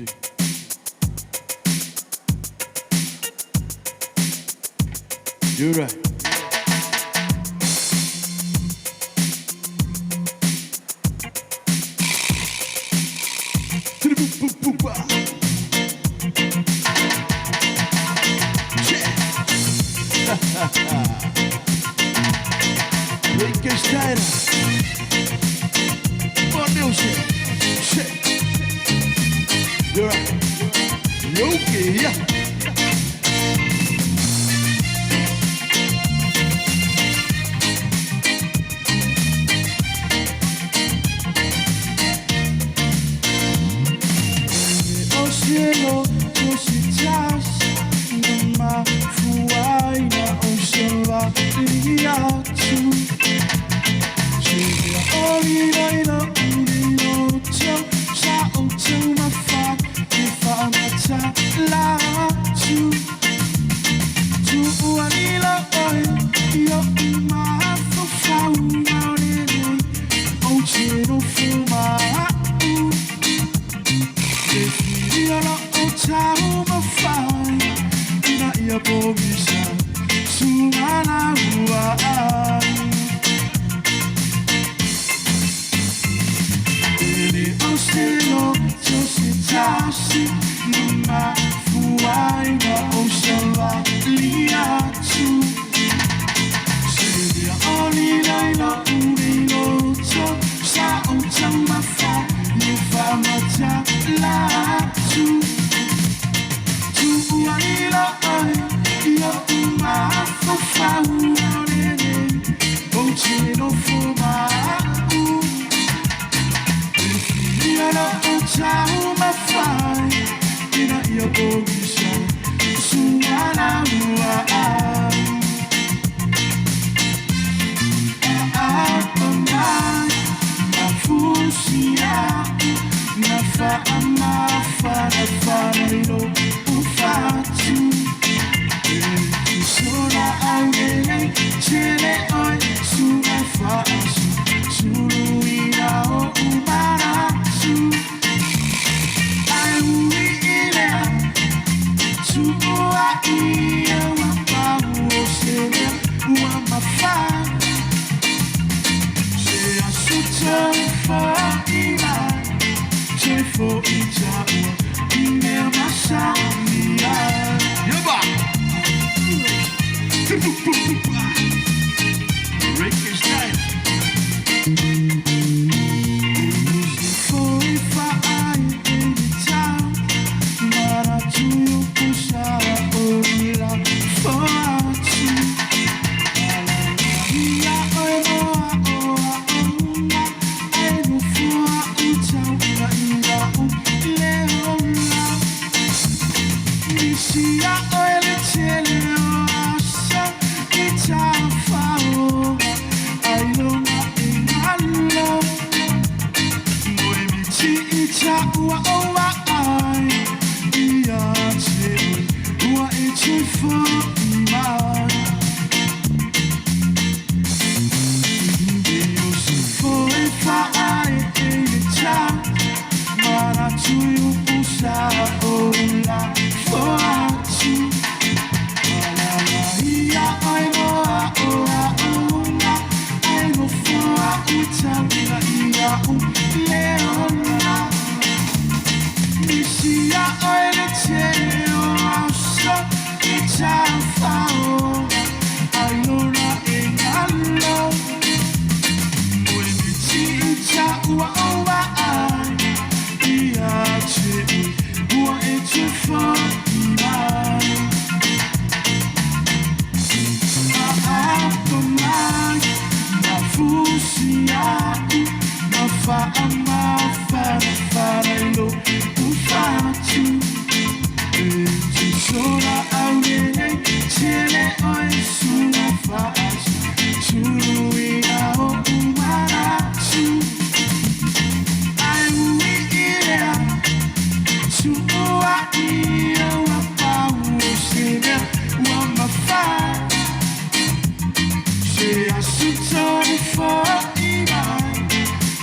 Merci. You're right. Requesteira. More music. Shit. You're right. Okay, yeah. Cielo, tu si estás, ma fuai na osava ia tu. Chega oli na unino tu, sa o tu ma fa, e fa mata la tu. Tu anila oi, io ma fa fa una ne, o cielo fuma. Io no ciao ma fai ina ia pomisa su mana uai Ele ostelo tu si tassi ma fuai na osava lia tu Sedia oli dai na unino to sa o ma fa ni fa mata la tu anila ai io ma fa fa una nene o cielo fuma io no ciao ma fai ina io pomisa su ana uai ma fusia na fa ilo ufatu tu sola aunque cele oi su ma fa su ina o umana su ai uile tu a ia wa pa o sele wa ma fa se asuto fa ina se fo ita ina massa mia Yoba. Requesteira. Foi fai editar Mara tu puxa orila forte Ia oi moa oa ona Ai no fua utau na ira leona Misia oi le tele oasa Ita fao Ai lona inalo Ita ua oa ai Ia te ua e te whai mai Io si foi whai e ta Mara tui upusa o la whatu Malala ia ai moa oa ona Ai no whua uta mira ia leona Misia oi le te oasa Ita whao Ai lona e ngalo Oi miti ita ua oa ai Ia te ua e te whai mai Apa mai Ma fusia Ma fa'a ma farelo ufatu E ti sola aunele Tele oi suna fa'asu Tuluina o umaratu Ai ui ilea Tu ua ia wa pau o sene Ua ma fa'a Se asuto ni fo'i mai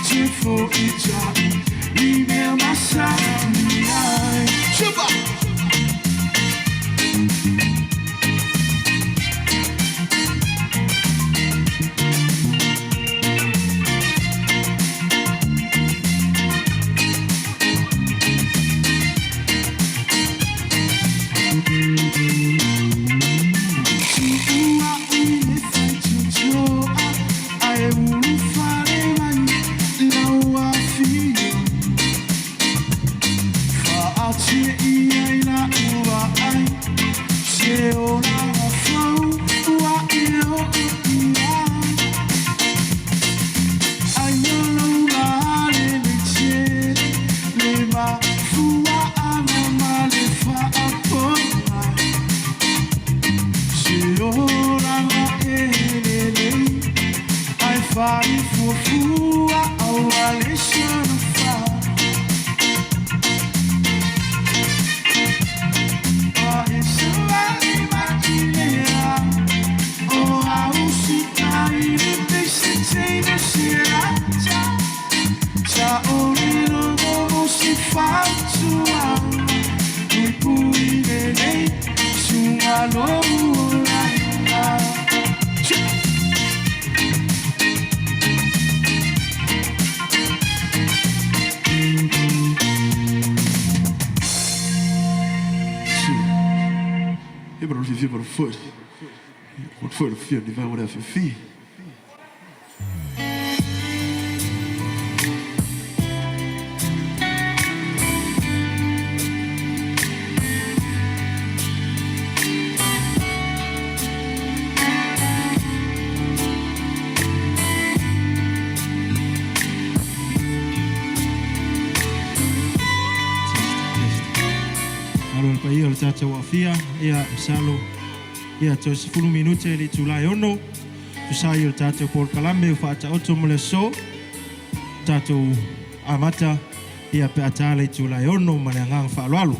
Te fo'i tai I mea masa ni ai Viver para o foot. Quando for o fio, ele vai olhar para o fio. Ia le tātou awhia, ia salo, ia tō 10 minute li tūlai ono, tu sai o tātou por kalame u whaata oto mole so, tātou amata, ia pe atale i tūlai ono, mane angang whaaloalo.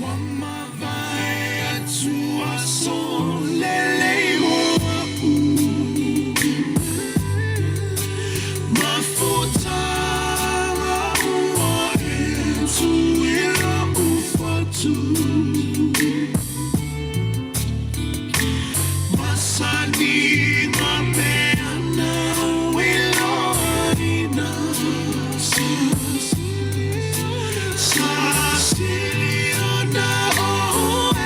Wama vai atu aso lele o mafuta ua entu Masani mameana wilorina Sasiliana o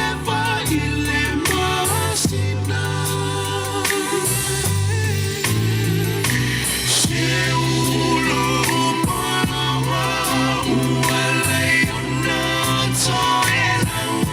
eva ile masina Seulo parawa ualeona toelangona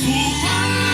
Fumala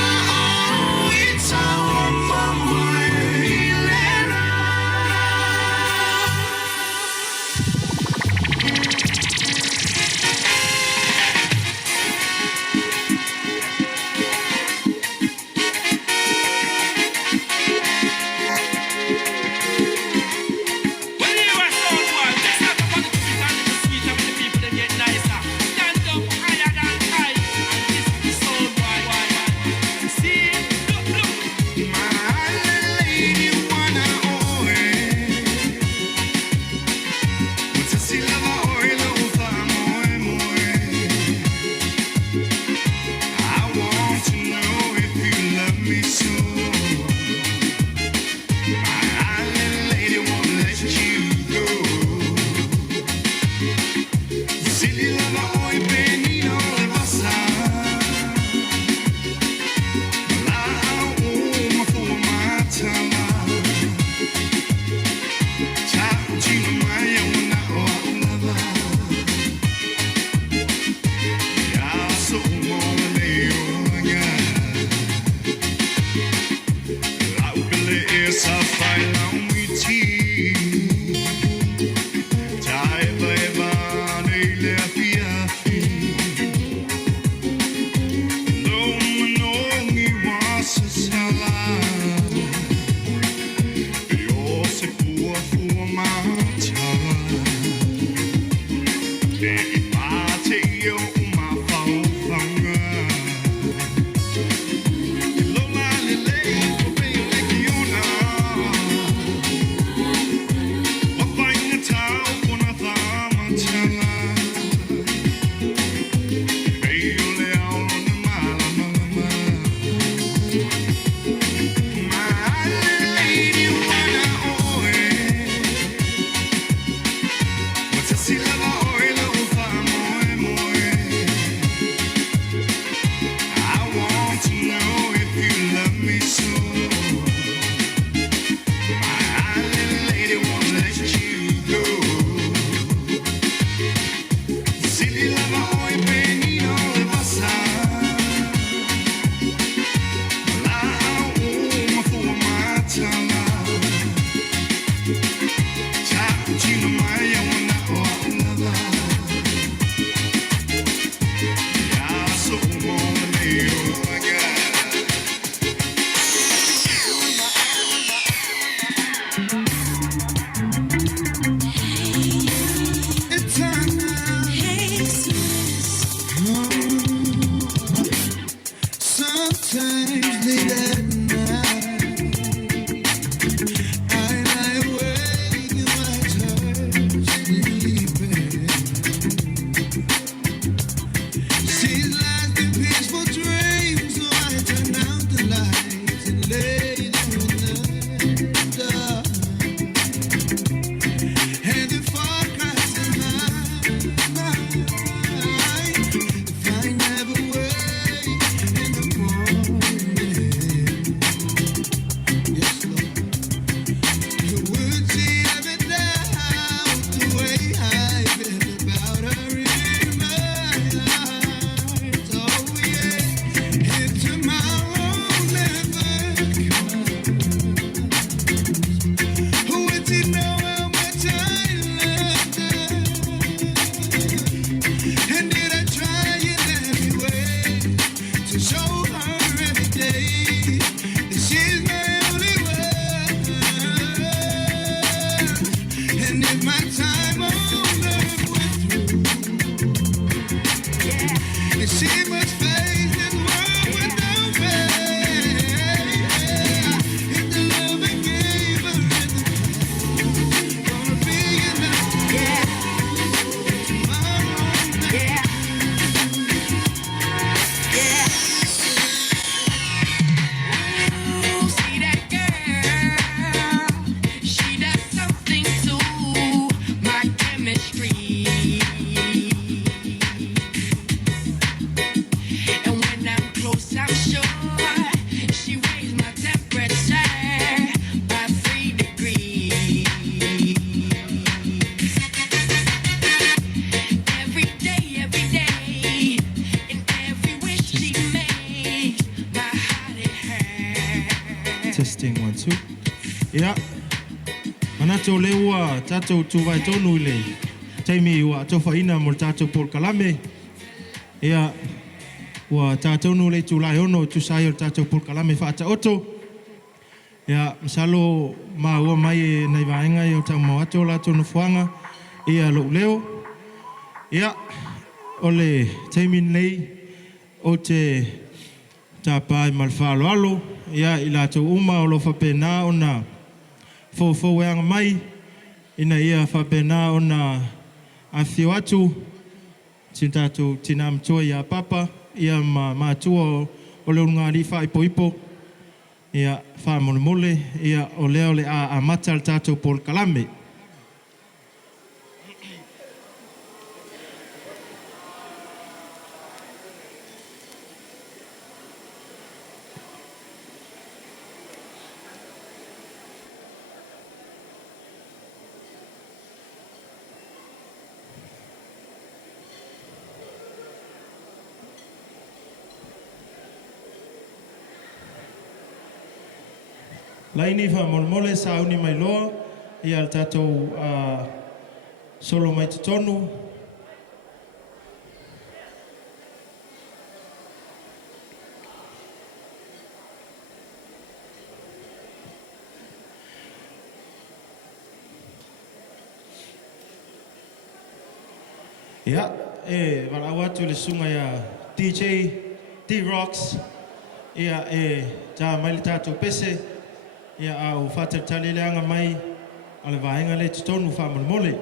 See much faith in world without faith. If the love I gave her gonna be enough. Yeah. Tomorrow. Yeah. Yeah. Ooh, see that girl? She does something to my chemistry. And when I'm close, I'm sure she raised my temperature by 3 degrees. Every day, in every wish she makes, my heart it hurts. Testing 1 2. Ia. Mana tō leua tātou tūwai tōnu le. Taimi ua tofaina mo tātou Paul Kalame. Ia. Ua tātou nu le tūlai ono tūsai o tātou Paul Kalame whaata oto. Ia. Masalo ma ua mai e nei vaenga i o tau mawatu o lātou no fuanga. Ia lo leo. Ia. Ole taimi nei o te tāpai malwhalo alo. Ia i lātou uma o lo whapena o na fo anga mai. Ina ia whapena o na awhio atu. Tātou tina mtua i a papa. Ia mātua o leo ngāri whaipo ipo. Ia whamole mole. Ia o leo le a mata al tātou Paul Kalame. Laini whamole mole sa uni mai loa. Ia al tātou solo mai te tonu. Ia, warau atu le sunga ia DJ D-Rocks. Ia tā mai le tātou pese. Ia au whātatale leanga mai ale vaenga le tonu whamole mole.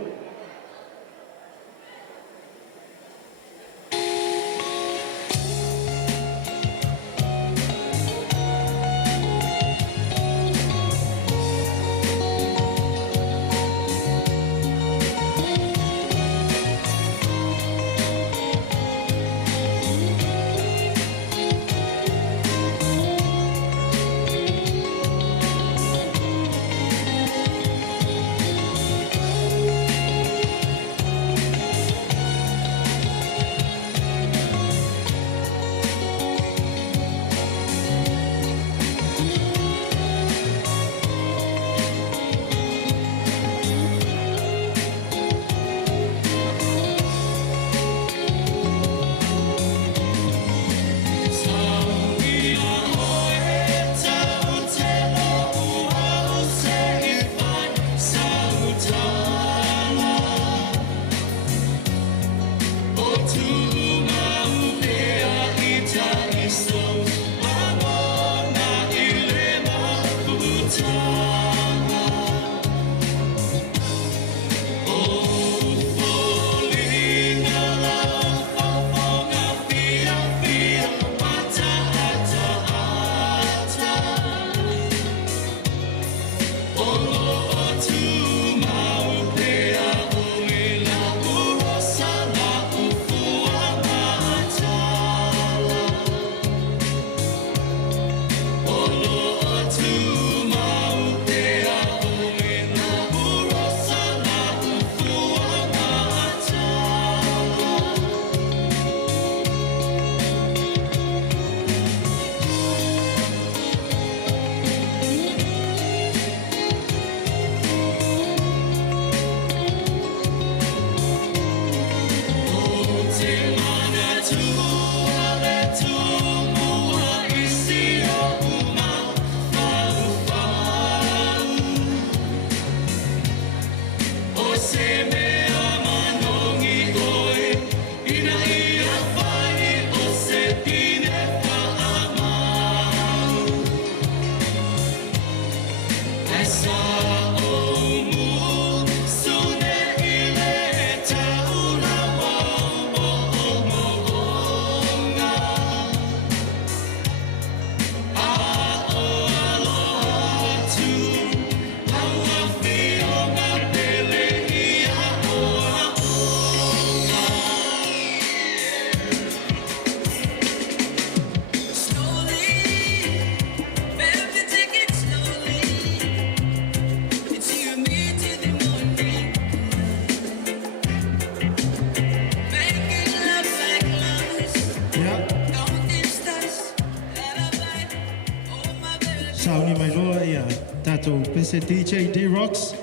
sauni mai loa ia tatou pese DJ D-Rocks.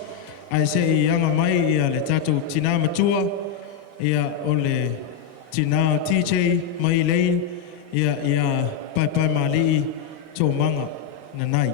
Ai se I anga mai ia le tatou tina matua ia o le tina TJ mai Elaine ia pai mali tō manga Nanai.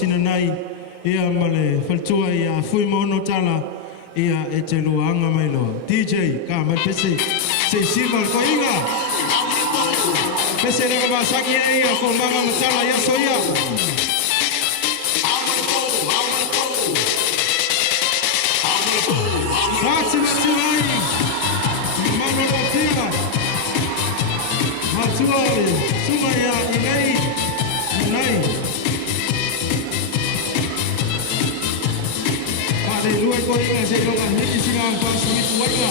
Nanai ia male faltua ia fui mono tala ia e te luanga mai loa. DJ ka mai pese se simal ko inga pese rega basaki ia ko manga matala ia soia Fati Matumai Mano Lofia Matuai Sumaya Elaine Nanai Lua ko inga se ko kan hiki singa ang pasumit wala.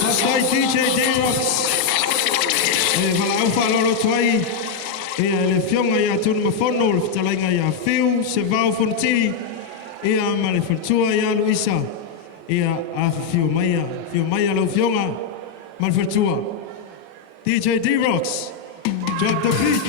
Pastor DJ D-Rocks. Vala au whalolo tuai ia le fionga ia tunu mafono le whtalainga ia whiu se vau Fonoti ia ma le whaltua ia Luisa ia a whiu maia lau fionga ma le whaltua DJ D-Rocks drop the beat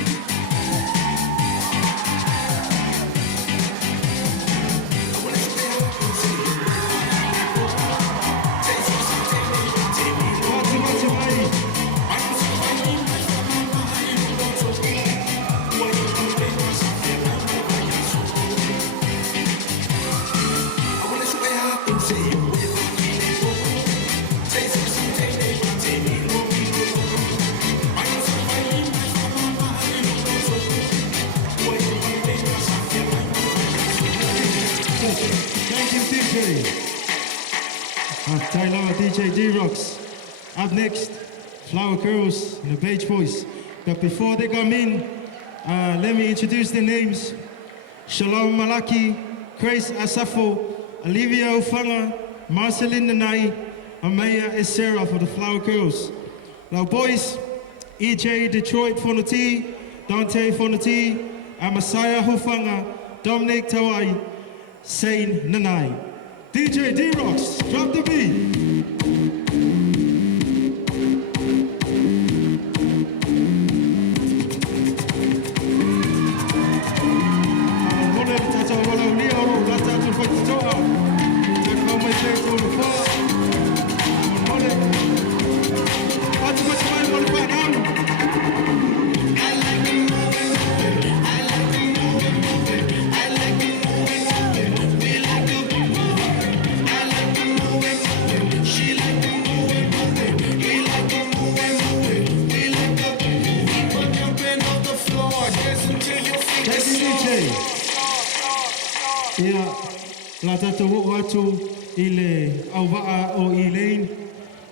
DJ D-Rocks. Up next, Flower Girls and the Beige Boys. But before they come in, let me introduce their names. Shalom Malaki, Grace Asafo, Olivia Ofanga, Marceline Nanai, Amaya Esera for the Flower Girls. Now boys, EJ Detroit Fonoti, Dante Fonoti, Amasaya Hofanga, Dominic Tawai, Sain Nanai. DJ D-Rocks, drop the beat. Latu atu ile auwaa o Elaine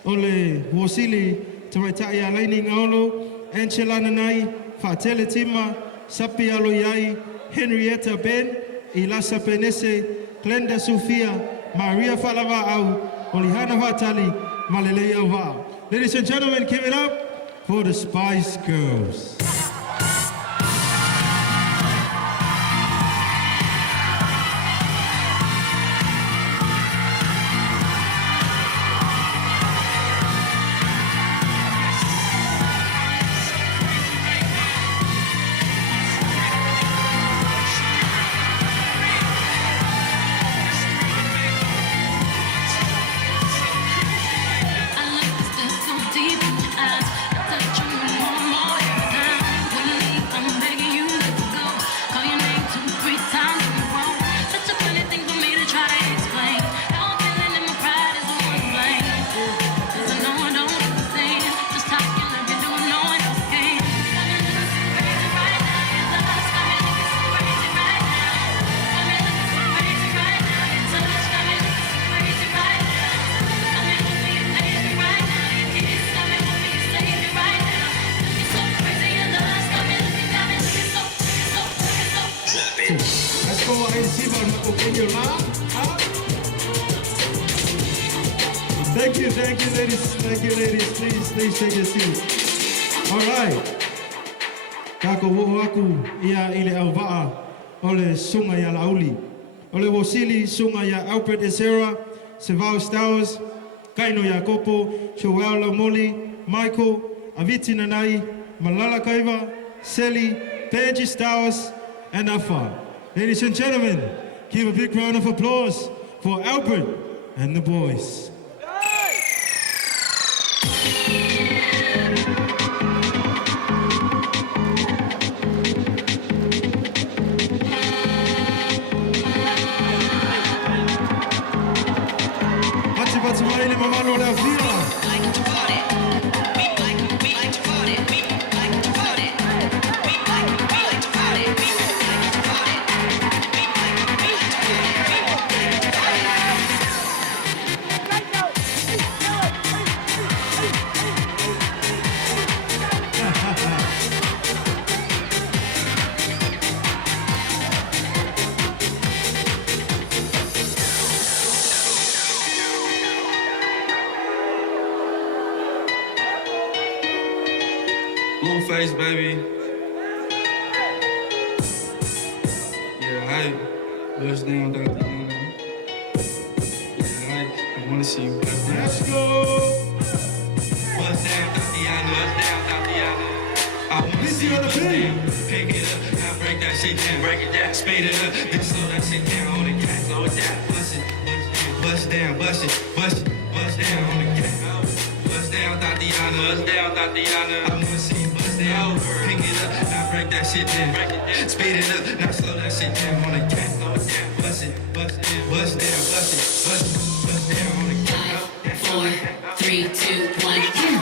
ole wasili tawaitai Elaine ngolo Angela Nanai Fatele Tima, Sapi Aloyai, Henrietta Ben, Ilasa Penese, Glenda Sofia, Maria Falava Au, Olihana Vatali, Malelea Va. Ladies and gentlemen, give it up for the Spice Girls. Thank you, ladies. Please take your seat. All right. Kako wo aku ia ile au waa ole sunga ya lauli. Ole wasili sunga ya Albert Ezera, Sevao Stowers, Kaino Yakopo, Joel Lamoli, Michael, Aviti Nanai, Malala Kaiva, Seli, Paige Stowers, and Afa. Ladies and gentlemen, give a big round of applause for Albert and the boys. Face, baby. Yeah, hi. Bust down, Dr. Yana. Yeah, hi. I wanna see you. Let's go. Bust down, Dr. Yana. Bust down, Dr. Yana. I wanna see you bust down. Pick it up, now break that shit down. Break it down, speed it up. Then slow that shit down on the cat. Slow it down, bust it. Bust down, bust it, bust it. Bust down on the cat. Bust down, Dr. Yana. Bust down, Dr. Yana. I wanna see you bust down. Pick it up, now break that shit down. Speed it up, now slow that shit down on the cat. Slow it down, bust it, bust it, bust down, bust it, bust down on the cat. 5, 4, 3, 2, 1, kill me.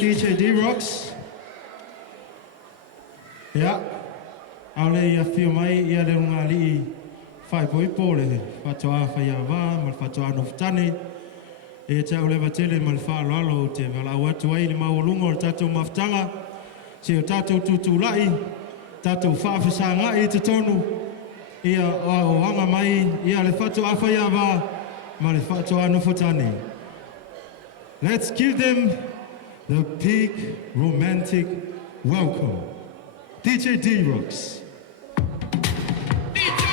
DJ D-Rocks. Ja, ale ia fio mai ia le unga li fai poi pole, fatoa fai ava, mal fatoa no ftane. E te ole vatele mal fa lalo te vala watu ai le maulunga o tatou maftanga. Se o tatou tutulai, tatou whaafisanga i te tonu. Ia o anga mai, ia le fatoa fai ava, mal fatoa no ftane. Let's give them the big romantic welcome. DJ D-Rocks. Hit the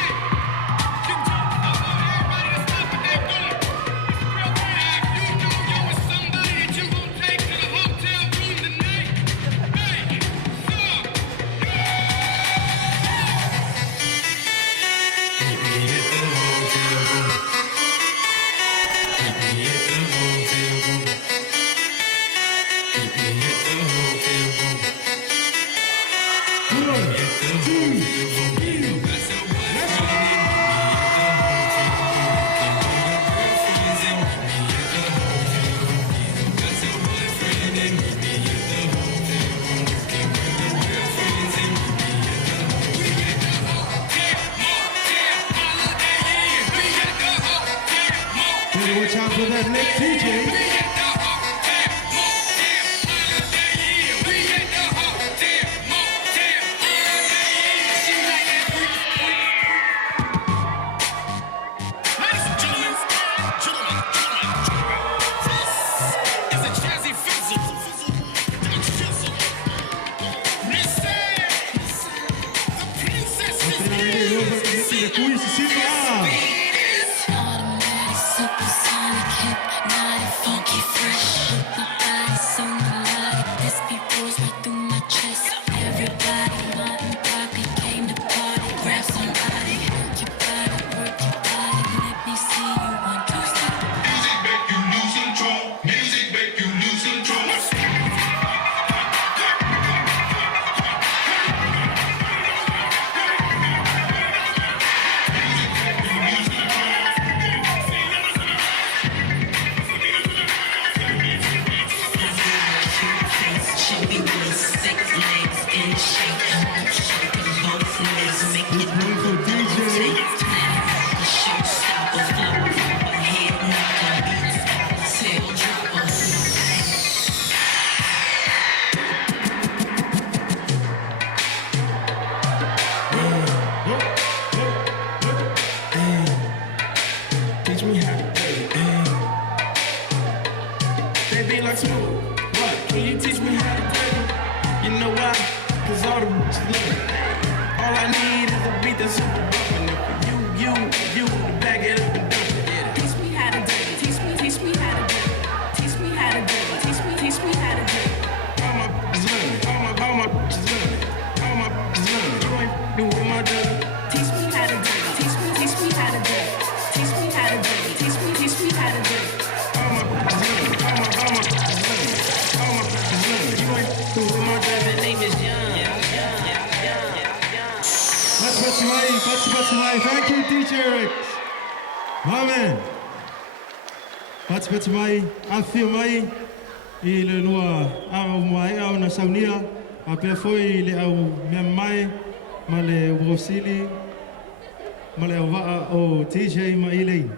hotel room. Everybody watch out for that next DJ. Thank you, DJ Rex. Amen. Pats mai, afia mai, I le lua au mai au na saunia, a pe foi le au mea mai, ma le wosili, ma le au waa o DJ ma Elaine.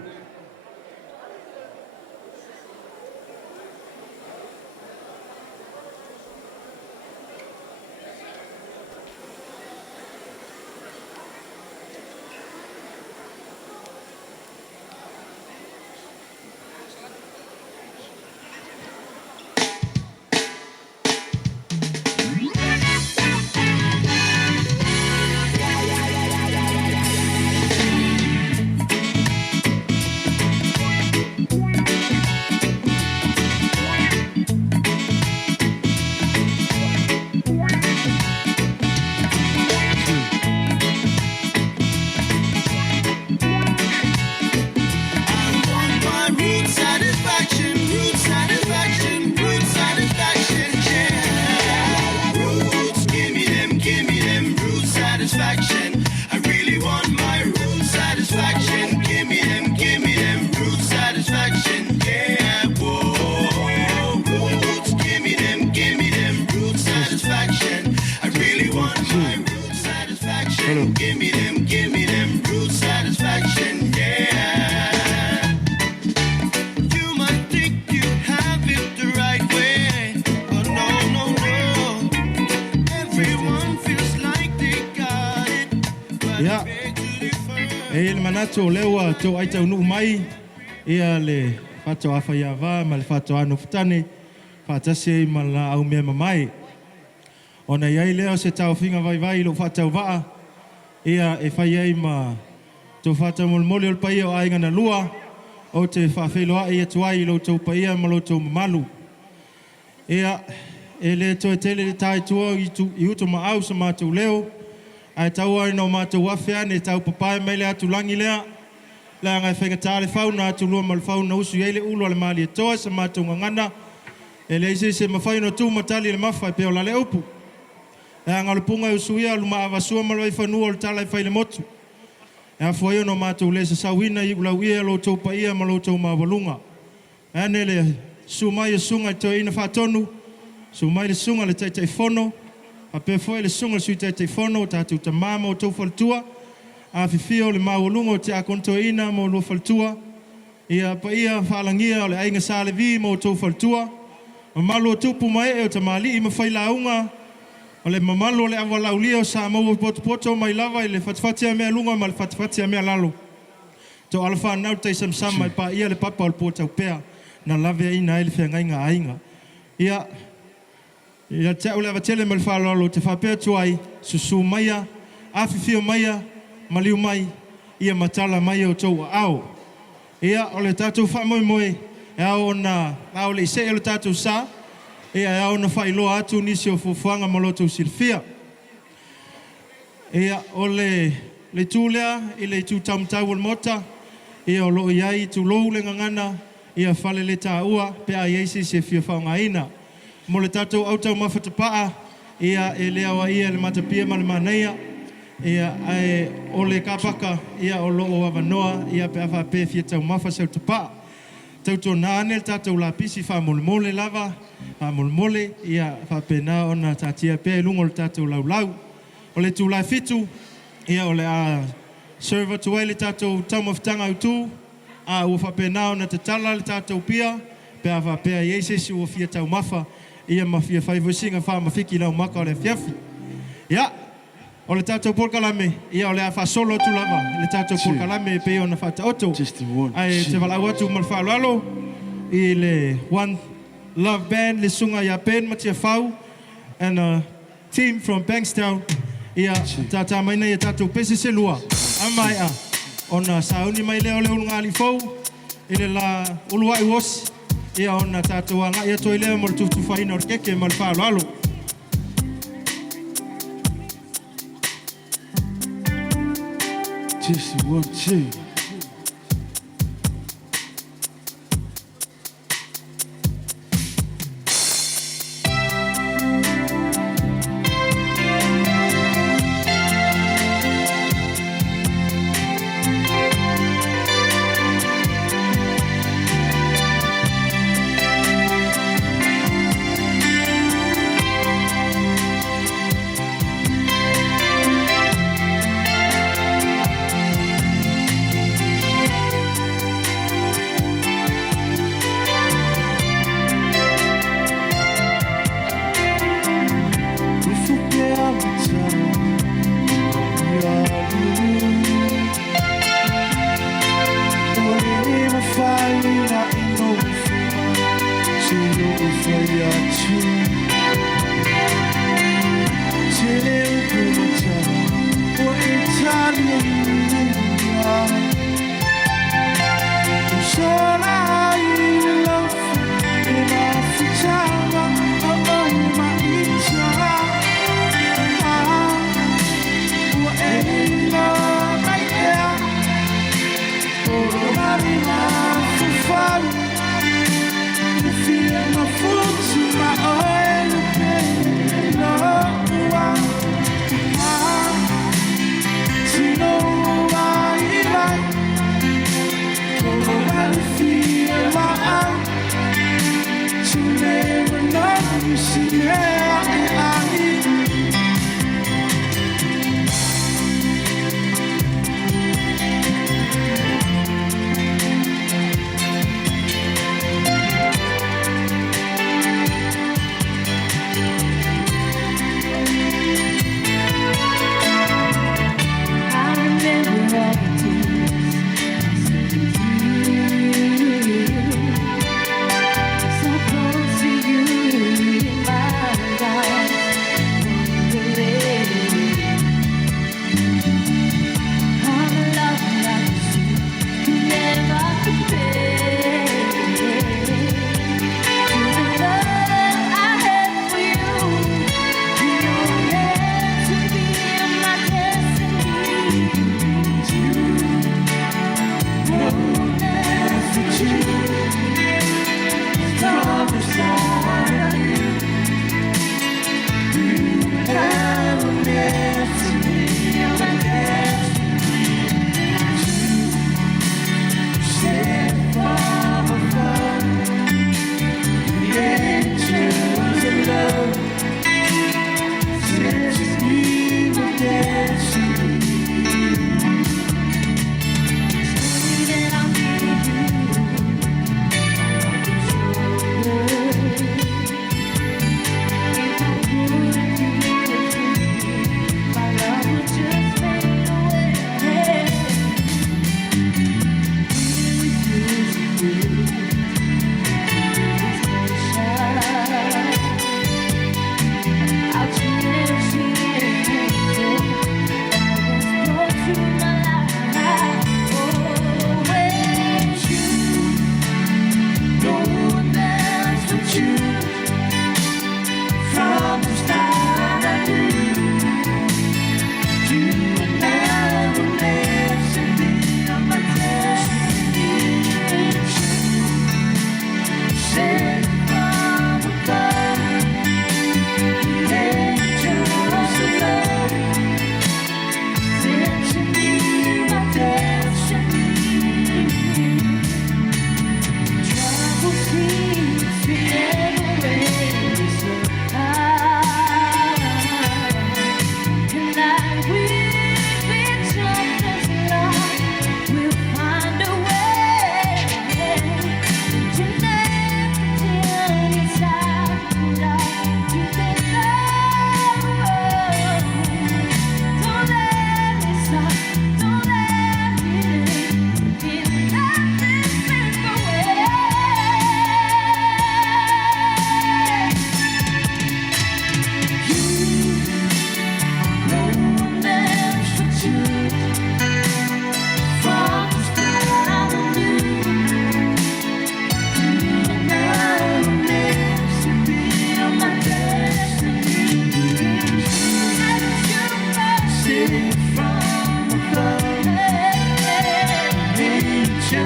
Manatu lewa to aita unu mai ia le fato afa ia va ma le fato anu futane fatase ma la au me mai ona ia leo se tau finga vai lo fato va ia e fai ai ma to fato mol ol pai o ainga na lua o te fa felo ai tuai lo to pai ma lo to malu ia ele to tele tai tu i uto ma au sa ma to leo ai tau ai no mātou wafea ne tau papai mai le atu langi lea la ngai whenga tāle whauna atu lua mal whauna usu eile ulu ale maali e toa sa mātou ngangana e le isi se mawhai no tū matali le mawhai peo la le upu e ngale punga usu ia luma awa sua malwai whanua le tala i whai le motu e a fwai no mātou le sa sawina i ulau ia lo tau pa ia ma lo tau mawalunga e ne le su mai e sunga i toa ina whatonu su mai le sunga le taitai whono a pe foi le sunga sui te fono tatu ta mama o tau faltua a fifio le maulungo te akonto ina mo lo faltua Ia pa ia whaalangia o le ainga sale vi mo tau whaltua. Mamalo tupu mai e o tamali i mawhailaunga. O le mamalo le awalaulia o sa mau poto mai lava i le fatfatia mea lunga ma le fatfatia mea lalo. Tau alawha nau tai samsama i pa ia le papa o le pōtau pēa. Na lave ina e le whenga inga ainga. Ia te ule avatele ma le whalalo te whapea tuai susu maia, awhiwhio maia, maliu mai, ia matala mai o tau au. Ia o le tātou whamoimoe, e au na au le ise o le tātou sa, ia e au na whailoa atu nisi o fufuanga maloto silfia. Ia o le tūlea, i le tū taumtau o le mota, ia o loo iai tūlou le ngangana, ia whale le tā ua, pea ieisi se fia whaungaina. Mo le tātou autau mawhatapaa, ia e lea wa ia le matapia ma le manaia, ia e o le kapaka, ia o loo awanoa, ia pe awha pe fia tau mawha sau tapaa. Tauto nāne le tātou la pisi wha mole lava, wha mole, ia wha pe nā o na tātia pe lungo le tātou lau. O le tūlai fitu, ia o le a server tuai le tātou taumawhtanga utu, a ua wha pe nā o na tatala le tātou pia, pe awha pe a ieisesi ua fia tau mawha, ia mafia whaivoisinga wha mawhiki lau maka o le fiafi. Ia, o le tātou polkalame, ia o le a whasolo atu lava, le tātou polkalame e peo na whata oto. Ai te walau atu mal whalalo, i le One Love Band, le sunga ia pen matia whau, and a team from Bankstown, ia tātā maina ia tātou pese se lua. Amai a, o na sauni mai leo le ulunga ali fau, i le la ulua i was, ia o na tātou anga ia toi leo mol tutu whaina o keke mal whalalo. Just one, two.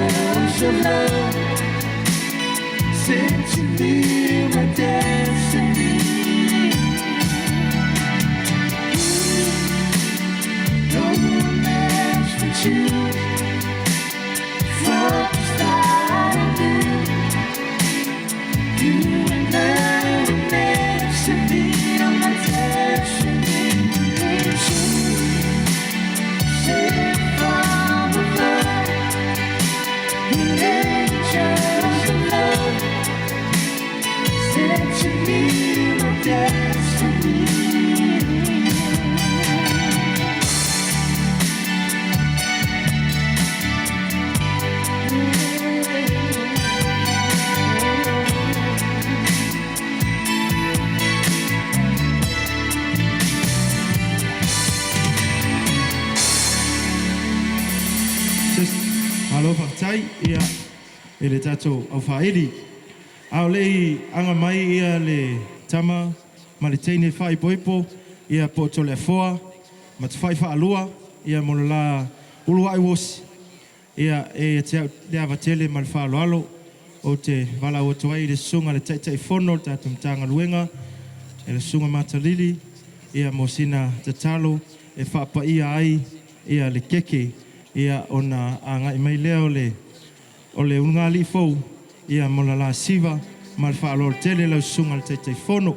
angels of love sent to me my destiny. No match for you. From the start I knew you and I were meant to be on my destiny. Sent from above, the angels of love sent to me my destiny. Alo whaktai ia e le tatou au whaeri. Ao lei anga mai ia le tama ma le teine whai poipo ia po to le foa ma te whai whaalua ia mo la ulu ai wosi ia e te awa tele ma le whaaloalo o te wala o tuai le sunga le taitai fono tatou mtanga luenga e le sunga matalili ia mo sina te talo e whapa ia ai ia le keke ia ona anga i mai leo o le unga li fou ia mo la siva ma le whaalo tele lau sunga le taitai fono.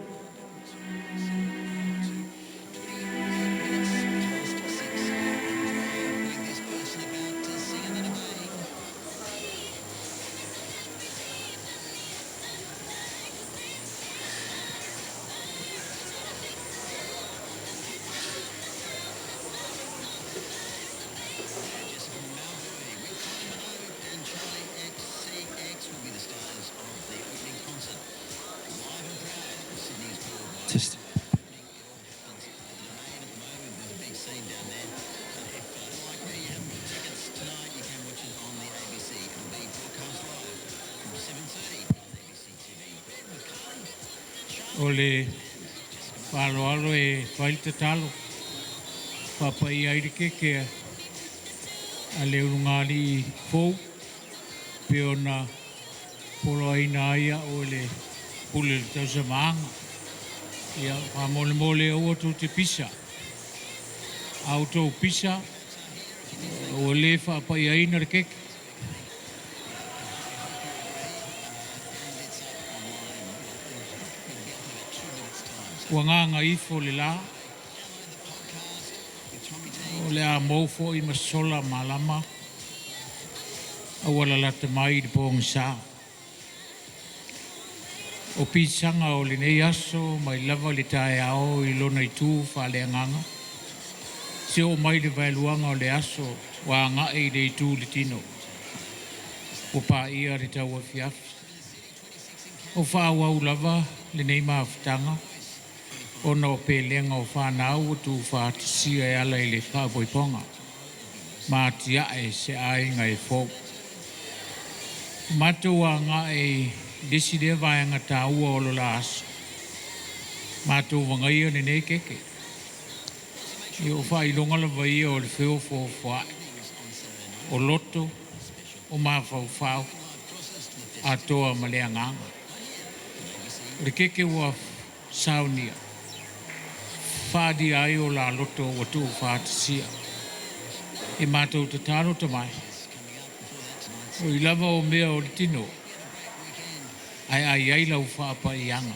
Just o le whaaloalo e whailita talo papai airike ke a le urungali fou pe ona polo aina aia o le pule le tausa maanga ia whamole mole o atu te pisa auto pisa o le whapai aina rikeke wanganga ifo le la o le a maufo i masola malama a wala lata mai di pōngi sā o pisanga o le nei aso mai lava le tae ao i lona i tū whale anganga se o mai le vailuanga o le aso wa anga e le i tū le tino o pā ia re tau a fiafi o whāwau lava le nei maafutanga ona o pelenga o whanau o tu whātisia e ala i le whāpoiponga. Mā tia e se ainga e fō. Matua ngā e deside vaianga tā ua o lo la aso. Matua wangai o nei keke. I o whailonga la vai o le whio fō whae. O loto, o mā whau a toa malea nganga. Le keke ua saunia. Whādi ai o la loto o tu whātisia. E mātou te tāro te mai. O i lava o mea o le tino. Ai lau whāpa i anga.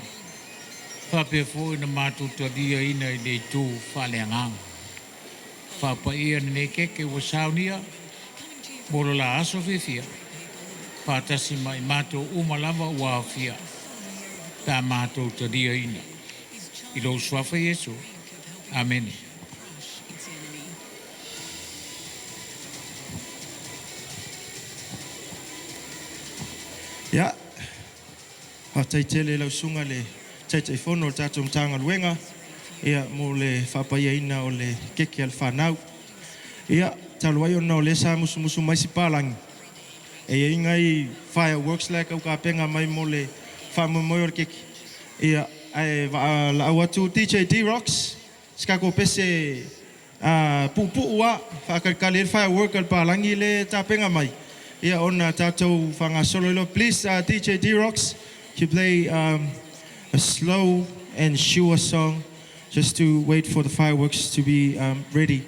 Whāpea fō ina mātou te dia ina i nei tū whāle anganga. Whāpa i ana nei keke o saunia. Moro la aso whiwhia. Whātasi mai mātou umalava ua whia. Tā mātou te dia ina. I lo swafa Yesu. Amen. ia whataitele lau sunga le taitai fono o tātou mtanga luenga ia mo le whapaiaina o le keke al whanau ia taluai ona o le sa musu mai si palangi e ingai fireworks like au ka penga mai mo le whamoimoi o le keke ia ai la watu DJ D-Rocks skako pese pupu ua whakalkale firework al palangi le tapenga mai Ia ona tātou whangasolo. Please, DJ D-Rocks, you play a slow and sure song just to wait for the fireworks to be ready.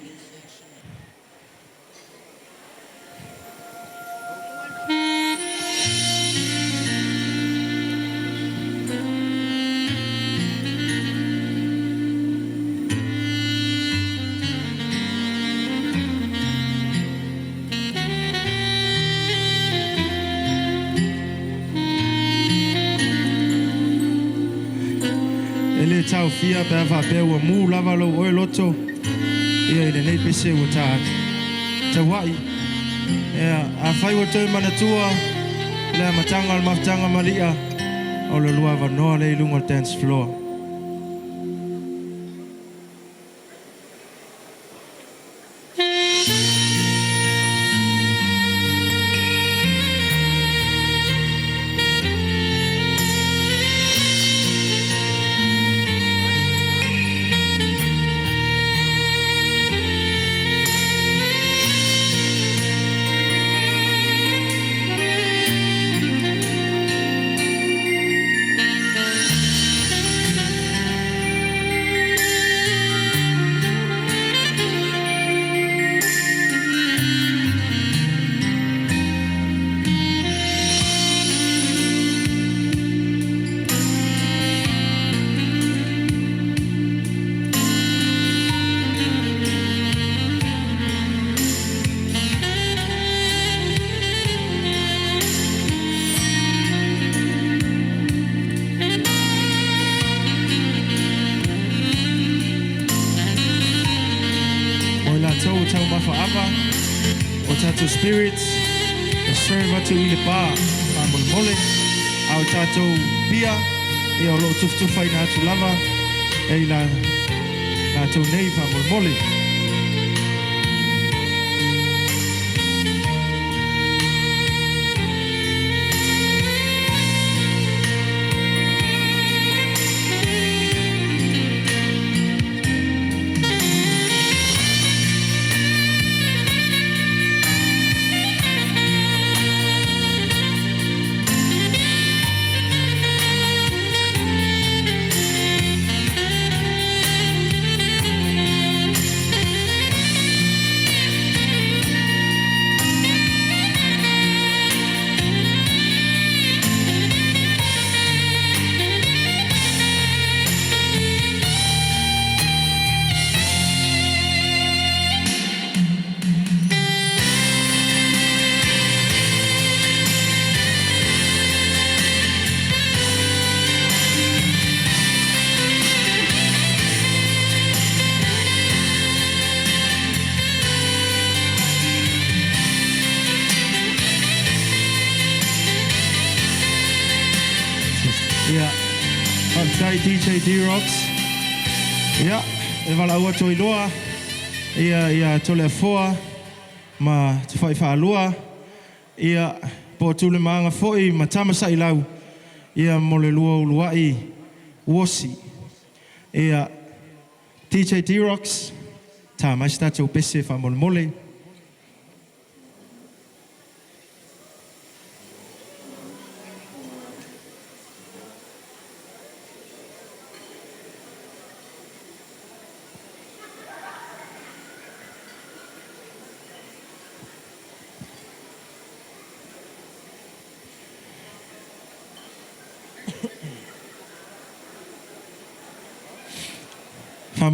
Tau fia pe va pe wa mu lava lo o loto ia ile nei pese o ta wai a fai o te mana tua le matanga malia o lo lua va no le lungo dance floor. To spirits, the server to ile pa, amol mole, au tato pia, e o lo tuftu fai na tu lava, e la to nei amol mole. DJ D-Rocks. Ia, e wala ua toi loa. Ia tole foa. Ma te whai whaalua. Ia, po tule maanga foi, ma tamasa i lau. Ia mole lua uluai. Wosi. Ia, DJ D-Rocks. Tā maista tau pese wha mole mole.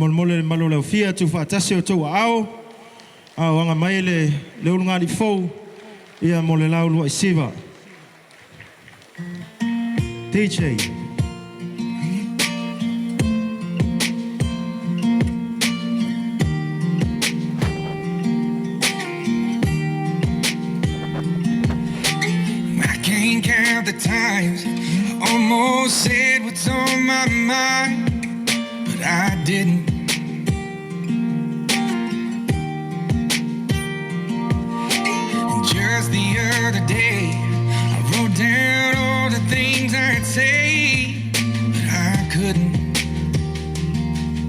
Mol mole malo le fia tu fa tase o tu ao anga mai le ulunga di fo ia mole la lu siva DJ I can't count the times I almost said what's on my mind, but I didn't. And just the other day, I wrote down all the things I'd say, but I couldn't.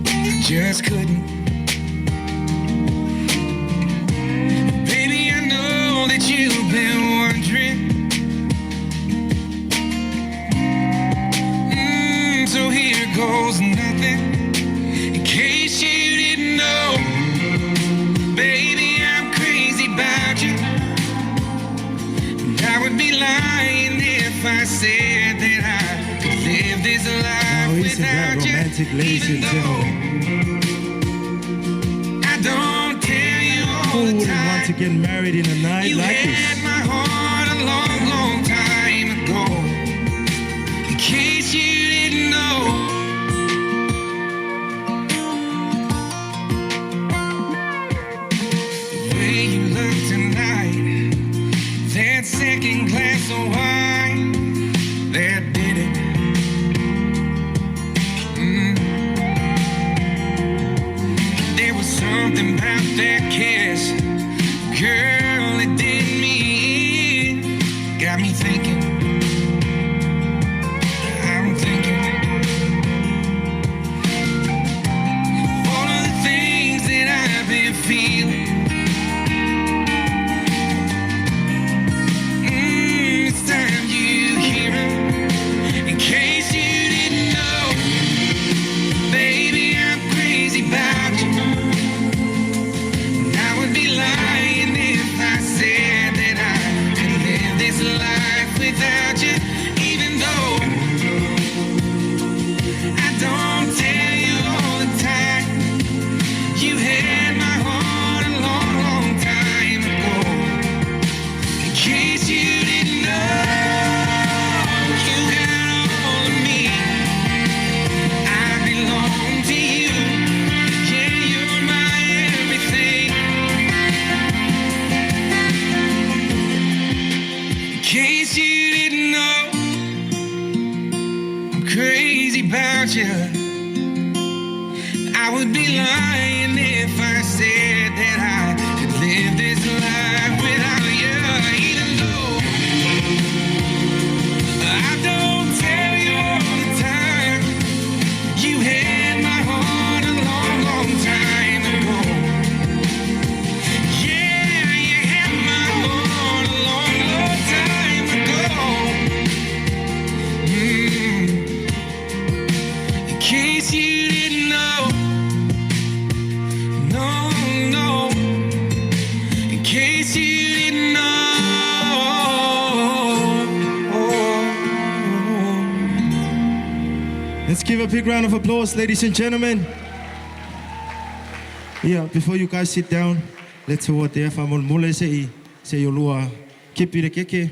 I just couldn't. Baby, I know that you've been working lying if I said that I could live this life Now isn't that without romantic, you. ladies Even and gentlemen? I don't tell you all Who the wouldn't time. want to get married in a night You like had this? my heart a long, long time ago. In case you didn't know. The way you look tonight, that second glass of wine, that did it. There was something about that kiss, girl, it did me in. Got me thinking, I'm thinking all of the things that I've been feeling. It's time you hear it. In case you didn't know, baby, I'm crazy about you. I would be lying if I said that I could live this life without you. Even though I don't tell you all the time, you had my heart a long, long time ago. In case you didn't know, you got all of me. I belong to you. Yeah, you're my everything. In case you didn't know, I'm crazy about you. I would be lying if I said that I could live this life without you. Even though I don't tell you all the time, you had my heart a long, long time ago. Yeah, you had my heart a long, long time ago. In case you didn't know, no, no. In case you didn't know. Let's give a big round of applause, ladies and gentlemen. Yeah, before you guys sit down, let's hear what the famol mole say yo lua kipi de keke.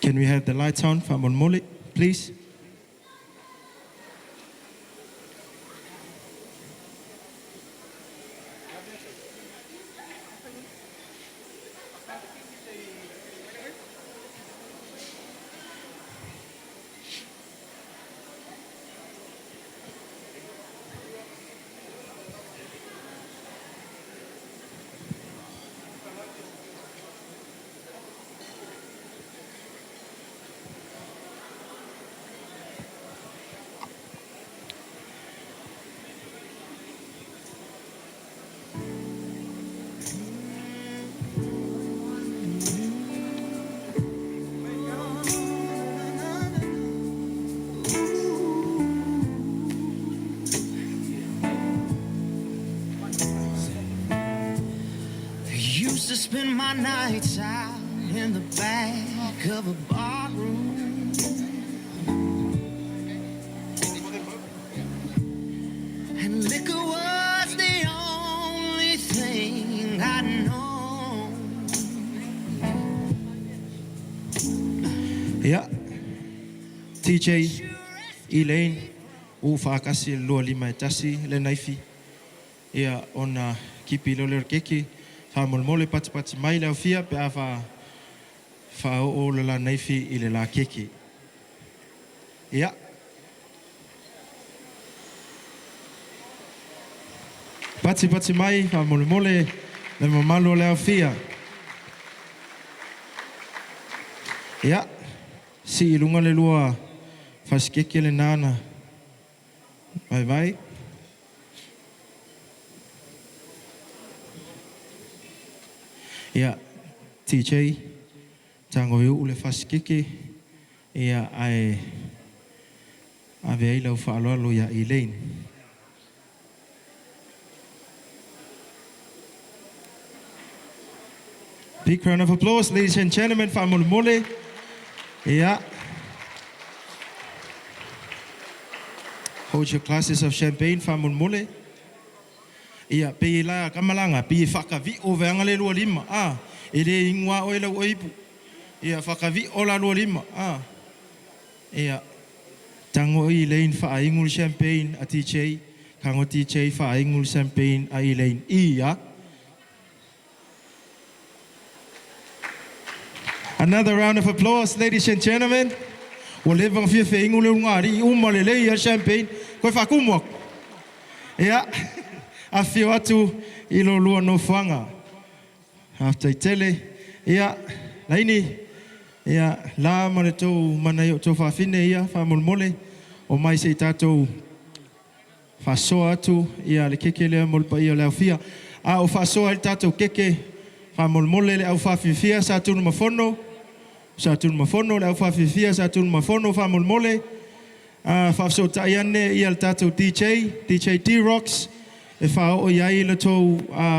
Can we have the lights on, famol mole, please? Used to spend my nights out in the back of a bar room, and liquor was the only thing I know. Yeah. TJ, Elaine, o whaakasi lua lima e tasi, le naifi. Ia ona kipi loler keki, whamolmole pati mai leo fia, pe a wha o le la naifi i le la keki. Ia. Pati mai, whamolmole, le mamalo leo fia. Ia. Si ilunga le lua, whaskeke le nana. Vai. Ia, TJ, tango iu le whaskeke, ia ai ave ai lau whaaloalo ia Elaine. Big round of applause, ladies and gentlemen, whaamole. Ia. Hold your glasses of champagne, whaamole. Ia, pe la kamalanga, pe whakavi o veanga le lua lima. E re ingua o e lau oipu. Ia, whakavi o la lua lima. Ia, tango i Elaine whaingul champagne a TJ. Kango TJ whaingul champagne a Elaine. Ia. Another round of applause, ladies and gentlemen. O le vang fia whaingul e ngari, umalele ia champagne. Koe whakumwak. Ia. A whio atu I lo lua no whanga. After tele, ia, laini, ia, la ma le tau mana i o tau whawhine ia, whamolmole, o mai se tātou whasoa atu, ia le keke lea molpa ia leo whia. O whasoa i tātou keke, whamolmole le au whawhiwhia sa tunu mawhono, le au whawhiwhia sa tunu mawhono, whamolmole, whawso tai ane ia le tātou DJ T-Rocks, e whao o iai le tau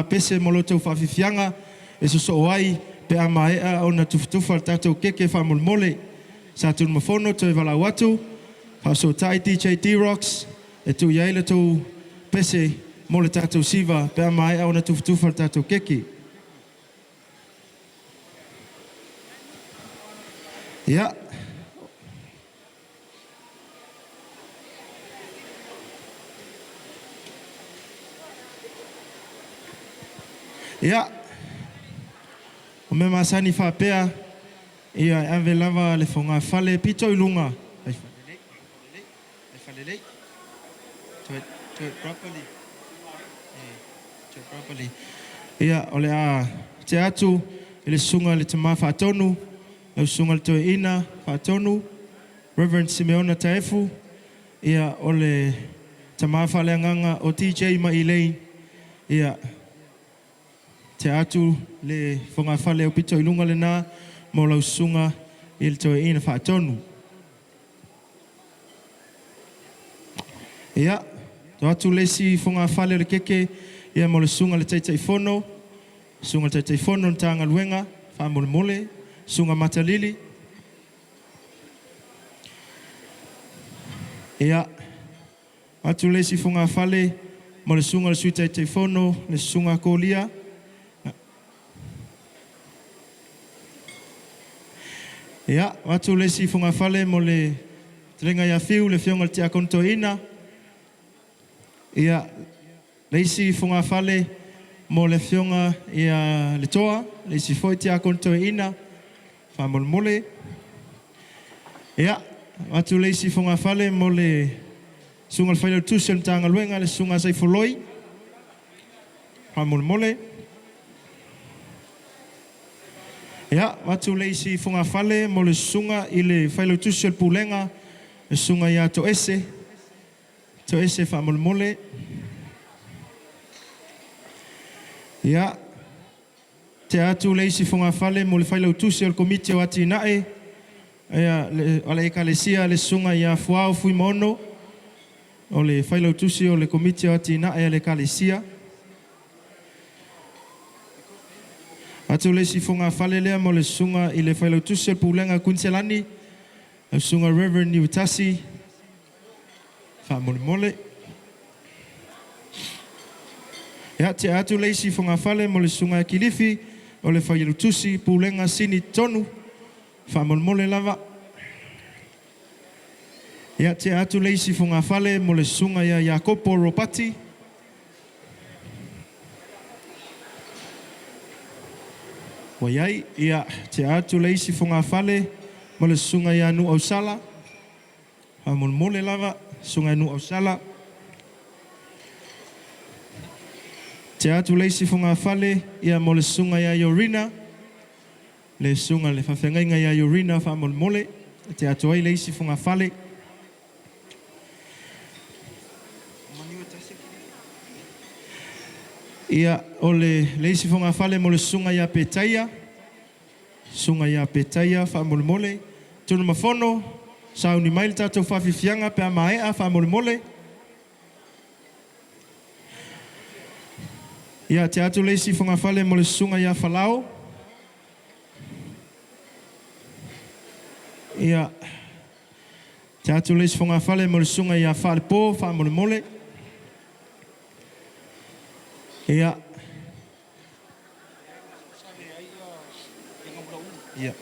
pese mo lo tau whawhiwhianga, e so o ai pe a maea o na tufutufa le tātou keke whamolmole. Sa tunu mawhono to e wala watu, whao tai DJ T-Rocks, e tu iai le tau pese mo le tātou siva, pe a maea o na tufutufa le tātou keke. Ia. Ia, o me masani whapea, ia ave lava le whonga whale pito I lunga. Ai whalelei. Do it properly. Do it properly. Ia, ole te atu, le sunga le tama whatonu, le sunga le toe ina whatonu, Reverend Simeona Taefu, ia ole tama whale nganga o TJ ma Elaine, ia, te atu le whonga whale o pito I lunga le nā, mo lau sunga I le toe ina whaatonu. Ia, to atu le si whonga whale le keke, ia mo le sunga le teitai whono, sunga le teitai whono na tanga luenga, whamole mole, sunga matalili. Ia, atu le si whonga whale, mo le sunga le sui teitai whono, le sunga kolia, ia, watu le si whunga whale mo le terenga ia whiu le whionga le tia konto ina. Ia, le si whunga whale mo le whionga ia le toa, le si foi tia konto ina, whamol mole. Ia, watu le si whunga whale mo le sunga le whaile tusen tanga luenga le sunga sai foloi, whamol mole. Ia, watu le isi whunga whale mo le sunga I le whailo tusi al pulenga, le sunga ia to ese whamolmole. Ia, te atu le isi whunga whale mo le whailo tusi al komite o ati nae, ia, ale ekalesia le sunga ia fuao fui mono, o le whailo tusi o le komite o ati nae ale ekalesia. Atu le si whunga whale lea mo le sunga I le whailo tusi al pulenga kunselani, le sunga Reverend Niutasi, whamole mole. Ia te atu le si whunga whale mo le sunga Kilifi, o le whailo tusi pulenga sini tonu, whamole mole lava. Ia te atu le si whunga whale mo le sunga ia Jacopo Ropati, Waiai, ia te atu le isi whunga whale mo le sunga ia nu au sala. Whamol mole lava, sunga nu au sala. Te atu le isi whunga whale ia mo le sunga ia Yorina. Le sunga le whawhengainga ia Yorina whamol mole. Te atu ai le isi whunga whale. Ia ole le isi whunga whale mo le sunga ia Petaia. Sunga ia Petaia, whamole mole. tunu mafono sa uni mai tatou whawhiwhianga pe a mai a whamole mole. Ia te atu leisi whunga whale mo le sunga ia whalao. Ia te atu leisi whunga whale mo le sunga ia whale pō, whamole mole. Ia. Ia.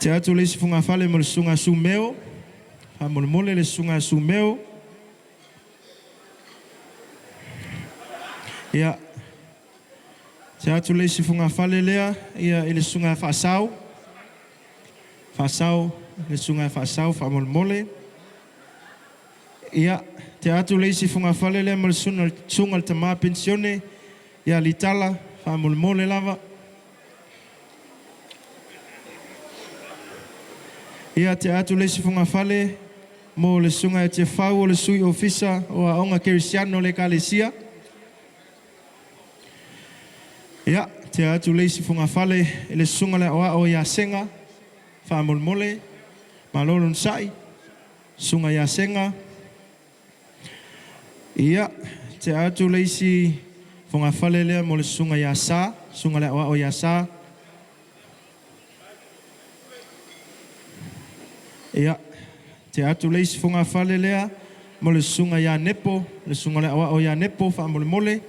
Te atu leisi whunga whale mo le sunga sumeo. Whamole mole le sunga sumeo. Ia. Te atu leisi whunga whale lea, ia i le sunga whaasau. Whaasau, le sunga whaasau, whamole mole. Ia, te atu leisi whunga whale lea mo le sunga le tamaa pensione. Ia li tala, whamole mole lava. Ia te atu leisi whunga whale mo le sunga e te whau o le sui ofisa o a onga kerisiano le kalesia. Ia, te atu leisi whunga whale e le sunga le oa o ia senga, whamole mole, malolo nsai, sunga ia senga. Ia, te atu leisi whunga whale lea mo le sunga ia sa, sunga le oa o ia sa. Ia, te atu leisi whunga whale lea mo le sunga ia nepo, le sunga le oa o ia nepo, whamole mole.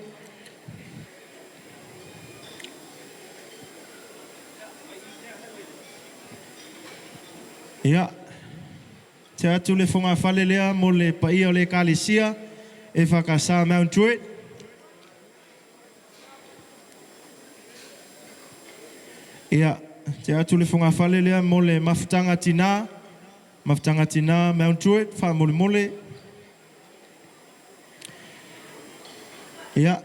Ia, te atu le whunga whale lea mo le paia o le kalesia e whakasa Mount Druitt. Ia, te atu le whunga whale lea mo le mafutanga tina Mount Druitt, whamole mole. Ia,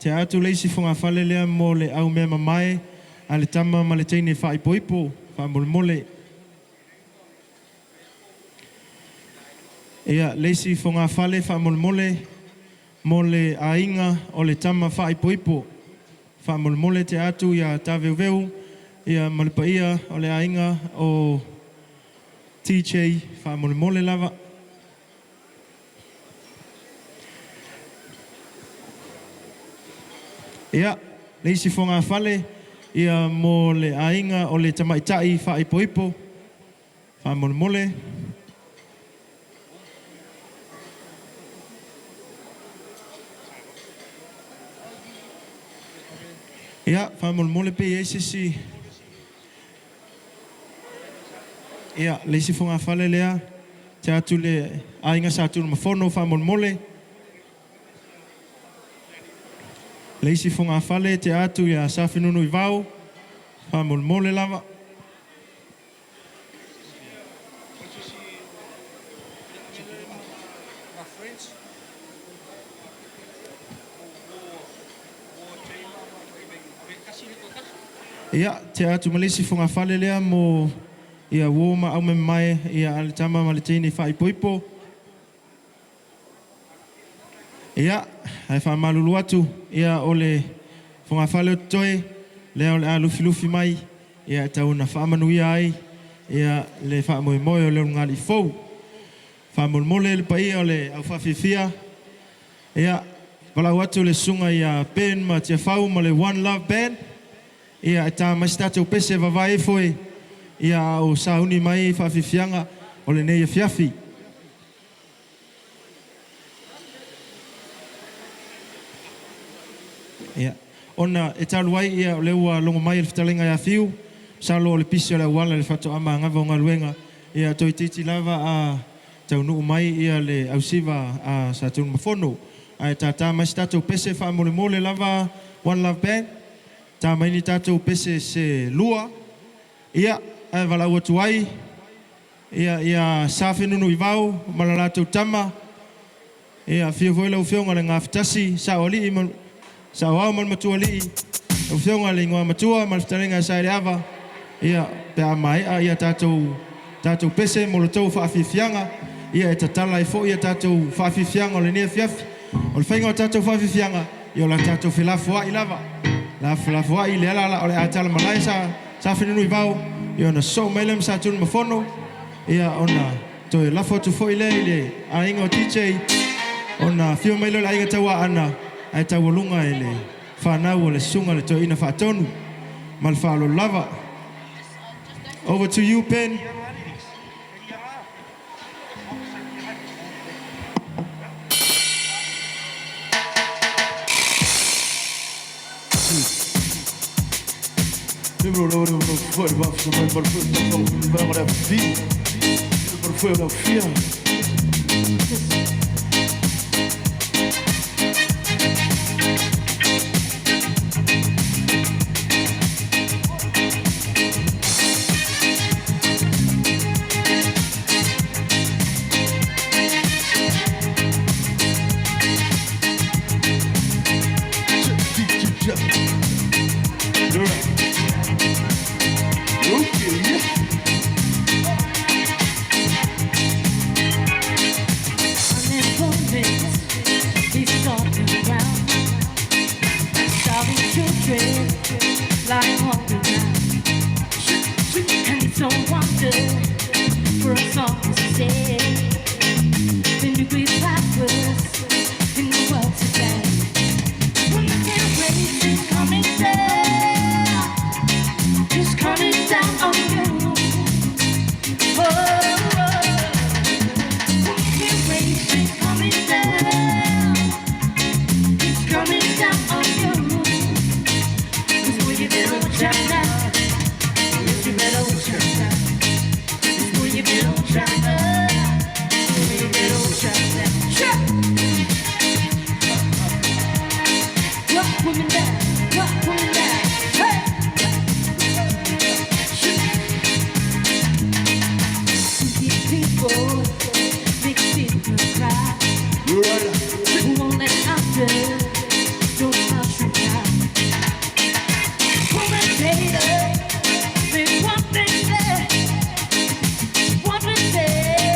te atu leisi whunga whale lea mo le au mea mamae a le tama ma le teine whaipoipo, whamole mole. Ia, leisi whunga whale whamole mole mo le ainga o le tama whaipoipo. Whamole mole te atu ia taweveu, ia malipaia o le ainga o TJ, whamole mole lava. Ia, leisi whunga whale ia mo le ainga o le tamaitai whaipoipo. Whamole mole. Ia, whamole mole pe eisisi. Ia, leisi whunga whale lea, te atu le ainga sa tunu mafono, whamole mole. Leisi whunga whale te atu ia sa whenunu i vau, whamole mole lava. Ia, te atu malisi whunga whale lea mo ia woma au me mai ia alitama malitini whaipoipo. Ia, hai whamalulu atu, ia ole whunga whale o toe, lea ole a lufi mai, ia tauna whamanuia ai, ia le Moimoi o leo ngali fou. Whamole le paia o le au whawhiwhia, ia walau atu le sunga ia pen ma tia whau ma le One Love Band, ia e tā maistatu pese wawai e foe, ia o sauni mai whawhiwhianga o le nei a whiawhi. Ia, ona e talu ai ia o leua longo mai le whitalenga ia whiu, salo o le pisi o le wala le whato ama ngava o ngaluenga, ia toi titi lava a taunu mai ia le ausiva a sa tunu mafono. Ai tā maistatu pese whamole mole lava One Love Band, tā maini tātou pese se lua, ia ai walau atu ai, ia sa whenunu i vau, malalatou tama, ia whio voila u whionga le ngā whitasi, sa o li, sa o au mal matua li, u whionga le ngā matua, mal whitarenga sa ere awa, ia pe a mai, ia tātou pese, molo tau whaafifhianga, ia e tatala e fo, ia tātou whaafifhianga o le nea whiafi, o le whainga o tātou whaafifhianga, ia o la tātou whilafua i lava. La whilafua i le ala o le atala malai sa whenunu i vau, ia ona so mailem sa tunu mafono, Ia ona toi lafo tu foi le a ingo DJ ona fio mai lo la inga tawa ana ai tawa lunga ele whanau o le sunga le toi ina whaatonu mal whaalo lava. Over to you, Ben. What we say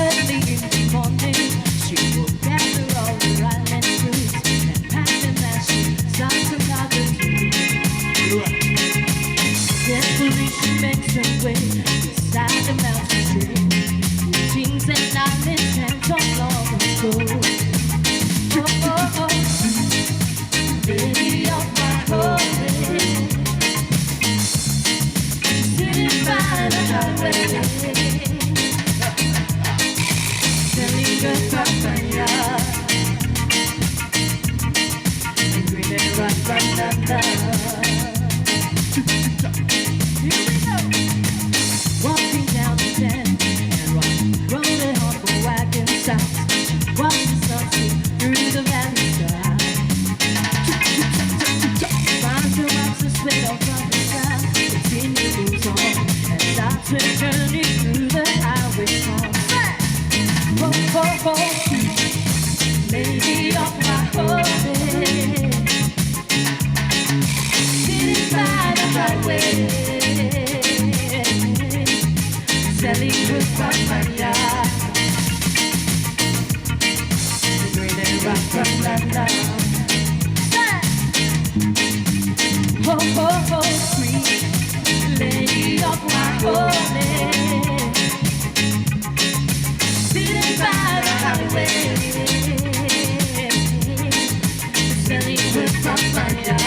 Early in the morning, she will gather all the island fruits and pack them as she starts to gather tea. Carefully she makes her way beside the mountain stream. Kings and islands and from long ago. Oh, oh, oh, lady of my holy, sitting by the highway. Papaya, and green and rock, here we go. Walking down the den and rolling on the wagon south. Watch the sun see through the valley sky. Trying to watch the split off from the sky. Continue moves on and starts her journey through the highway song. Oh, oh, oh, lady of my holy, sitting by the highway, selling good papaya, green and rock from Latu. Oh, oh, oh, sweet lady of my holy, sitting by the highway, selling good papaya,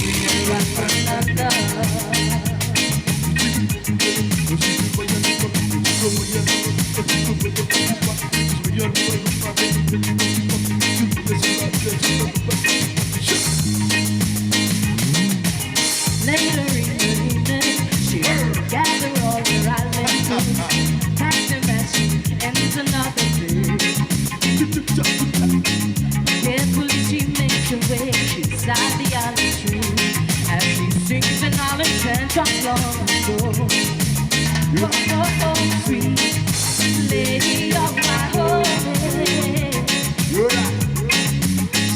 green and rock from Latu. Later in the evening, she will gather all the island fruits, pack them as she ends another day. Carefully she makes her way beside the island stream as she sings an island chant from long ago. Oh, oh, oh, sweet lady of my holy,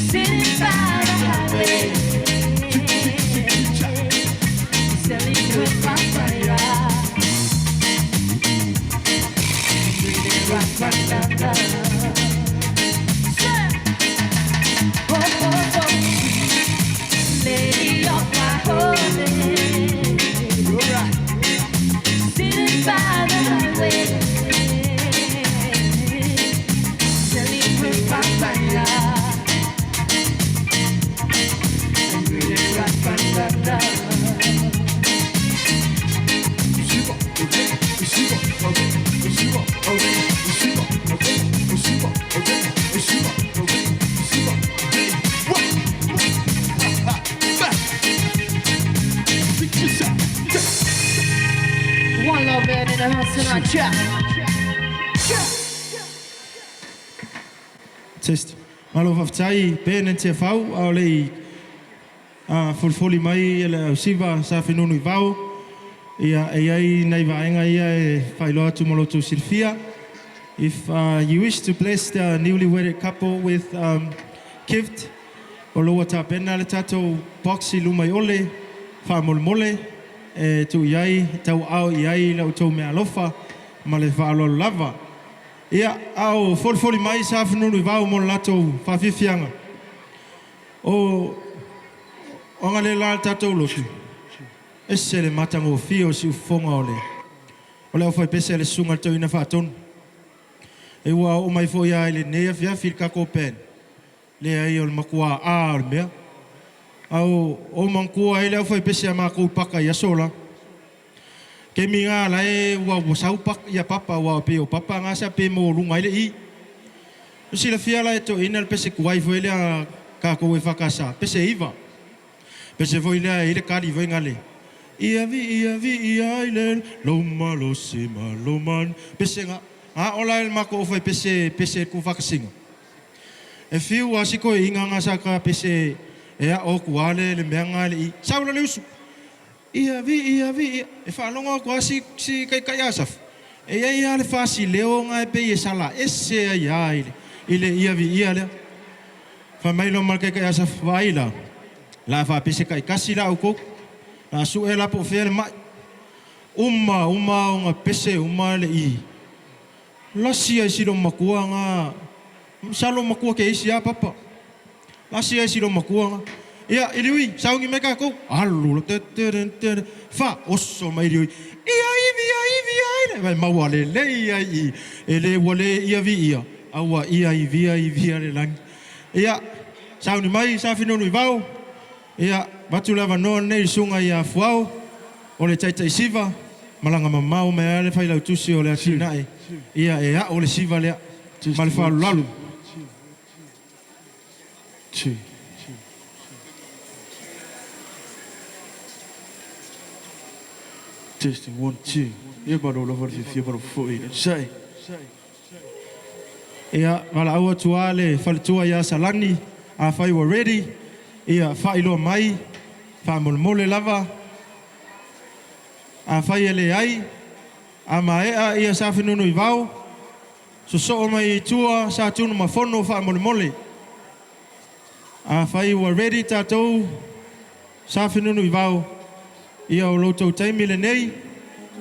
sitting by the highway, selling good papaya, green and rock from Latu. Oh, oh, oh, lady of my holy, sitting by the highway, selling good papaya, green and rock from Latu. One love band in the house tonight, check. Test. Malo faftai penen te fau au le fulfuli mai ele au siva sa fenunu i vau. Ia ai nei vaenga ia e whailoa tu molotu silfia. If you wish to bless the newly wedded couple with gift, o loa ta pena le tatou boxi lumai ole, whamole mole, e tu iai, tau au iai lau tau mea alofa, ma le whaalo lava. Ia au foli mai sa whanunu i vau mo latou whawhiwhianga. O ngale la tatou lotu. Ese le matango fio si ufonga ole. O leo fai pese le sunga tau ina whaatonu. E ua o mai fo ia ele nea fia fil kako pen. Le ai o le makua a o le mea. Au o mankua ele au fai pese a mako paka ia sola. Ke mi ngā la e ua wasau paka ia papa ua pe o papa ngasa pe mo lunga ele i. Si la fia la e to ina le pese kuai fo ele a kako e whakasa. Pese iwa. Pese fo ele a ele kari vai ngale. Ia vi ia ile loma lo sima loman. Pese ngā. Ola el mako o fai pese ku whakasinga. E whiu a siko e inga ngasa ka pese e a o kuale le mea ngā le i. Saula le usu. Ia vi. E whanonga o kua si kai asaf. E ia le whasi leo ngā e pe e sala. E se a ia ile. Ile ia vi ia lea. Whamailo mal kai asaf waila. La wha pese kai kasi la au kou. La su e la po whea le mai. Uma o ngā pese uma le I. Lasi ai siro makua ngā. Salo makua ke isi a papa. Lasi ai siro makua ngā. Ia, iriui, saungi me kā kou. Alu, te. Fa, oso mai iriui. Ia, ivi, vai maua le ia I. E le wale ia vi ia. Aua ia ivi le langi. Ia, sauni mai, sa finonu I vau. Ia, watu lava noa nei sunga ia fuau. O le taitai siva. Malanga mamau me ale fai lau tusi o le atinai. Ia e a o le siva lea. Ma le whalu lalu. Testing 1, 2. Ia baro la varfi fia baro foi. Sai. Ia wala aua tua le whaletua ia salani. A whai wa ready. Ia whailo mai. Whamole lava. A whai ele ai. A maea ia sa whinunu I vau. So mai tua sa tunu ma whono whamole. A whai wa ready tātou. Sa whinunu I vau. Ia o loutou taimile nei.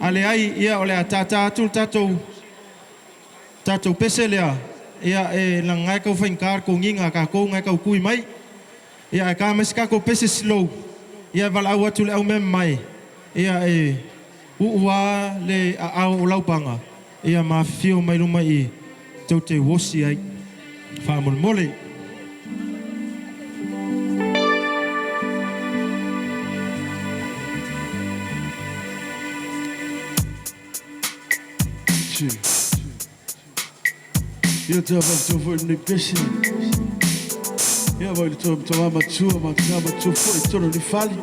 Ale ai ia o le a tātātul tātou pese lea. Ia e lang ngai kau whainkar ko nginga ka kou ngai kau kui mai. Ia e ka meska ko pese slow. Ia wala au atu le au mem mai. Ia e uua le a au o laupanga. Ia ma fio mai luma I. Tau te wosi ai. Whamon mole. Ia te awa tō fwoi nei pesi. Ia wai tō amatua, ma te amatua fwoi tono ni whali.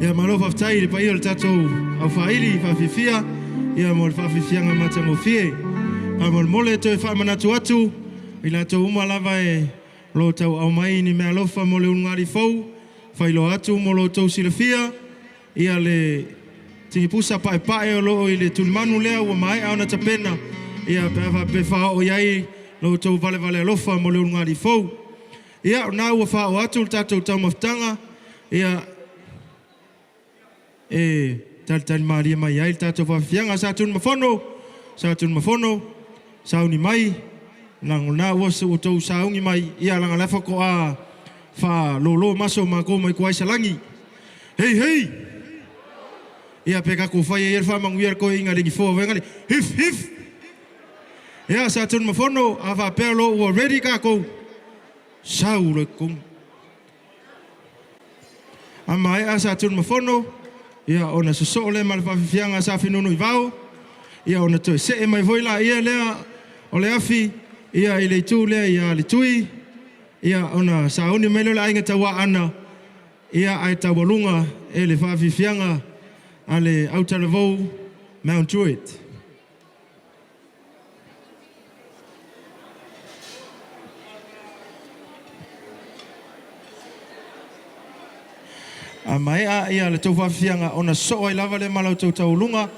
Ia malofa aftai le pai o le tatou au whaili, whawhiwhia, ia mo le whawhiwhianga matangofie. Pa mo le mole to e whamanatu atu, i la tau umalava e lo tau au mai ni mea lofa mo le ungari fau, whailo atu mo lo tau silafia, ia le tingipusa pae pae o loo i le tulimanu lea ua mai au na tapena, ia pe whao iai lo tau vale vale alofa mo le ungari fau. Ia na ua whao atu le tatou tau maftanga, ia tali maria mai ai tatou whawhianga sa tun mafono sauni mai langona wasa o tau saungi mai ia langa lefa ko a fa lolo maso ma ko mai kuai salangi hei ia peka ko fai ia fa manguier ko inga lingi fo vengali hif ia sa tun mafono ava perlo o ready ka ko sauro kong amai asa tun mafono ia ona so le mal whawhianga sa whinunu i vau. Ia ona toi se e mai voila ia lea o le afi. Ia i le tu lea ia le tui. Ia ona sa oni mele le ainga tawa ana. Ia ai tawalunga e le whawhianga a le Aotearoa Mount Druitt. A mai a ia le tau whawhianga ona so ai lava le malau tau taulunga.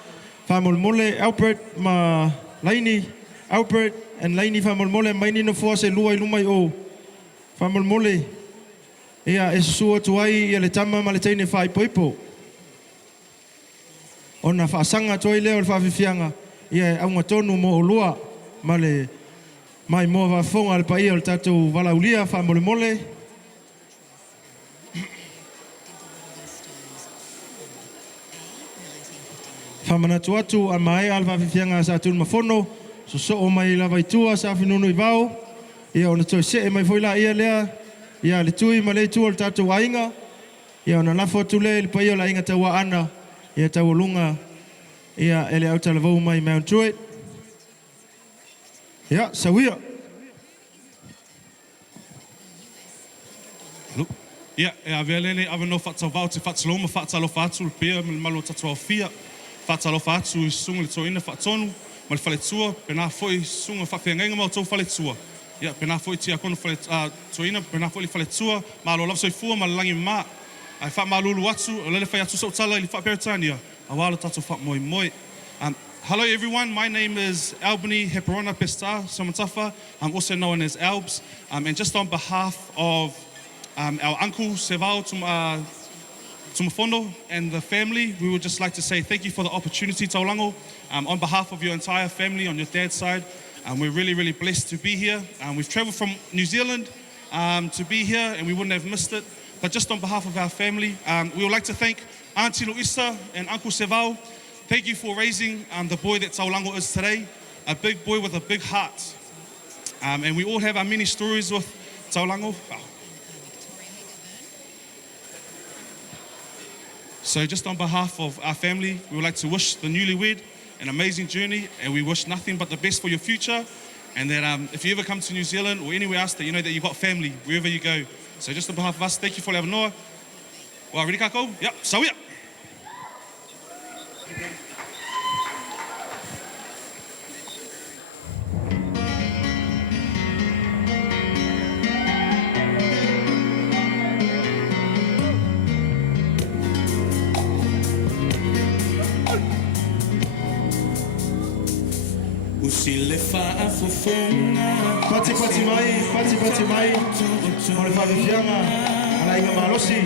Whamol mole Albert ma Laini, Albert en laini whamolmole mai ni no fua se lua I lumai o whamolmole ia e susua tuai ia le tama ma le teine whai poipo. Ona whaasanga tuai leo le whawhiwhianga ia e aunga tonu mo o lua ma le mai moa wafonga le paia le tatou walaulia whamolmole. Whamanatu atu a mai al whawhiwhianga sa tunu mafono so o mai la vaitua sa whinunu I vau ia ona toi se e mai foila ia lea ia le tui ma le tua le tatou ainga ia ona lafo atu le paia la inga taua ana ia taualunga ia ele au talavou mai Mount Druitt. Ia, sawia. Ia, e a velele ave no whatsavau te whatsaloma whatsalofa atu le pia malo tatua fia whatsalofa atu I sunga le toina whatsonu ma le whaletua pena foi sunga whawhiangainga mau tau whaletua. Ia, pena foi tia kono toina pena foi le whaletua ma lo lavsoi fua ma le langi maa. Ai wha malulu atu, o lele whai atu sa utala I le wha peritania. A wala tatu wha Moimoi. Hello everyone, my name is Albany Heperona Pesta Samatafa. I'm also known as Albs. And just on behalf of our uncle Sevao Tumafono and the family, we would just like to say thank you for the opportunity, Taulogo. On behalf of your entire family on your dad's side, we're really, really blessed to be here. We've traveled from New Zealand to be here and we wouldn't have missed it. But just on behalf of our family, we would like to thank Auntie Luisa and Uncle Sevao. Thank you for raising the boy that Taulogo is today, a big boy with a big heart. And we all have our many stories with Taulogo. So just on behalf of our family, we would like to wish the newlywed an amazing journey, and we wish nothing but the best for your future. And that if you ever come to New Zealand or anywhere else, that you know that you've got family wherever you go. So just on behalf of us, thank you for having noa. Wa ready kako? Yep, so yeah. Pati mai, o le whawhiwhianga, ala inga malosi.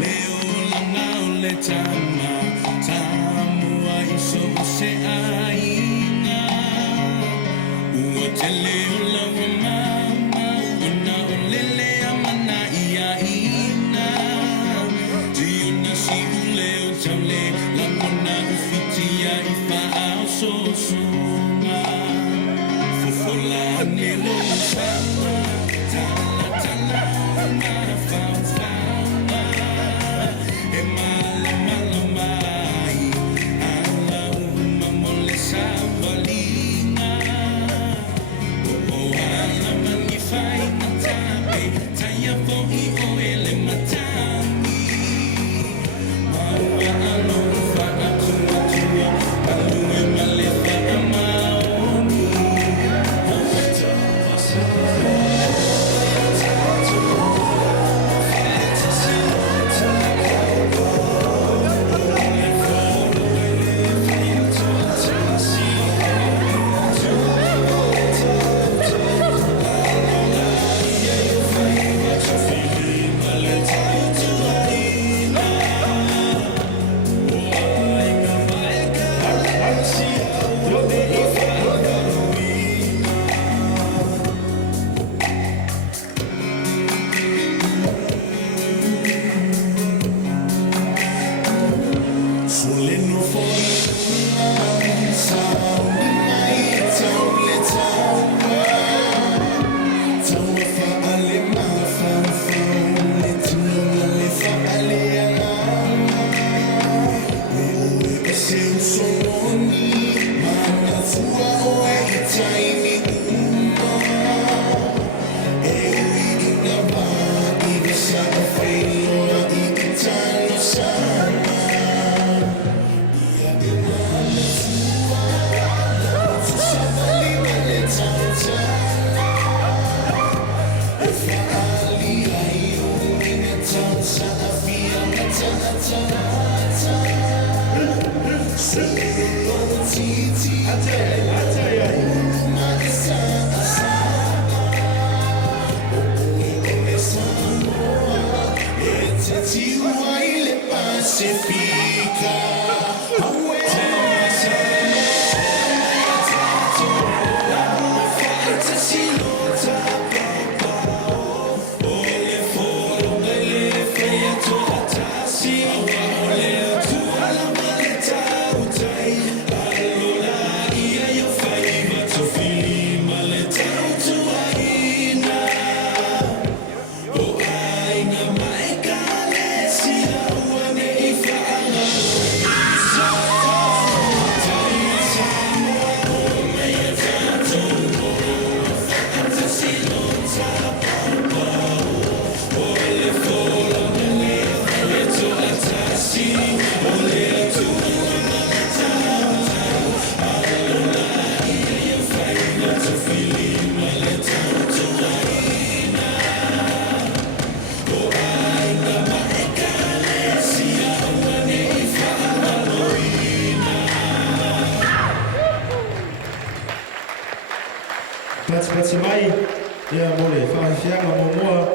Ia mole whawhianga mo mua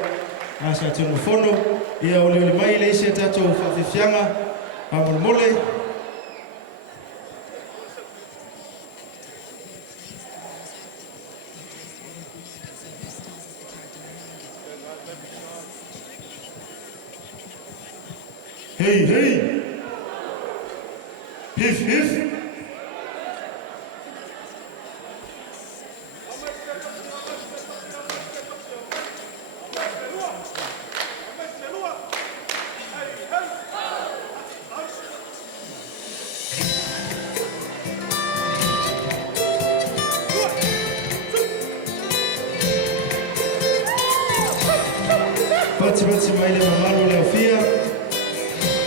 asa tunu whono. Ia ole mai le se tatou whawhianga a mole. Hey, hey! Hif, hif! Pati mai le mamalo le ofia.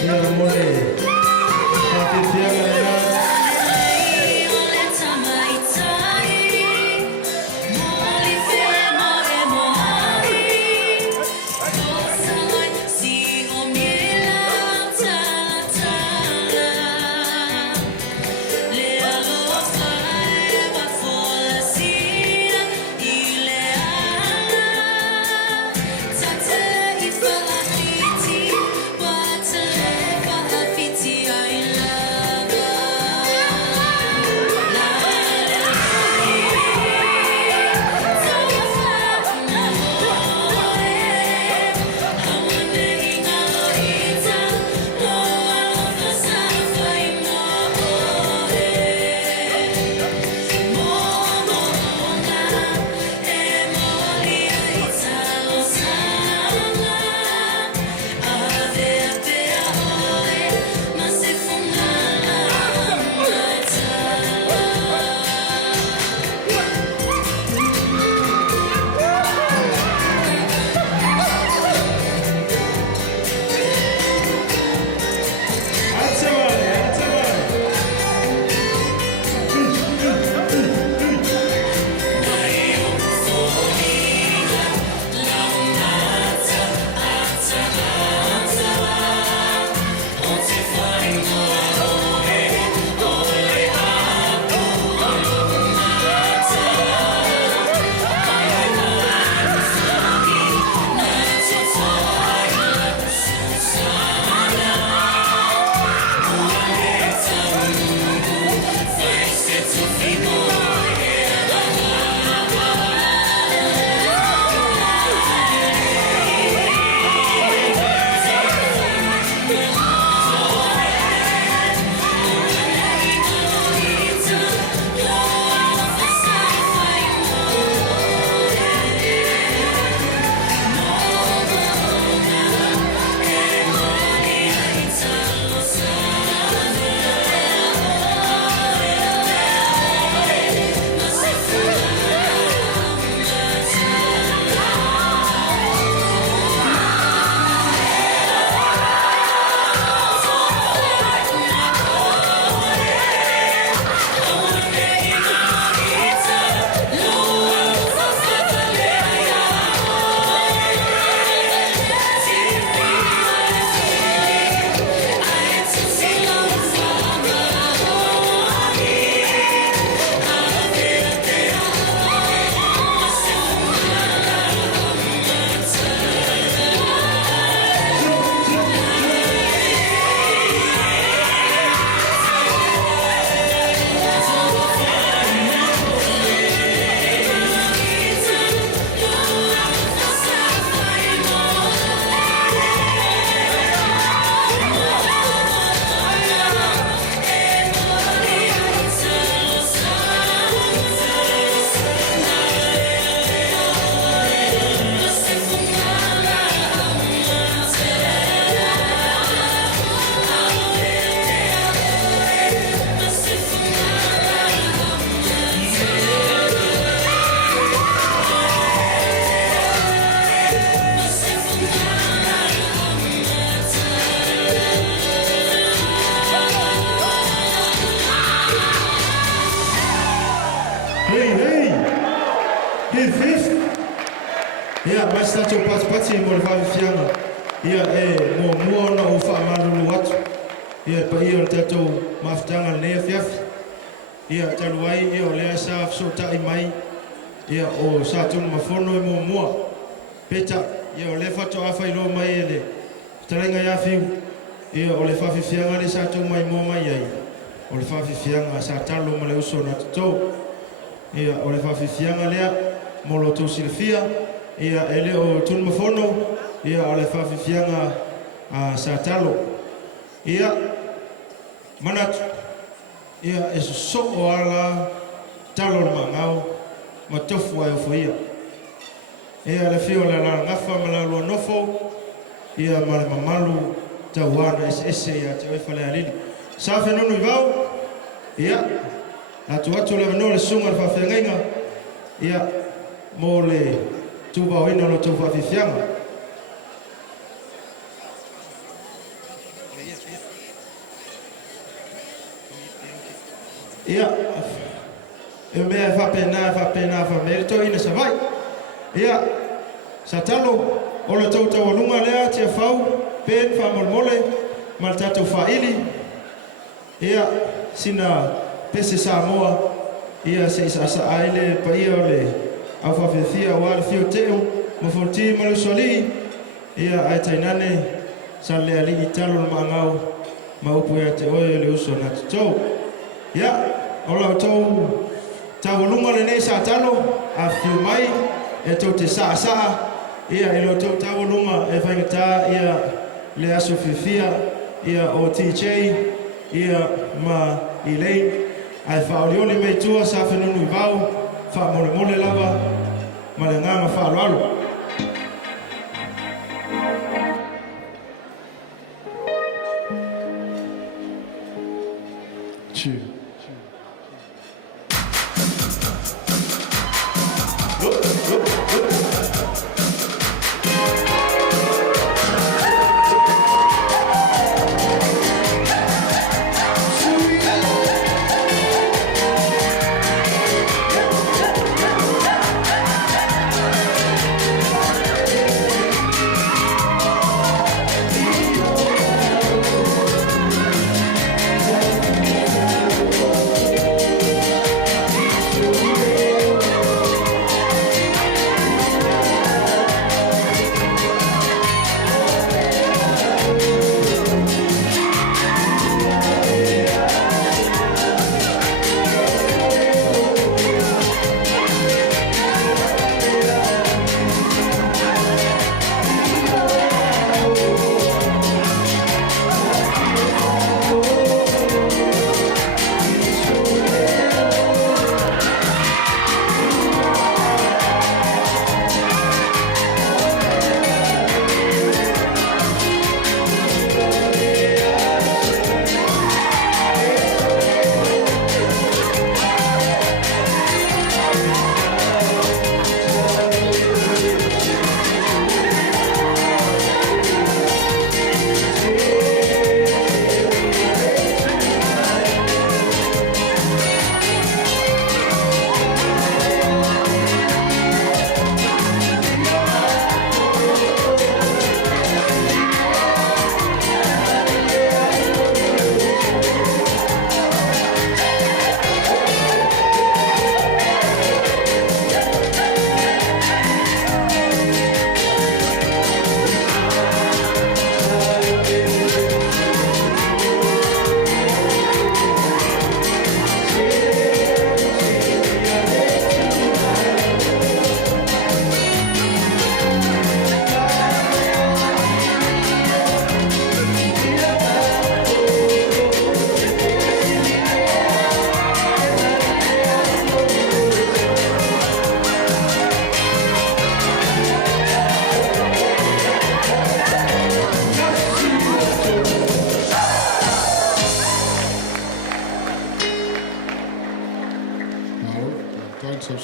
Ia mole. Pati fianga le na. Ia, mas tatou pati mo le whawhianga. Ia mua ona o whaamalulu atu. Ia pa ia o tatou mawhitanga lea whiawhi. Ia talu ai, ia o lea sa so tai mai. ia o sa tunu mafono i mua peta ia o le fato afa i lo mai e le talenga ia fiu ia o le fafifianga le sa tunu mai mua mai ai o le fafifianga sa talo ma le uso na tutou ia o le fafifianga lea mo lo tau silfia ia ele o tunu mafono ia o le fafifianga sa talo ia manatu ia e so o ala talo le mangau ma tofu ai o ia ia le fio le la ngafa ma la lo nofo ia ma le mamalu tauana ese ia te oifa le alili sa fenonu i vau ia atu le no le sunga le fafengainga ia mo le tuba ino lo tuba fifianga ia e mea whapena merito ina sa vai ia sa talo o le tau alunga lea tia whau pen whamolmole ma le tatou whaili ia sina pese Samoa ia se isa aile pa ia o le au whawhewhia o ale fio teo ma Fonoti ma le soli ia ai tainane sa le ali i talo na maangau ma upu ea te oe le uso na tutou ia o lau tau alunga le nei sa talo a fio mai e tau te saa ia e lo tau alunga e whaingata ia le aso whiwhia ia o TJ ia ma Elaine ai whaolioli mei tua sa whenunu i vau wha mole lava ma le nganga whaaloalo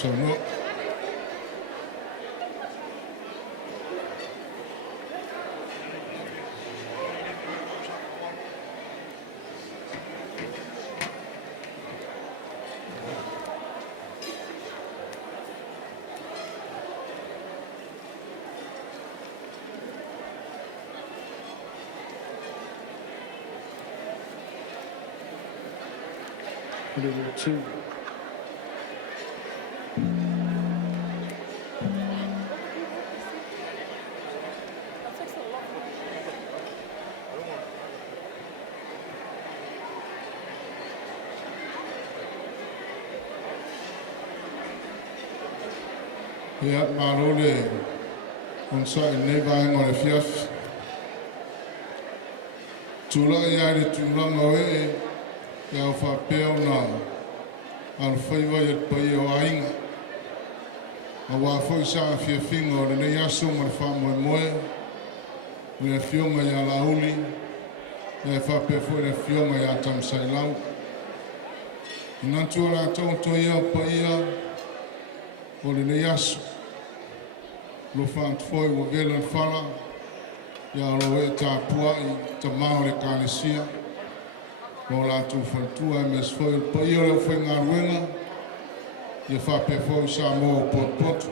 so no. Level 2. Ia marole on sa nei vai ngore fiaf. Tula ia de tula ngoe ia fa peo na al fai vai pai o ainga. Awa foi sa fiafingo le nei aso ma fa moimoi. Le fionga ia lauli. Le fa pe foi le fionga ia tam sailau. Nantua la tonto ia paia o le nei aso. Lo fant foi o gelan fala ia lo e ta pua i ta mao le kalesia lo Latu fantua e mes foi paia o foi ngaruenga ia fa pe foi sa mo pot pot.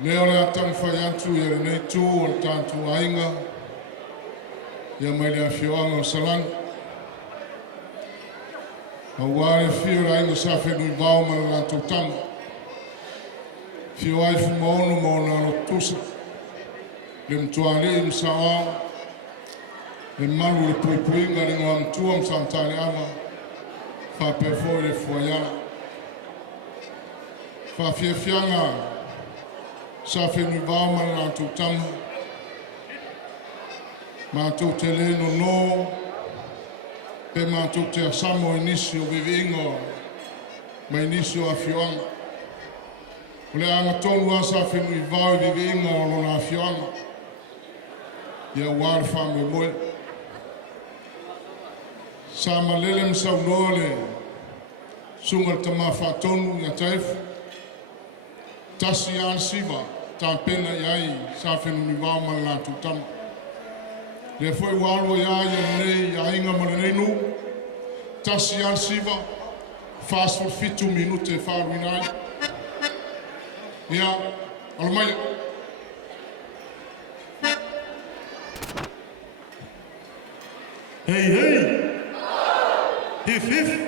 Leo le atang fai atu ia le nei tu o le tantu ainga ia mai le afioanga o salang. Aware fio la inga sa fe nui vau ma la Latu tanga. Fio ai fu mono mo na tusa. Le mtuale msawa. Le malu le puipuinga le ngam tuam santale ama. Fa pe fo le fuayana. Fa fie fianga. Sa fe nui vau ma la Latu tanga. Ma tu te le no. Pe mātou te asamo inisi o vivingo, ma inisi o afioanga. O le anga tonu asa whinu I vau vivingo o lona afioanga. Ia wāre whame moe. Sa malele msau noa le sunga tama whatonu ia taifu. Tasi an siva, tā pena iai sa whinu I vau ma Latu tama. Le foi walo ia nei ia inga maranei no tasi an siva fast for 2 minute fa winai ia almai Hey hif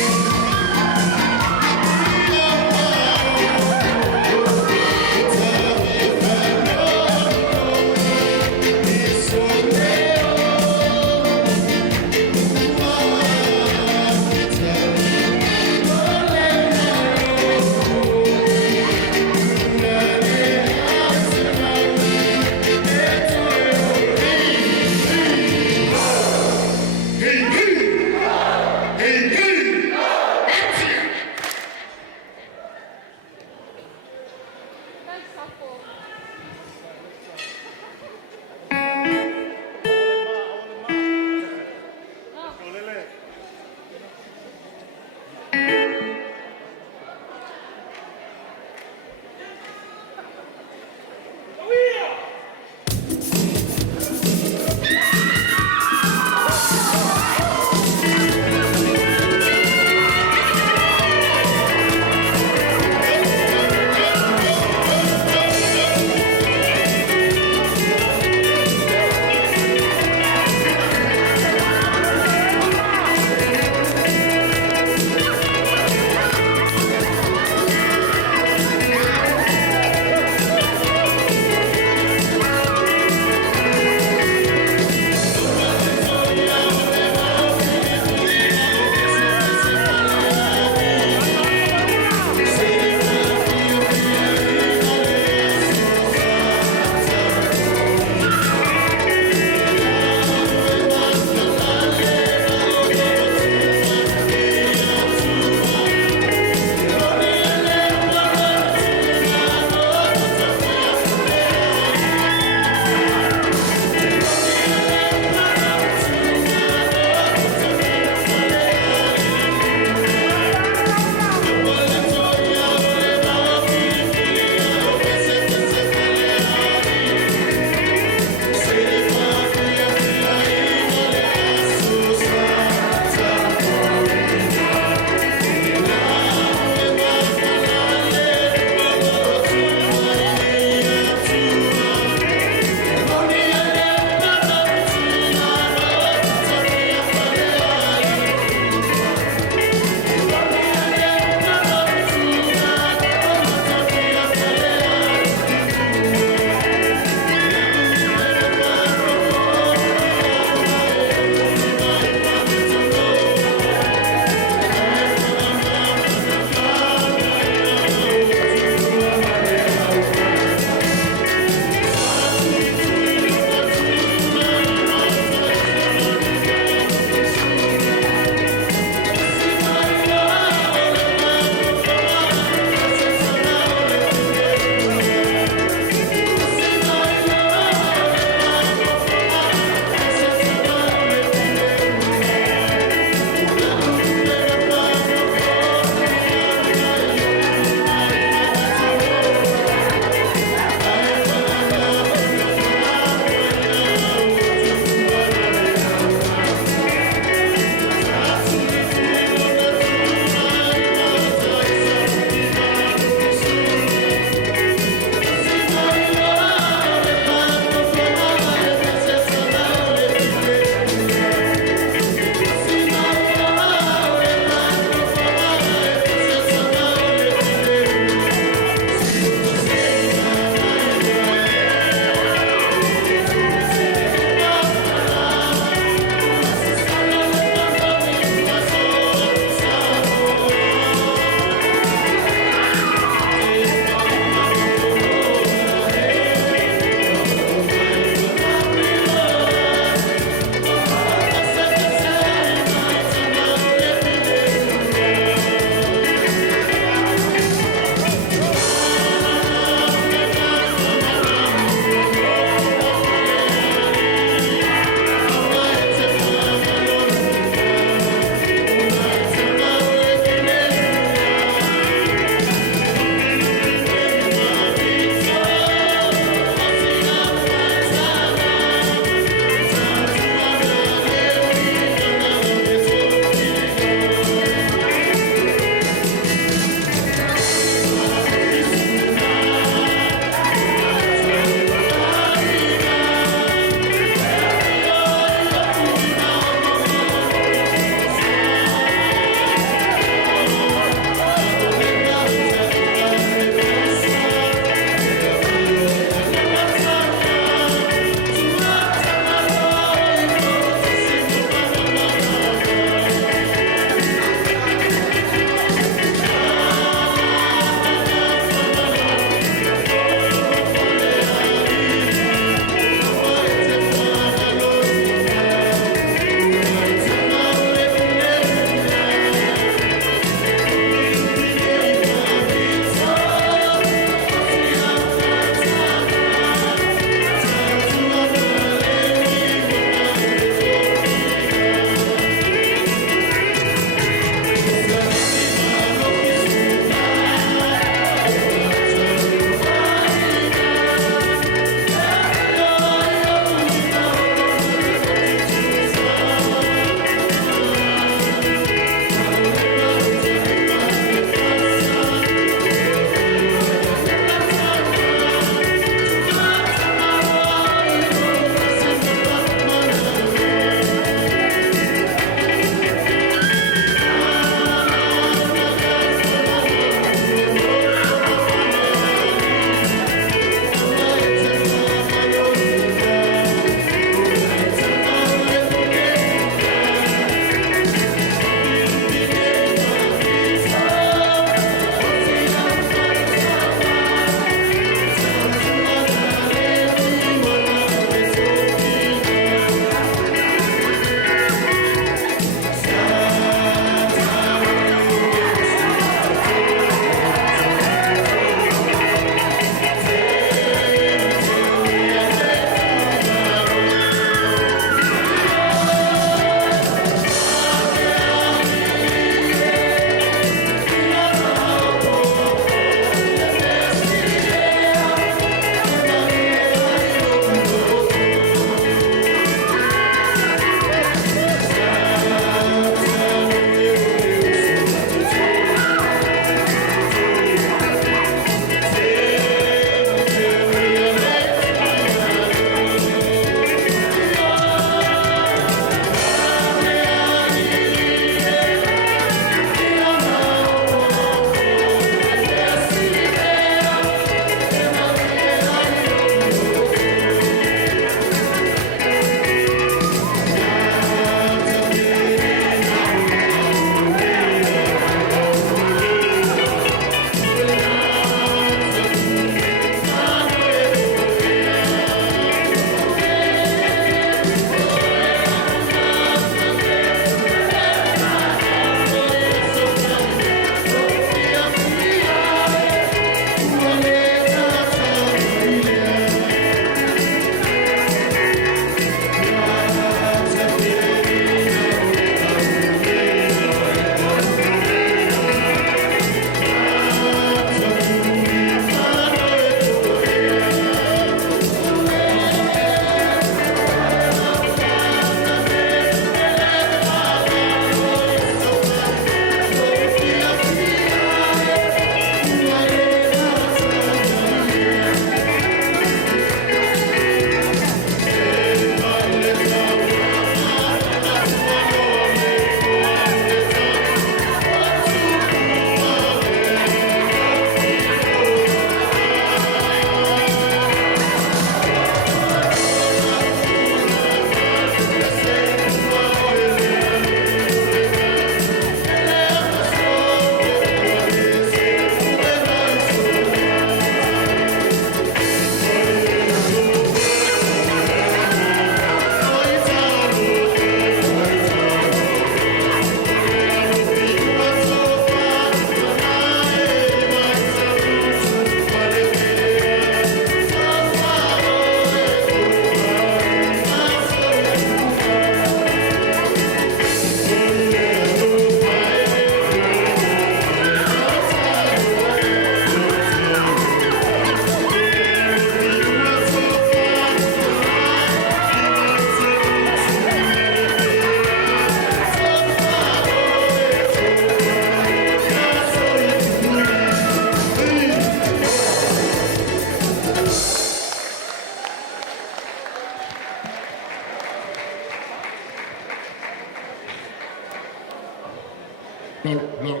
Lolo.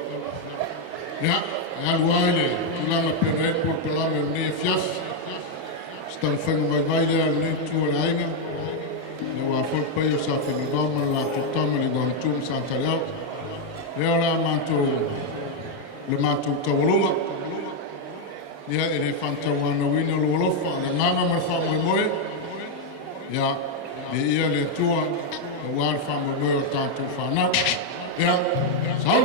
Ya, aluaile, tulanga pere por pelame ne fiaf. Stan fengo vai le ne tu lainga. Ne wa fol payo sa fe ni goma la tutama ni gom tum sa taliao. Le ora manto le manto Taulogo. Ya ene fanta wana wina lolofa na nganga ma fa Moimoi. Ya, de ia le tua wa fa Moimoi tanto fana. Ya, sao?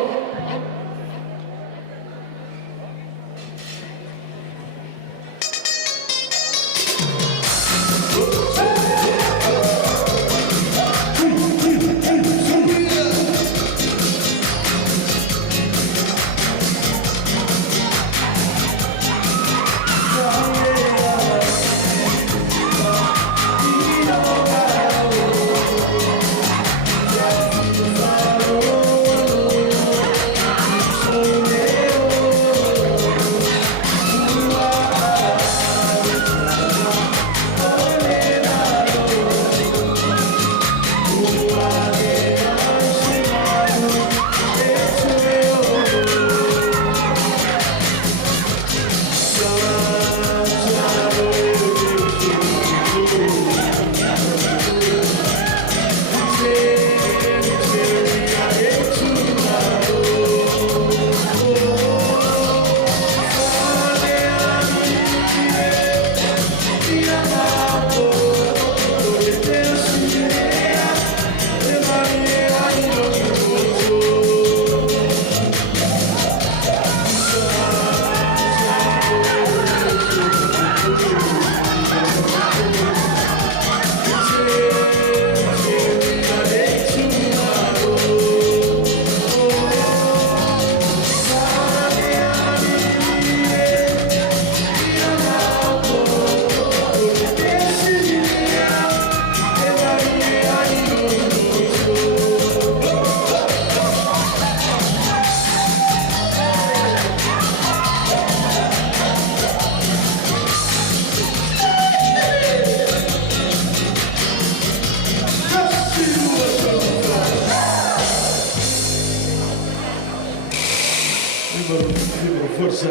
Forza.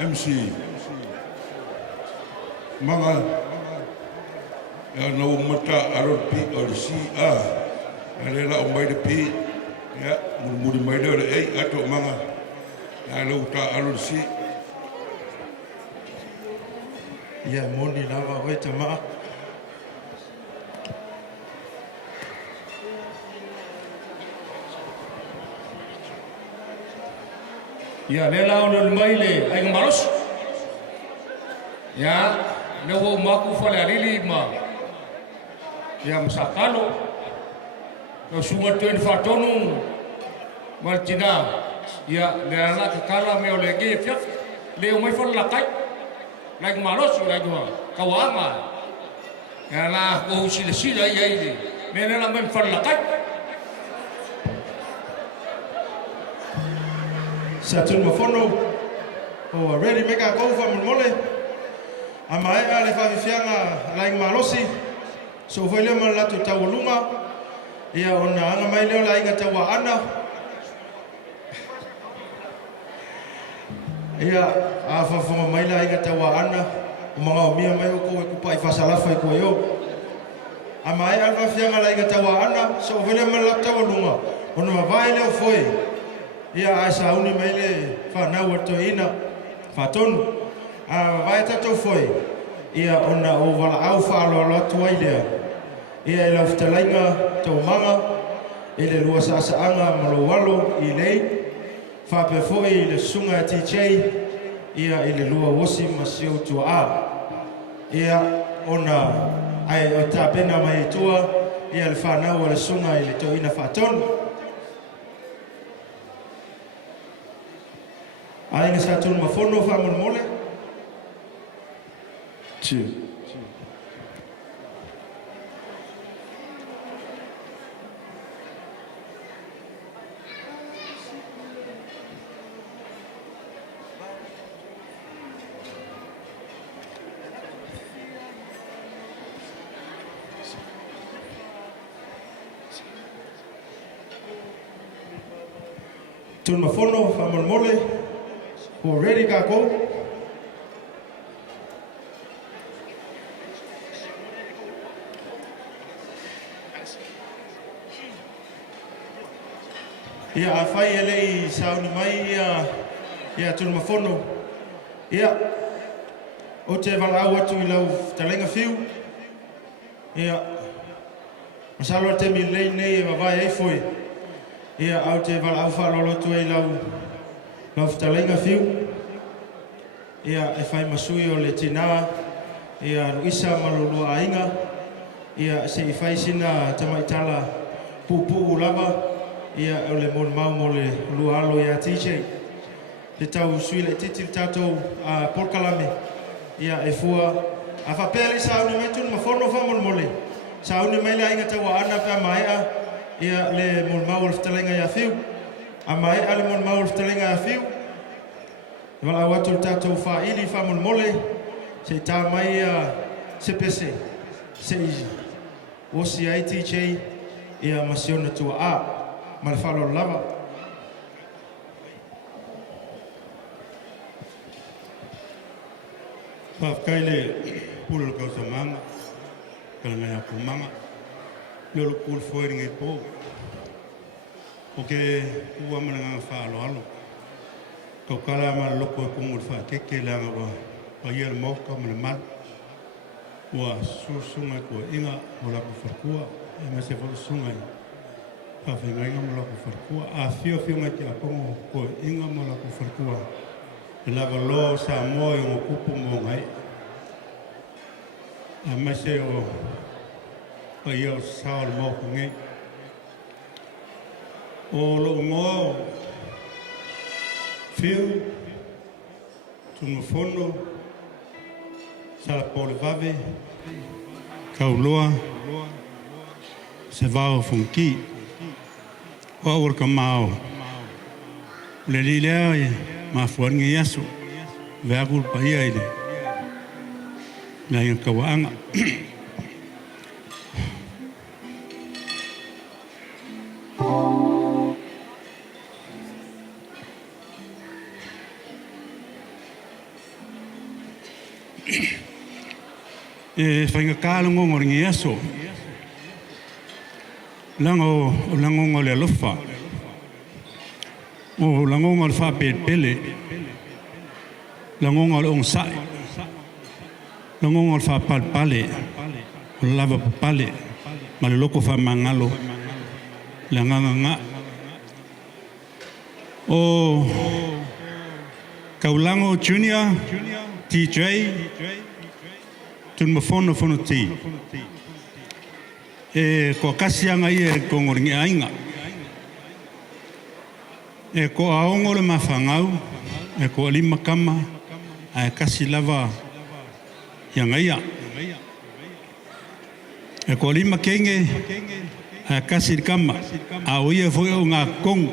MC. Manga. Ya no mata arot pi or si a. Ale la umbai de pi. Ya mudi mai de ato manga. Ya lo ta arot si. Ya moni lava weta ma. Ya lela on maile ai maros. Ya ne wo maku fale alili ma. Ya msakalo. No sunga tuen fatonu martina. Ya lela kala me olege fiaf. Le mai fol la kai. Like maros la gua. Kawama. Ya la ko sila ya ile. Ne lela men fol la kai. Satul mafono o ready meka ko fa mole amai ale fa fianga laing malosi so foi le mal Latu Taulogo ia ona anga mai le lainga tawa ana ia a fa fa mai lainga tawa ana o manga mia mai ko ku pai fa sala fa ko yo amai ale fa fianga lainga tawa ana so foi le mal Latu Taulogo ona vai le foi ia asa uni mele fa na wato ina faton a vai tato foi ia ona o wala au fa lo tua ile ia la ftalainga to mama ile lua sa anga malo walo Elaine fa pe foi le sunga TJ ia ile lua wosi masio tua ia ona ai o tapena mai tua ia le fa na wala sunga ile to ina faton Ainda está tudo uma forma ou vamos mole? Tio. Tun mafono famol mole. Who ready ka ko? Ia a fai ele sauni mai ia tun mafono. Ia o te walau atu I lau talenga fiu. Ia masalo te mi Elaine nei e mawai ei foi. Ia au te walau whalolo tu ei lau talenga fiu. Ia e whai masui o le tina. Ia ruisa malulua ainga. Ia se I whai sina tamaitala pupu lava. Ia o le mon mau mo le lualo ia tiche. Te tau sui le titi tatou a porkalame. Ia e fua a whapele sauni mai tunu mafono whamon mole. Sauni mai le ainga taua ana pe a maea. Ia le mon mau le ftalenga ia fiu. A maea le mon mau le ftalenga ia fiu. Wala watu le tatou whaili whamon mole. Se tā mai se pese. Se izi. Osi ai tiche ia masiona tua a. Ma falo lava. Kaile pul ka samanga. Kala ngai pumanga. Lolo pul foi ngai po. Oke ua mana falo alo. Ko kala ma loko kumul fa keke langa wa. Wa ia mo ka mana mal. Wa susunga ko inga mola ko farkua. E ma se fo sunga. A whenga inga mola ko wharkua. A whio ngai ki a kongo ko inga mola ko wharkua. E lava lo sa moi o kupu mo ngai. A mase o ia o sao le mo ko ngai. O lo mo whio tunga fono sala pole vave kauloa se vao funki. Wa urka mau. Le lilea ma fuan ngi yasu. Veagul pa ia ile. Na yang kawaanga. E whainga kālango ngori ngi yasu. Lango le lofa. O lango le fa pele. Lango le ongsa. Lango le fa pale. O lava pale. Ma le loko fa mangalo. Langanga. O kaulango junior TJ tun mafono Fonoti. E ko kasianga ia ko ngoringi ainga. E ko aongo le mafangau, e ko lima kama, a kasi lava yang ia. E ko lima kenge, a kasi kama, a oia foi o ngā kong,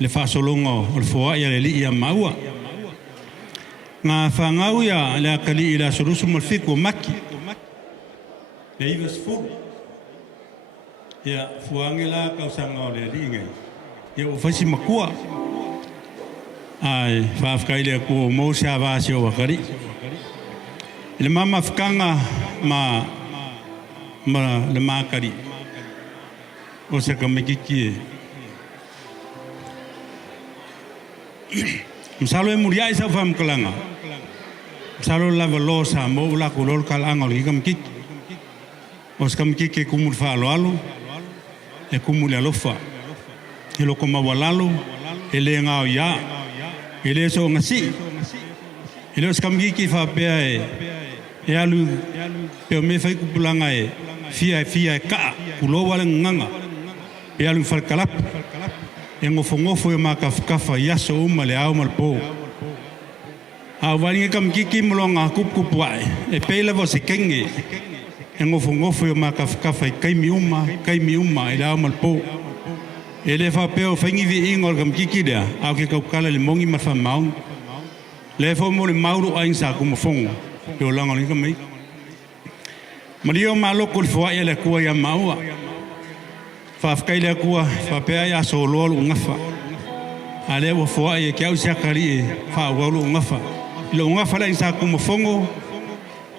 le whasolongo, o le foa ia le li ia maua. Ngā whangau ia le akali ila sorusu malfiku maki. Le iwas furu. Ia fuangela kausanga o le ringai. Ia ufasi makua. Ai, whaafkaile ko mo sia vasi o wakari. Le mama whakanga ma le makari. O se kamekiki. Msalo e muria isa whamkalanga. Msalo lava lo sa mo ula kulol kalanga o hikam kiki. O se kamekiki kumul whaaloalo. E kumul alofa. E loko mawalalo. E le ngao ya. E le so ngasi. E le o se kamekiki whapea e alu. Peo me whai kupulanga e. Fia e kaa. Kulowa le nganga. E alu whalkalapu. E ngofo e makafkafa yaso uma le au malpo. A waringa kamekiki mulonga kupukupu ai. E peila vo se kenge. E ngofo e makafkafa i kaimi uma e le au malpo. E le whapeo whaingi vi ingol kamekiki lea. Au ke kaukala le mongi marfa maung. Le fo mo le mauru aing sa kumafongo. E o langa linga mei. Mario maloko le fua ia le kua ia maua. Whafkai lea kua, whapea ia so loalu ngafa. Ale wa foa e kia usia kari e fa walo ngafa. Lo ngafa la insa kuma fongo.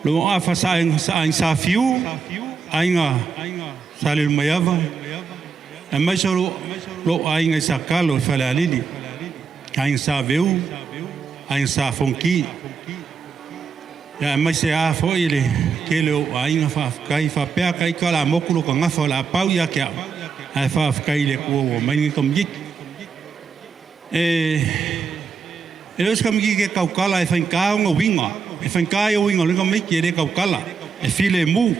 Lo ngafa sa insa fiu. Ainga salil mayava. E mai so lo ainga sa kalo fa la lili. Ainga sa veu. Ainga sa fonki. Ya mai se a fo ile ke lo ainga fa kai fa pe kai kala mokulo ka ngafa la pau ya kia. Ai fa kai le ko mai kom gik. Eles kam gi ke kaukala e fainka nga winga. E fainka e winga le kam ki e kaukala. E file mu.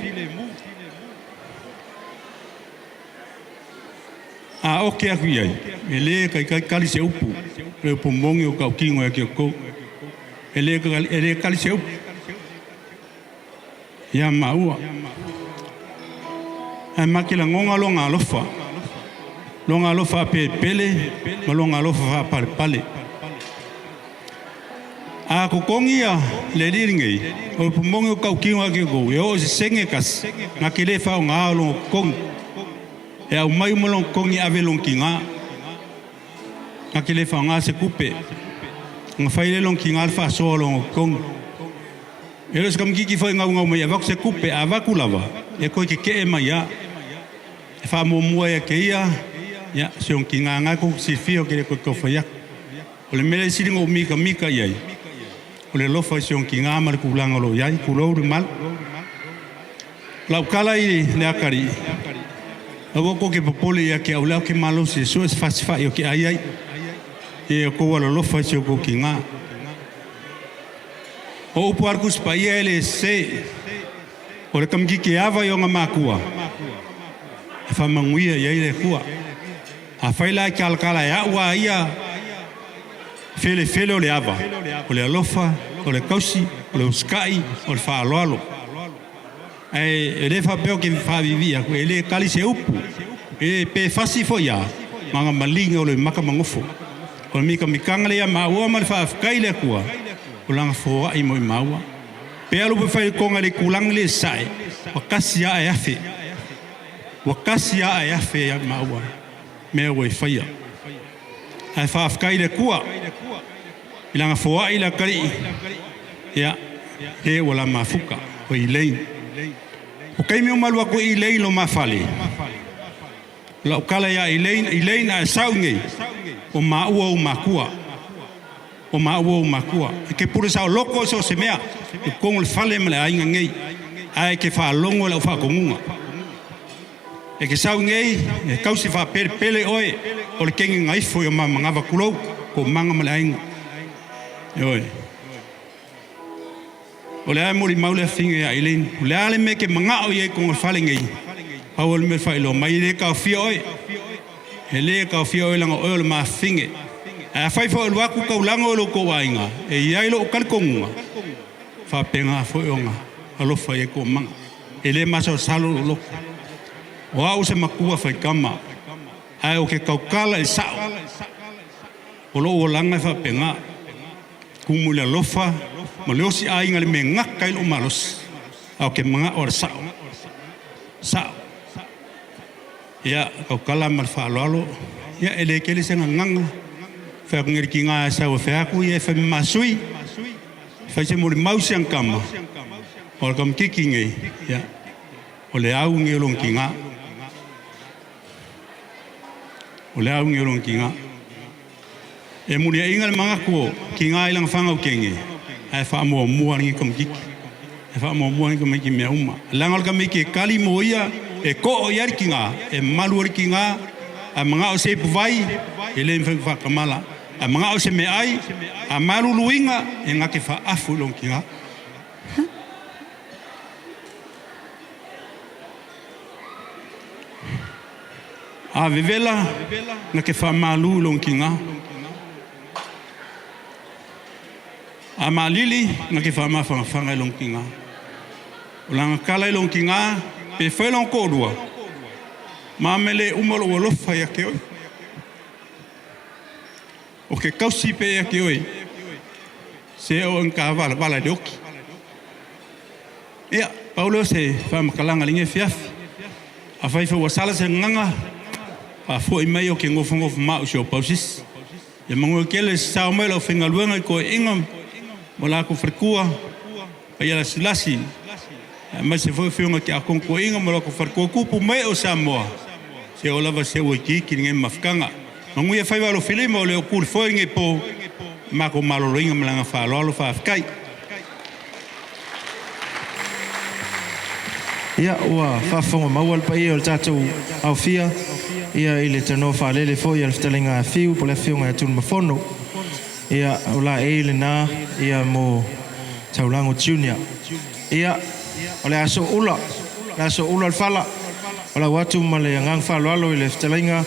A oke aku ai. Ele kai kali se upu. Le pomongi o kau kingo e ko. Ele kali se upu. Ya maua. Ai makila ngonga longa lofa. Longa lofa pele, longa lofa pale. A kokongia le liringi, o pumongo kau kinga ke go, e o senge kas, na kele fa nga lo kong. E au mai molong kongi ave long kinga. Na kele fa nga se kupe. Nga faile long kinga fa so long kong. E los kam kiki fa nga mai avak se kupe avakulava. E ko ke e mai ya. E fa mo ya ke ia. Ya, se on kinga nga ko si fio ke ko fa ya. O le mele siringo mika yai. O le lofa se on kinga mar kulanga lo yai, kulo mal. La kala i le akari. Abo ko ke popole ya ke aula ke malo se so es fa yo ke ai. E ko wala lofa se ko kinga. O puarkus pa ele se. O le kamki ke ava yo nga makua. Fa manguia yai le kua. A faila kala ya wa ia fele o le ava o le alofa o le kausi o le sky o le fa alo e le fa peo ke fa vivia ko ele kali se upu e pe fasi fo ya manga malinga o le maka mangofo o mika mikanga le ma o ma fa kai le kua o langa fo ai mo maua pe alu pe fa konga le kulang le sai o kasia e afe ya maua me o faia ai fa kai le kua ilanga foa ila kari ya e wala mafuka o Elaine o kai me malwa ko Elaine lo mafali la kala ya Elaine a saungi o maua o makua ke pure sa loko so se mea e kong le fale mele ainga ngai ai ke fa longo la fa kongunga e ke saungi e kausi fa pele oe o le kengi ngai fo yo manga va kulo ko manga mele ainga oi o le amori maule finge ya Elaine o le ale me ke manga o ye ko fale ngai Paula me fa lo mai le ka fia oi ele ka fia oi langa o le ma finge a fai fo lo ku ka langa lo ko wainga e ia lo kal konga fa penga fo yonga alo fa ye ko manga ele ma so salo lo o au se makua fa kama ai o ke kaukala e sa o lo langa fa penga kumula lofa mo le osi ainga le menga kai lo malos au ke manga or sa ya kaukala mal fa lo ya ele ke le senga nganga fa ngir kinga sa o fa ku ye fa masui fa se mo le mausi ang kama o kam kikinge ya o le au ngilong kinga e mulia ingal manga ko kinga ilang fanga ukenge ai fa mo ngi kom gik e fa mo ngi kom ki me uma langal ka me ke kali moia e ko o yar kinga e malu kinga a manga o se vai ele fa kamala a manga o se me ai a malu luinga e ngake fa afu long kinga a vivela ngake fa malu long kinga a malili ngake fa ma fa long kinga ulang kala long kinga pe foi long kodua mamele umolo wolo fa ya ke o ke kausi pe ya ke oi se o en kavala bala de oki ya Paula se fa makalanga linge fiaf a fai fa wasala se nganga a foi mai o ke ngofongo ma o sho pausis Ia mangu kele sa mai lo finga luenga ko ingam mola ko frkua pa ia lasi ma se foi fiunga ki akon ko ingam mola ko frkua kupu mai o Samoa se ola va se wiki ki nge mafkanga mangu ia fai lo filima o le kur foi nge po ma ko malo lo ingam langa fa lo fa kai ia ua whafonga maual pa ia o tātou au fia ia i le tano whalele fo ia le ftalinga fiu po le fiunga e tunu mafono ia o la e le nā ia mo Taulogo Junior ia o le aso ula le whala o la watu ma le ngang whalo alo i le ftalinga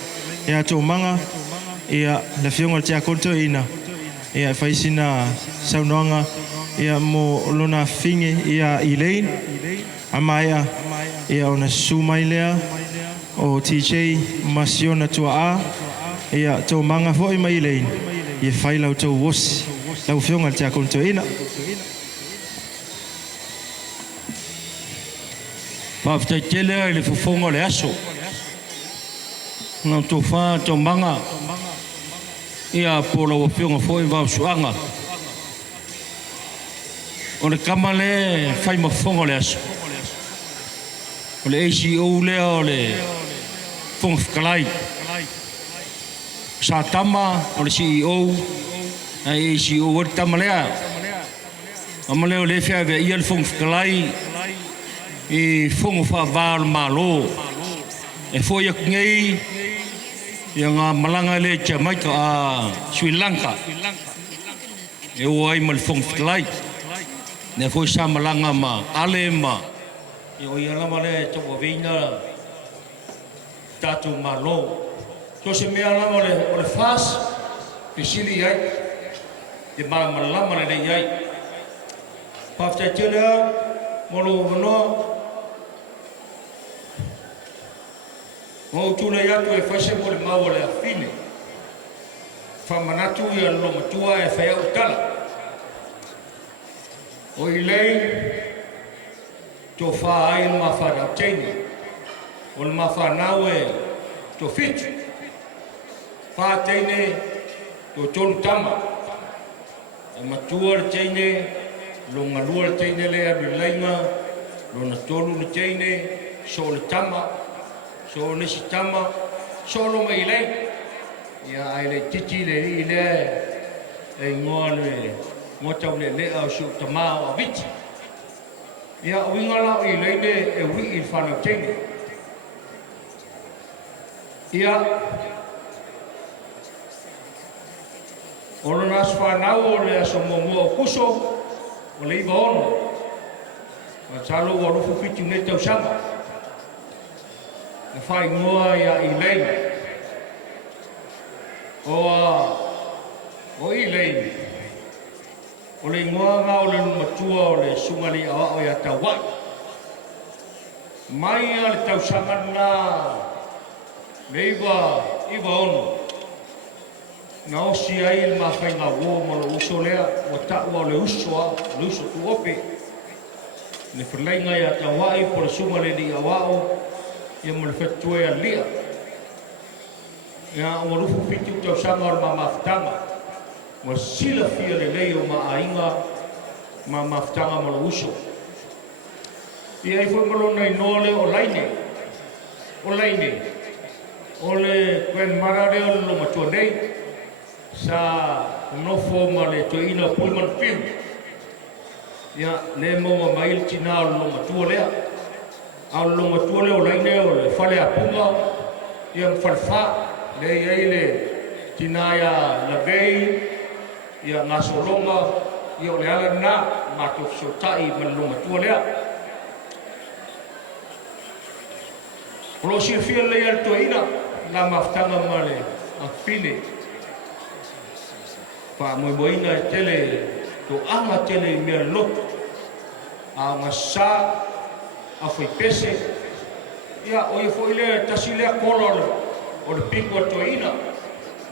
ia tō manga ia le fiunga le tia konto ina ia whaisina saunoanga ia mo lona finge ia Elaine Amaya ia ona sumai lea o TJ Masiona tua a ia tō manga foi mai Elaine ia whai lau tō wosi lau whionga le tia konto ina Paftai tele le fufonga le aso ngā tō whā tō manga ia pola wa whionga foi vau suanga o le kamale whai mafonga le aso o le ACO lea o le fonga whakalai sa tama o le CEO a ACO o le tama lea ama leo le whia vea ia le fonga whakalai i fonga whaavālo malo e foi ak ngei ia ngā malanga le Jamaica a Sri Lanka e o ai ma le fonga whakalai ne foi sa malanga ma ale ma o ia lama le toko vina tatu malo to se mea lama o le fas pe sili ai de malama le ai pafta tela molo no o tula ya to e fase mo le mau le afine fa manatu ia lo matua e fa o tala o Elaine to fa ai ma fa na tene o ma fa nawe to fit fa tene to ton tama ma tuar tene lo ngalua tene le a lainga lo na tolu le tene so le tama so le sitama so lo mai le ya ai le titi le ile e ngole mo tau le a su tama o viti ia wingala i leine e wi i whanau tene. Ia ono nas whanau o le aso momo o kuso o le iwa ono. Ma talo o rufu fitu ne tau sama. E whai ngoa ia i leine. O i leine. O le ngoa ngā o le matua o le sumali awa o ia tau wai. Mai a le tau samana le iwa ono. Nga osi ai le mawhai ngā uo mo le uso lea o taua o le uso tu ope. Le whalainga ia tau wai po le sumali ni awa o ia mo le whetue a lia. Ia o rufu fitu tau sama o le mamawhtanga. Mo sila fia le leo ma ainga ma maftanga mo lo uso. Ia i foi malo nei nole o laine. O laine. O le kwen marare o lo matua nei. Sa nofo ma le toina pullman fiu. Ia le mo ma mail tina o lo matua lea. A lo matua lea o laine o le fale a punga. Ia mfalfa le eile tina ia la bei. Ia ngā solonga, ia o le ala nā, mātou fisotai malonga tua lea. Olo si fia lea al tua ina, la maftanga male a fine. Pa moimoina e tele, to anga tele i mea loto. A ngā sā, a fai pese. Ia o i fo ile tasi lea kola o le pinko al tua ina.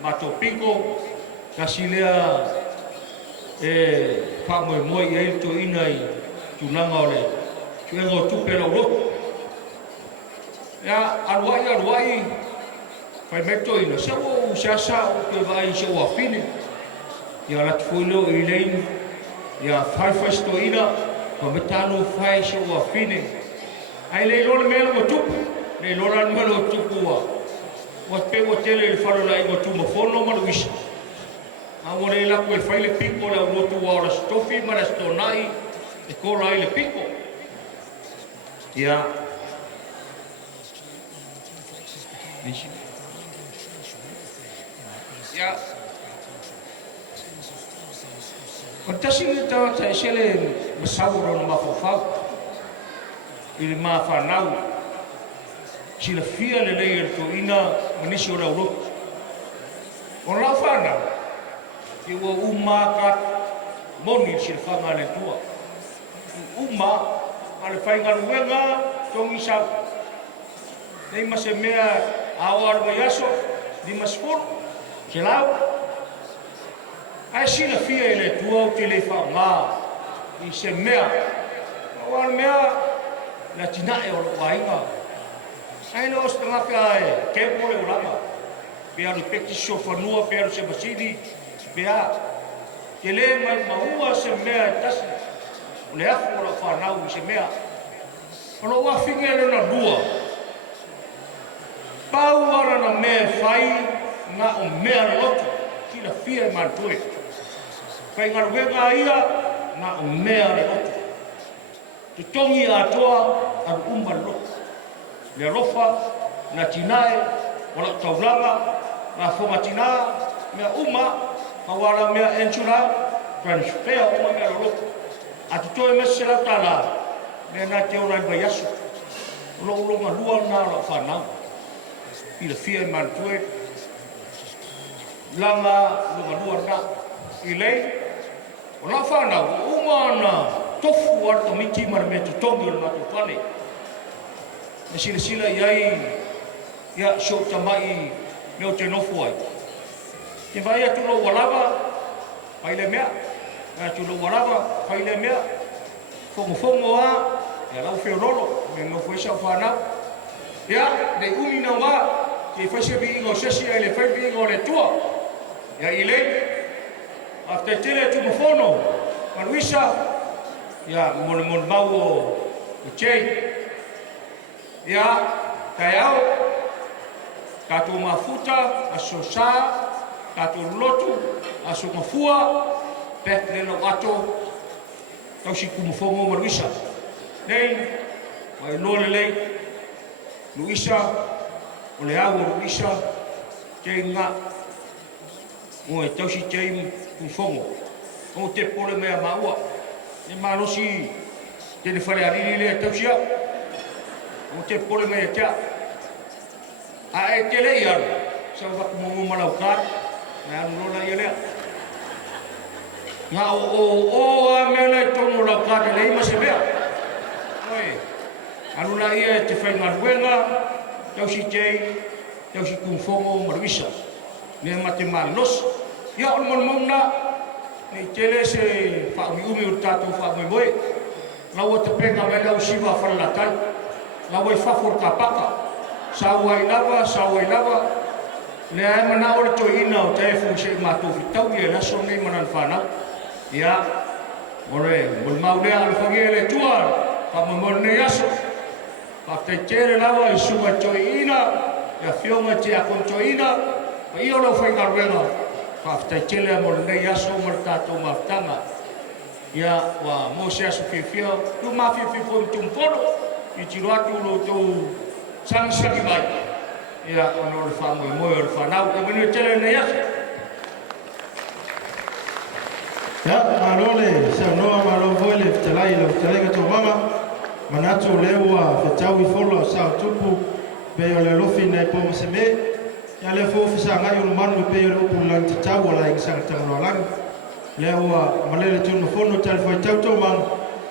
Mātou pinko, kasi lea e pa Moimoi e to ina i tulanga o le tuenga o tupe lau loto. Ia aluai Fai mai toi na sa o sa o ke vai se o fine. Ia la tfulo Elaine. Ia fai sto ina ma metano fai se o fine. Ai le lo me lo tupu. Le lo ran me lo tupu wa. Wa pe o tele le falo la i tu mo fono ma lo wis. A ore la ko fai le pico la o tu wa la stofi ma la sto nai e ko la le pico. Ia Ya. Kontasi ta ta sele masawro no mafofa. Il ma fa nau. Si la fia le lei to ina manisi ora uro. On la fa na. Ki wo uma ka moni si fa ma le tua. Uma ale fai ngaru wenga tongi sa. Nei mase mea awar me yaso di masfur. Kelau, ai sila fia ele tua te le fa ma i se mea, awal mea la tina e o wainga. Ai lo stanga ka ke mo le ulama, pia le peki so fanua pia se basidi, pia ke le mai maua se mea tasi, le afu la fa nau se mea. Ono wa finga le na dua. Pau ara na me fai na o mea lotu ki la fia e mantue. Kai ngā ruenga ia na o mea lotu. Te tongi atoa ar umba lotu. Le rofa, na tinae, wala taulanga, na fonga tina, mea uma, hawara mea enchura, transfer uma mea lotu. Atu toe mese la tala, mea na te ora iba yasu. Ulo ulonga lua na la whanau. I la fia e mantue, langa lua na Elaine o la fana uma tofu ar to miti mar me to tongi na to pane na sila iai ya so tamai me te no foi ke vai atu lo walava pai le mea atu lo walava pai le mea fongo a ya la fe rolo me no foi sa fana ya de umi na wa ke fa se bi ngo se si ele fa bi ngo le tua ya Elaine, after tele tu mofono, manuisa, ya mon mau o chei, ya kayao, katu mafuta, asosa, katu lotu, aso mafua, pek lelo ato, tau si kumofongo manuisa. Nei, mai lole lei, Luisa, o le au Luisa, chei nga, o e tausi tei kufongo o te pole mea maua e manosi te le fare ariri le tausia o te pole mea tia a e te le iaro sa waku momo malau kar me anu lola i lea nga o a mea le tono lau kar le ima se mea oe anu la ia te whai ngaruenga tausi tei tausi kufongo maruisa ne mate manos ya on mona ni tele se fa umi urtato fa Moimoi la o te penga me la usiva fa la tai la o fa for kapaka sa wai lava le ai mana o to ina o te fu se ma to fitau ye la so nei manan fa na ya ore mol maule al fagele tua fa mo ne yaso fa te tere lava i suba to ina ya fioma te a con to ina io lo fai carvena fafta chele mo le yaso mertato maftanga ya wa mo se aso fifia tu ma fo tu polo i tiratu lo tu sang saki vai ya ono le fa mo o fa na e meno chele ne yaso ya malole se no malo vole telai lo telenga to mama manatu lewa fetawi folo sa tupu be le lofi nei po se me ya le fo fisa nga yo manu pe yo ku lan ti tawo la ingsa ta no lang le wa malele tu no fono tal fo tauto man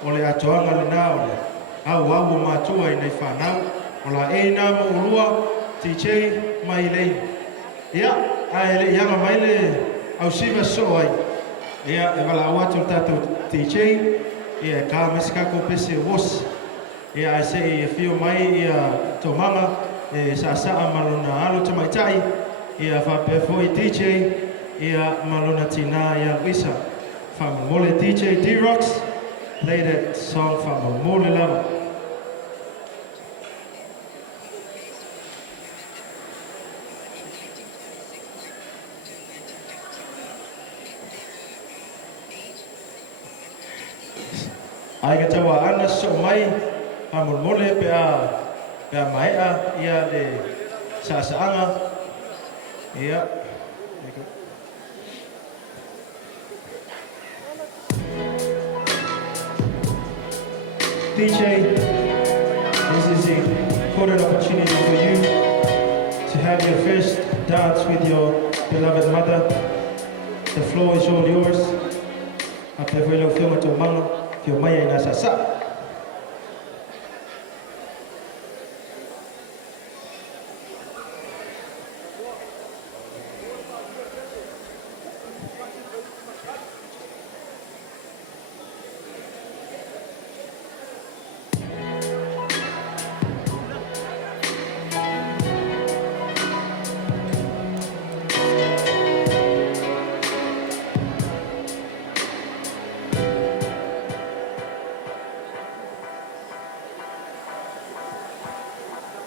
o le atoanga le na o le au wa ma tu ai nei fa na o la e na mo lua ti che mai le ya ai le ya mai le au siva so ai ya e vala wa tu tato ti che ya ka meska ko pese vos ya se e fio mai ya to mama e sa malona alo tamaitai ia whape foi DJ ia malona tina ia wisa whamamole DJ D-Rocks play that song whamamole lava. Ai ka tawa ana so mai whamamole pea maea ia le saanga ia DJ, this is a important opportunity for you to have your first dance with your beloved mother. The floor is all yours. Ape foi lo filma to manga, fio mai na sasa.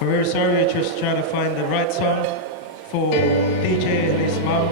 We're very sorry, we're just trying to find the right song for DJ and his mom.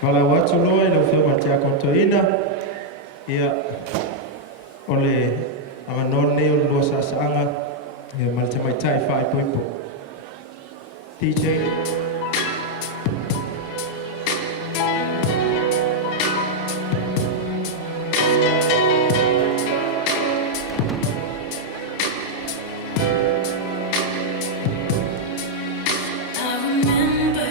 Paula watu loe le ufio matia kontoina ia ole amanone o lo saanga ia malte mai tai fai poipo DJ I remember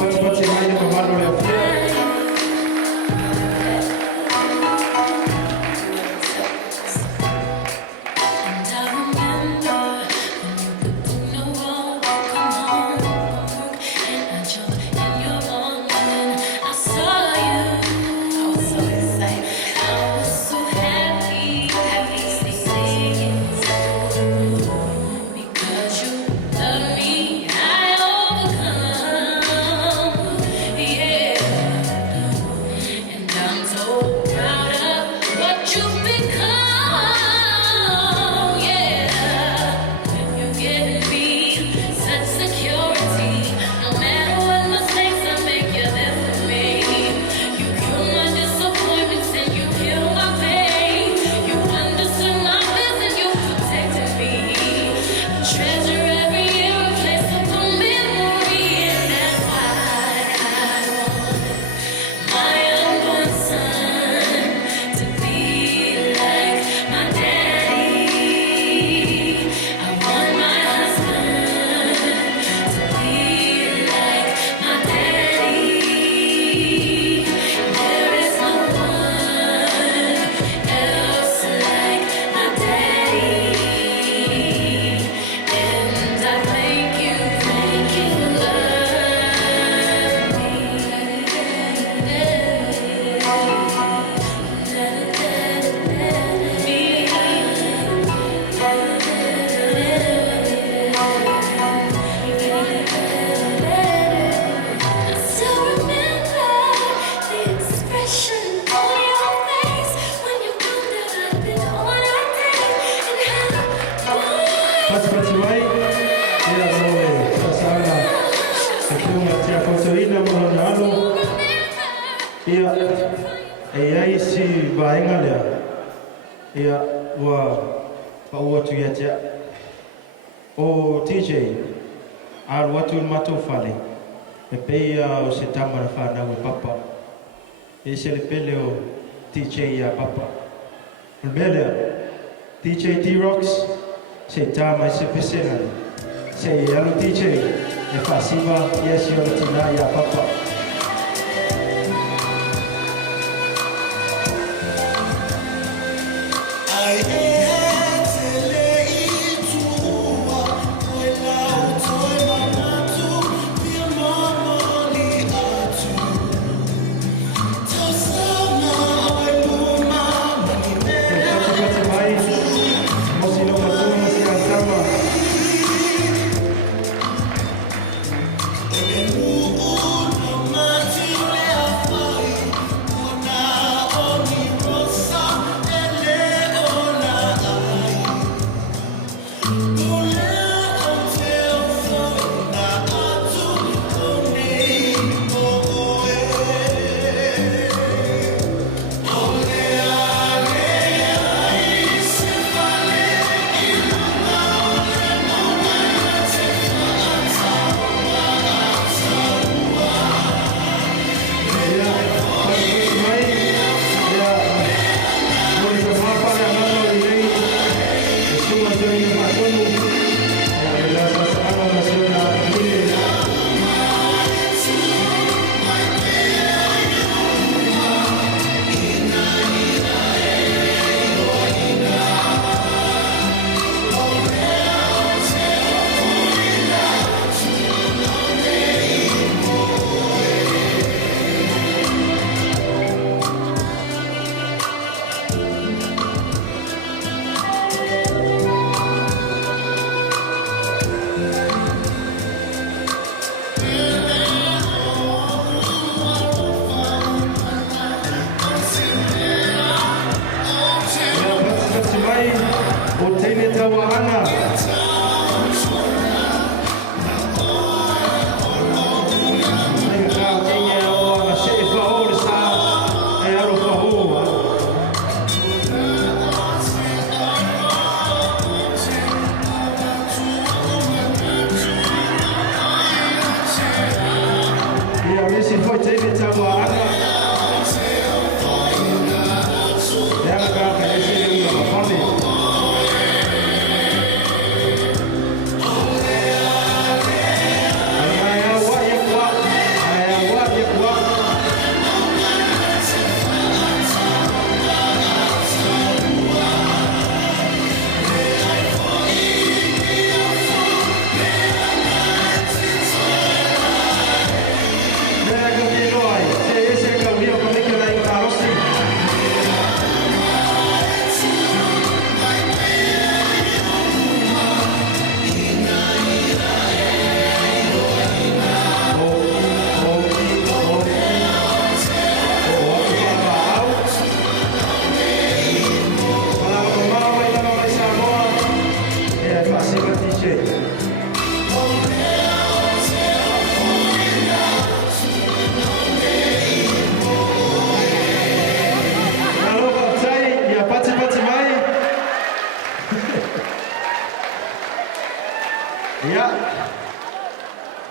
Pati mai le mamalo le afia. Ia e ai si vaenga lea ia ua paua tu ia tia o TJ a watu matou fale e peia o se tamara whanau e papa e se le pele o TJ ia papa o melea TJ T-Rocks se tama e se pesena se alo TJ e whasiva iesi o le tina ia papa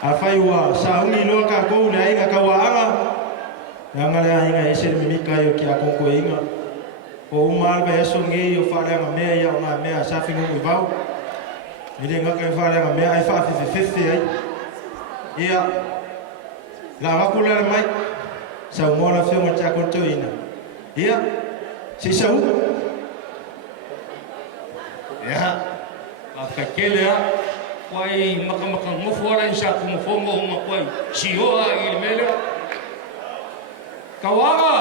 A whai ua sa ungi loa ka kou le ainga ka waanga. Nga le ainga e se mimika i o ki a koko inga. O umal be eso ngi o whareanga mea ia o ngā mea sa whingu i vau. I le ngaka i whareanga mea ai whawhiwhiwhi ai. Ia, la wakula le mai. Sa umona whiunga tia konto ina. Ia, si sa u. Ia, a whakele a. Wai maka ngofo ara i sa kumofongo o makwai. Si oa i le mele. Kawaga!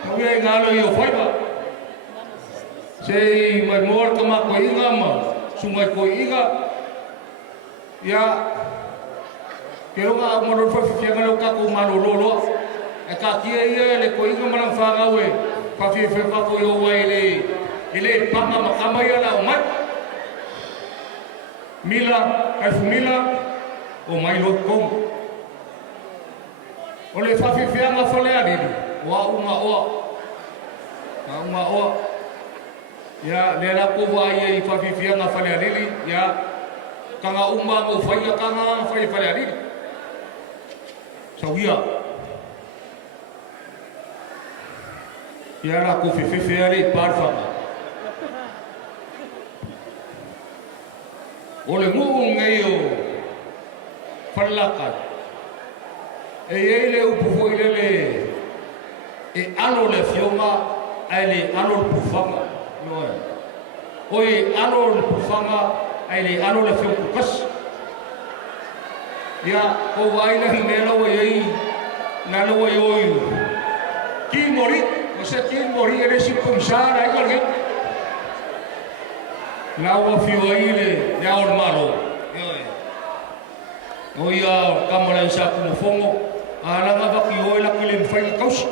Kawia i ngalo i o whaiba. Sei mai mor ka mako inga ma. Sungai ko inga. Ia. Pero nga ako maror whawhiwhianga lau kako malo lolo. E ka kia ia le ko inga marang whangawe. Whawhiwhiwha ko i o wai le. Ile panga makamai ala o mai. Mila, kaifu mila, o mai lo kong. O le whawhiwhianga whalea nini, wa unga oa. Wa unga oa. Ia, le lako wai i whawhiwhianga whalea nini, ia, kanga umma o whaia kanga whai whalea nini. Sau ia. Ia lako whiwhiwhea le pārwhanga. O le ngu ngai o whalaka. E le upu hoi le e alo le fionga ai le alo le pufanga. O e alo le pufanga ai le alo le fionga kukas. Ia, o waila hi mea lawa iei na lawa i oi. Ki mori, o se ki mori e resi pumisara ai kalge. Lawa fio ile ya ol malo. O ia kamala isa kumofongo. Ala nga baki o la kile mfai kaus.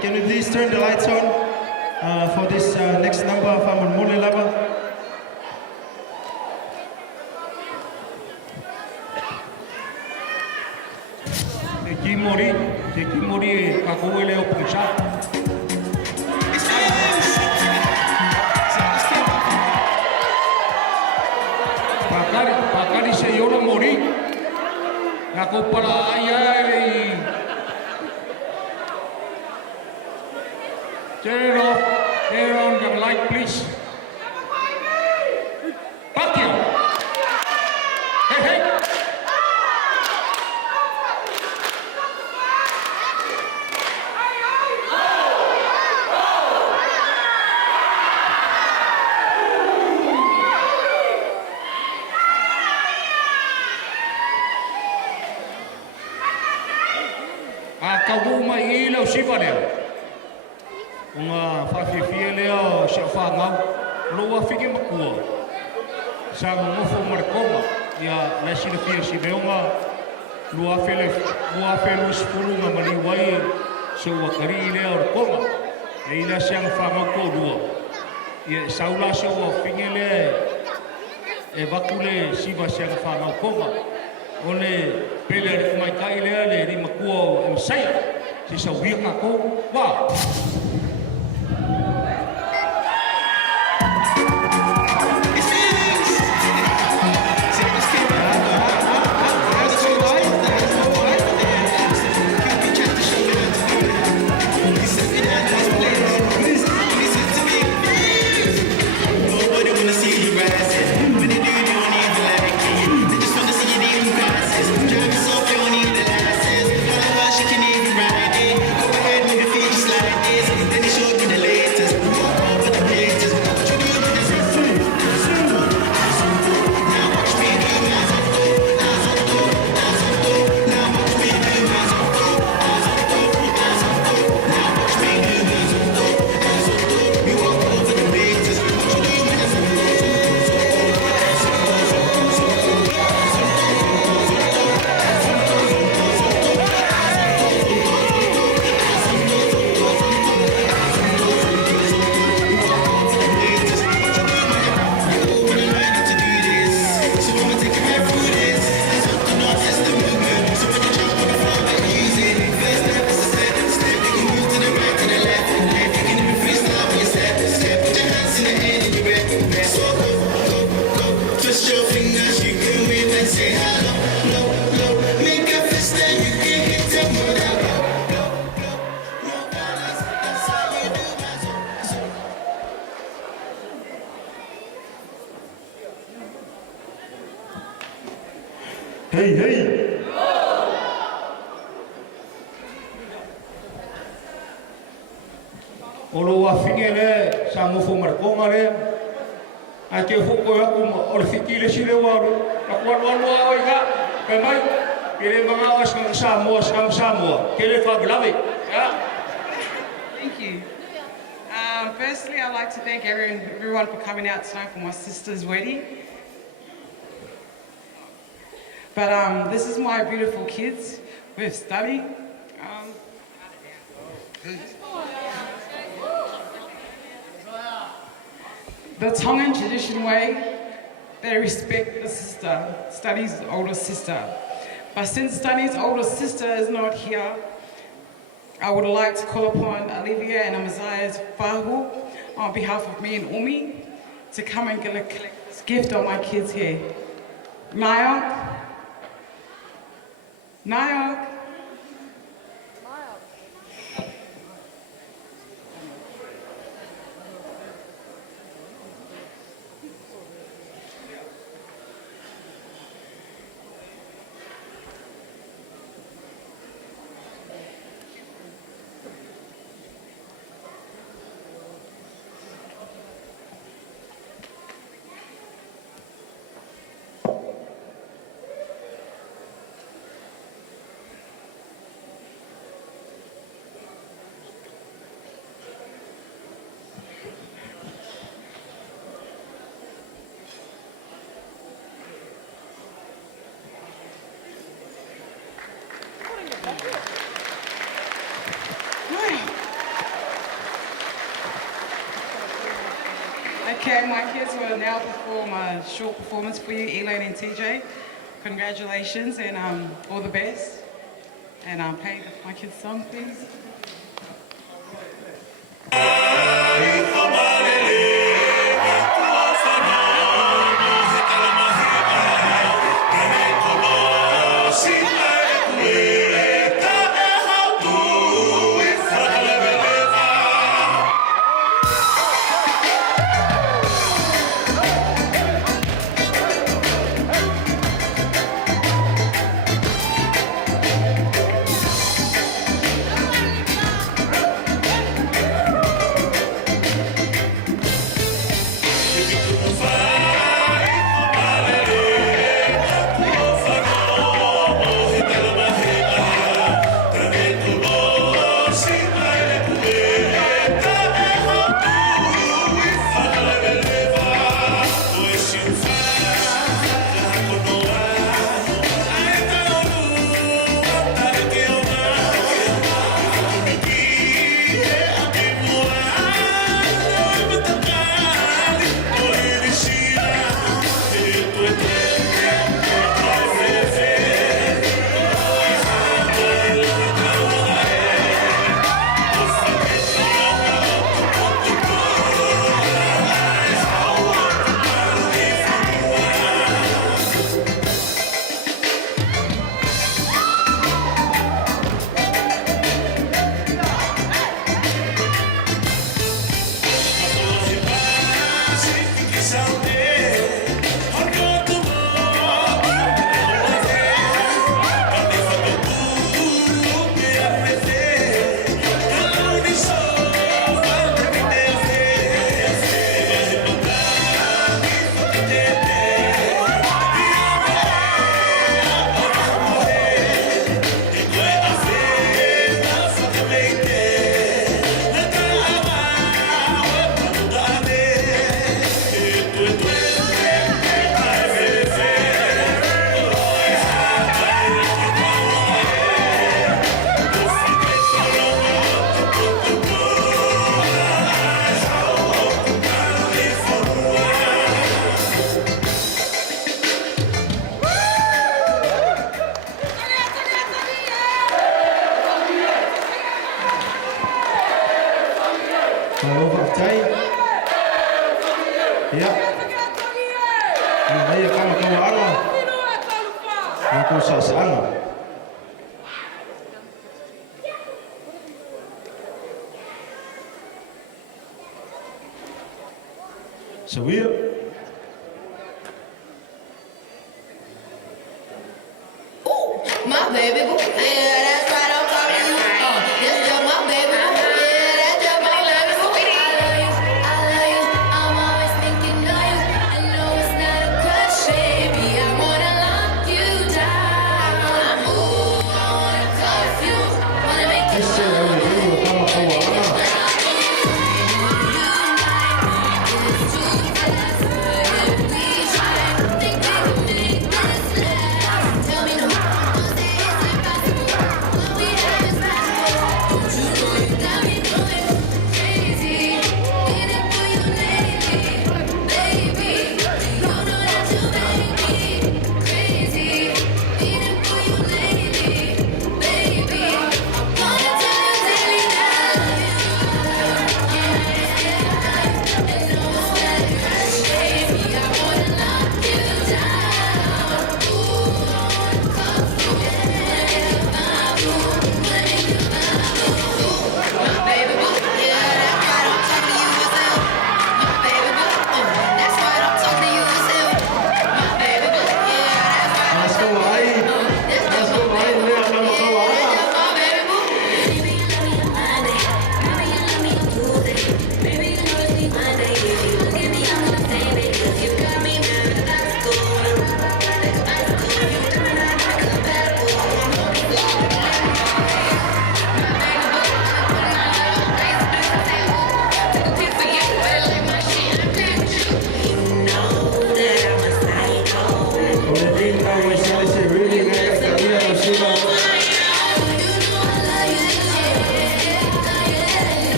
Can we please turn the lights on for this next number of Mole Lava? Te kimori kakuele o pusa. Pakari se yo no mori. La copala ay. Turn on the light, please. Patio. Hey, hey. Kaguma ila usiva leo. Unga whawhiwhia leo se whangau. Loa whiki makua. Sa ngofo marikoma. Ia lesina whia si meonga. Lua whelu spuru nga maliwai. Se wakari leo rikoma. E ila siang whangau ko lua. Ia saula se ua whingi le. E wakule siva siang whangau koma. Ole pele mai kai lea le ri makua o msaya si sa wia ka ko wa She can even ride it. Go ahead, move your feet just like this. Twist your fingers, you can wave and say hello, low, low. Make a fist and you can hit them with a low, low, low. No balance, that's how you do my soul. Hey, hey. Olo wa fingele sa ngofo markonga le. Ake foko ya kuma ol fikile sile waru. Akwan wa ga kamay. Kele mga asang Samoa. Kele faglavi. Yeah. Thank you. Firstly, I'd like to thank everyone for coming out tonight for my sister's wedding. But this is my beautiful kids with study. The Tongan tradition way, they respect the sister, Study's older sister. But since Study's older sister is not here, I would like to call upon Olivia and Amaziah's fahu on behalf of me and Umi to come and collect this gift on my kids here. Nayok. Okay, my kids will now perform a short performance for you, Elaine and TJ. Congratulations and all the best. And play my kids' song, please. Ya. Nanai kama kawaanga. Aku sasaanga. Sawia. My baby boo, yeah, that's right, I'm talking to you. That's just my baby boo, yeah, that's just my baby boo. I love you, I'm always thinking of you. I know it's not a crush, baby, I wanna lock you down. Ooh, I wanna cuff you, wanna make you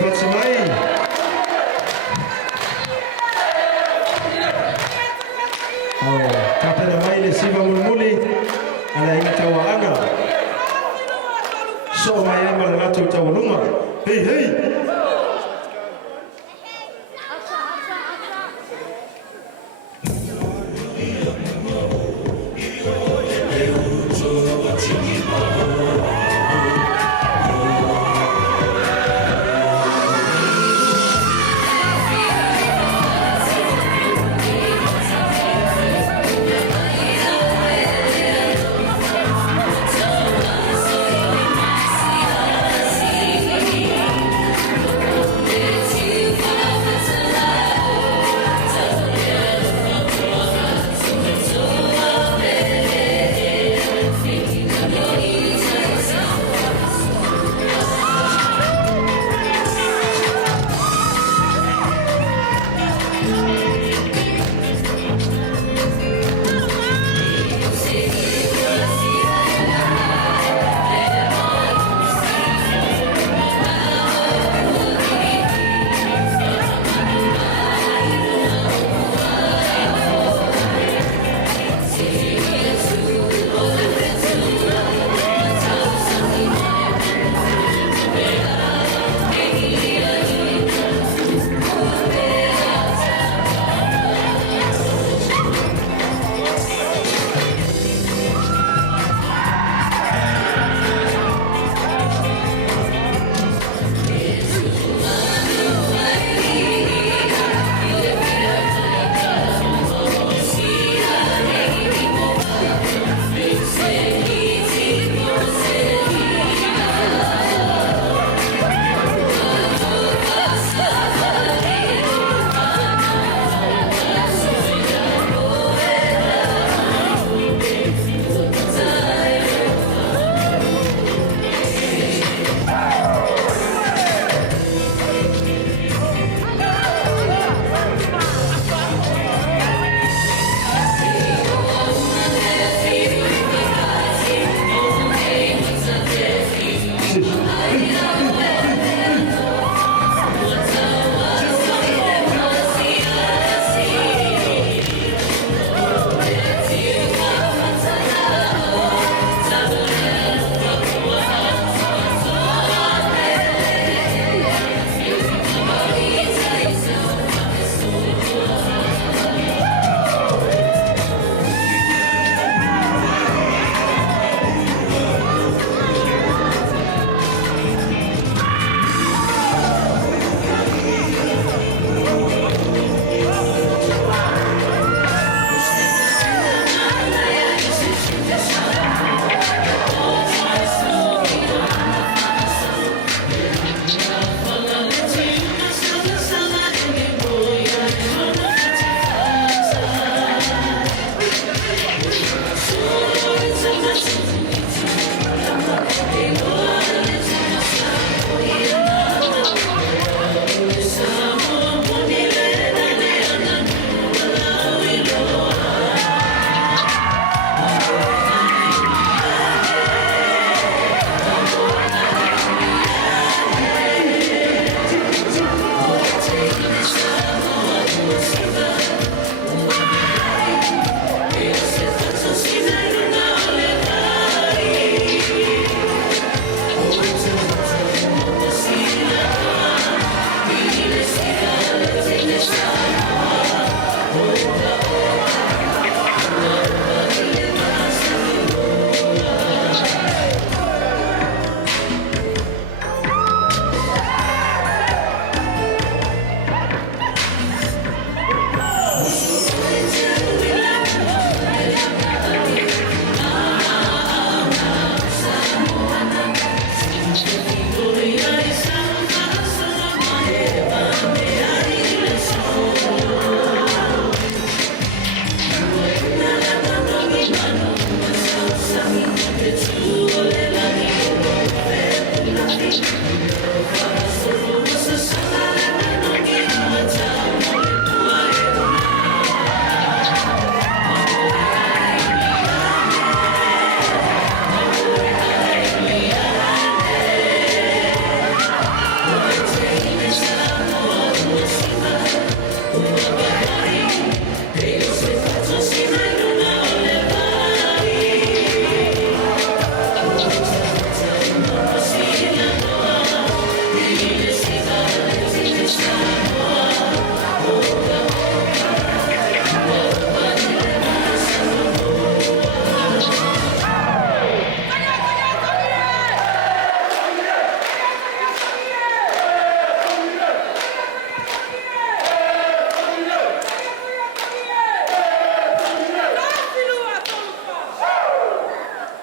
Pats mai. Kapena mai le siva mulmuli ala ina tawaanga. So mai ai mala Latu tawaluma. Hey hey.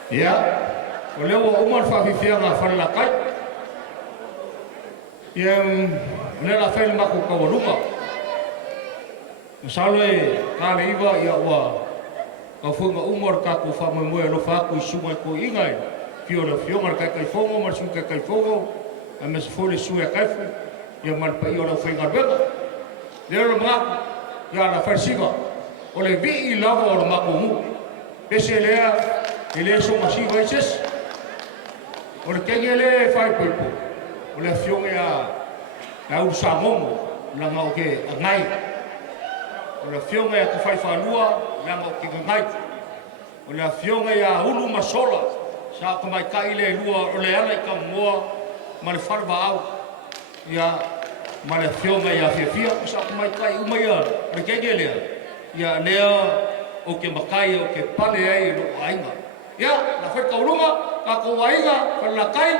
Ia, o leo o umar whawhiwhia ngā whanalakai. Ia, nera whele mako kawarunga. Masalo e kāle iwa ia ua ka whunga umar kako whamoimoe alofa aku I sunga ko ingai. Pio na whionga kai kai whongo, mar sunga kai whongo. A mesa whole sue kaifu. Ia manpa I ora whainga rwega. Leo mga ia na whaisiga. O le vi I lava o le mako mu. Pese lea, I lea so masiva I ses. O le kenge le whai poipo. O le whionga ia na usa momo. Langa o ke ngai. O le whionga ia ka whai whanua. Langa o ke ngai. O le whionga ia hulu masola. Sa ka mai kai le lua o le ala I ka moa. Ma le wharwa au. Ia ma le whionga ia whiawhia. Sa ka mai kai umaia. Le kenge lea. Ia lea o ke makai o ke pale ai lo ainga. Ia, la whai kaurunga, ka ko ainga, whalakai,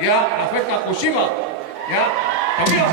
ia, la whai ka ko siva. Ia, tawia.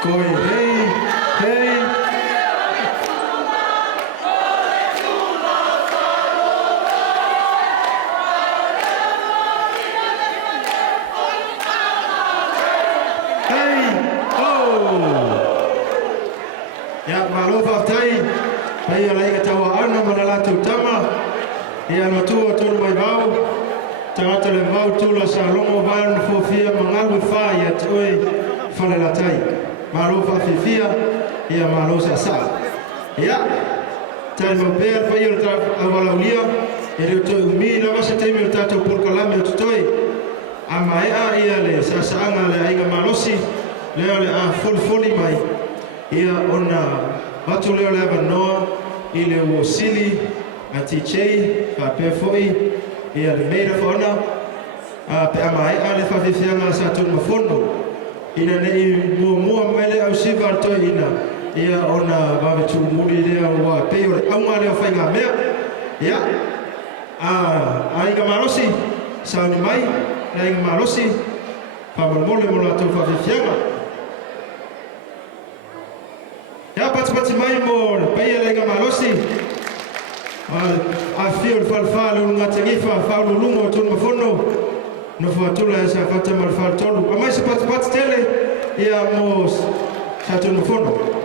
Koi, hei, hei. Hei, oh. Ya malofa tai. Hei ala ika tawa ana mana latu tama. Ia matua tolu mai vau. Tangata le vau tula sa longo van fofia mangalu fa ia toi falela tai. Malo fafifia ia malo sasa. Ya. Tari mo per pa ia tra awalaulia. Ia to umi na masa temi o tato por kalame o tutoi. Ama ia le sasa anga le ainga malosi. Leo le a foli mai. Ia ona watu leo le avanoa. Ile uosili. Ati chei. Fa pe foi. Ia le meira fona. pe amai ale whawhiwhianga sa tūn mafono. Ina nei mua mele au siva to ina. Ia ona vawe tū muri lea wa pei o le aunga leo whainga mea. Ia. A inga marosi. Sauni mai. Na inga marosi. Pamamole mo la tū whawhiwhianga. Ia pati mai mo pei le inga marosi. A fio le falfalo nga tangifa faulo lungo tūn mafono. No fatula sa fata mal faltolu. Amai se pati tele. Ia mo sa tūn mafono.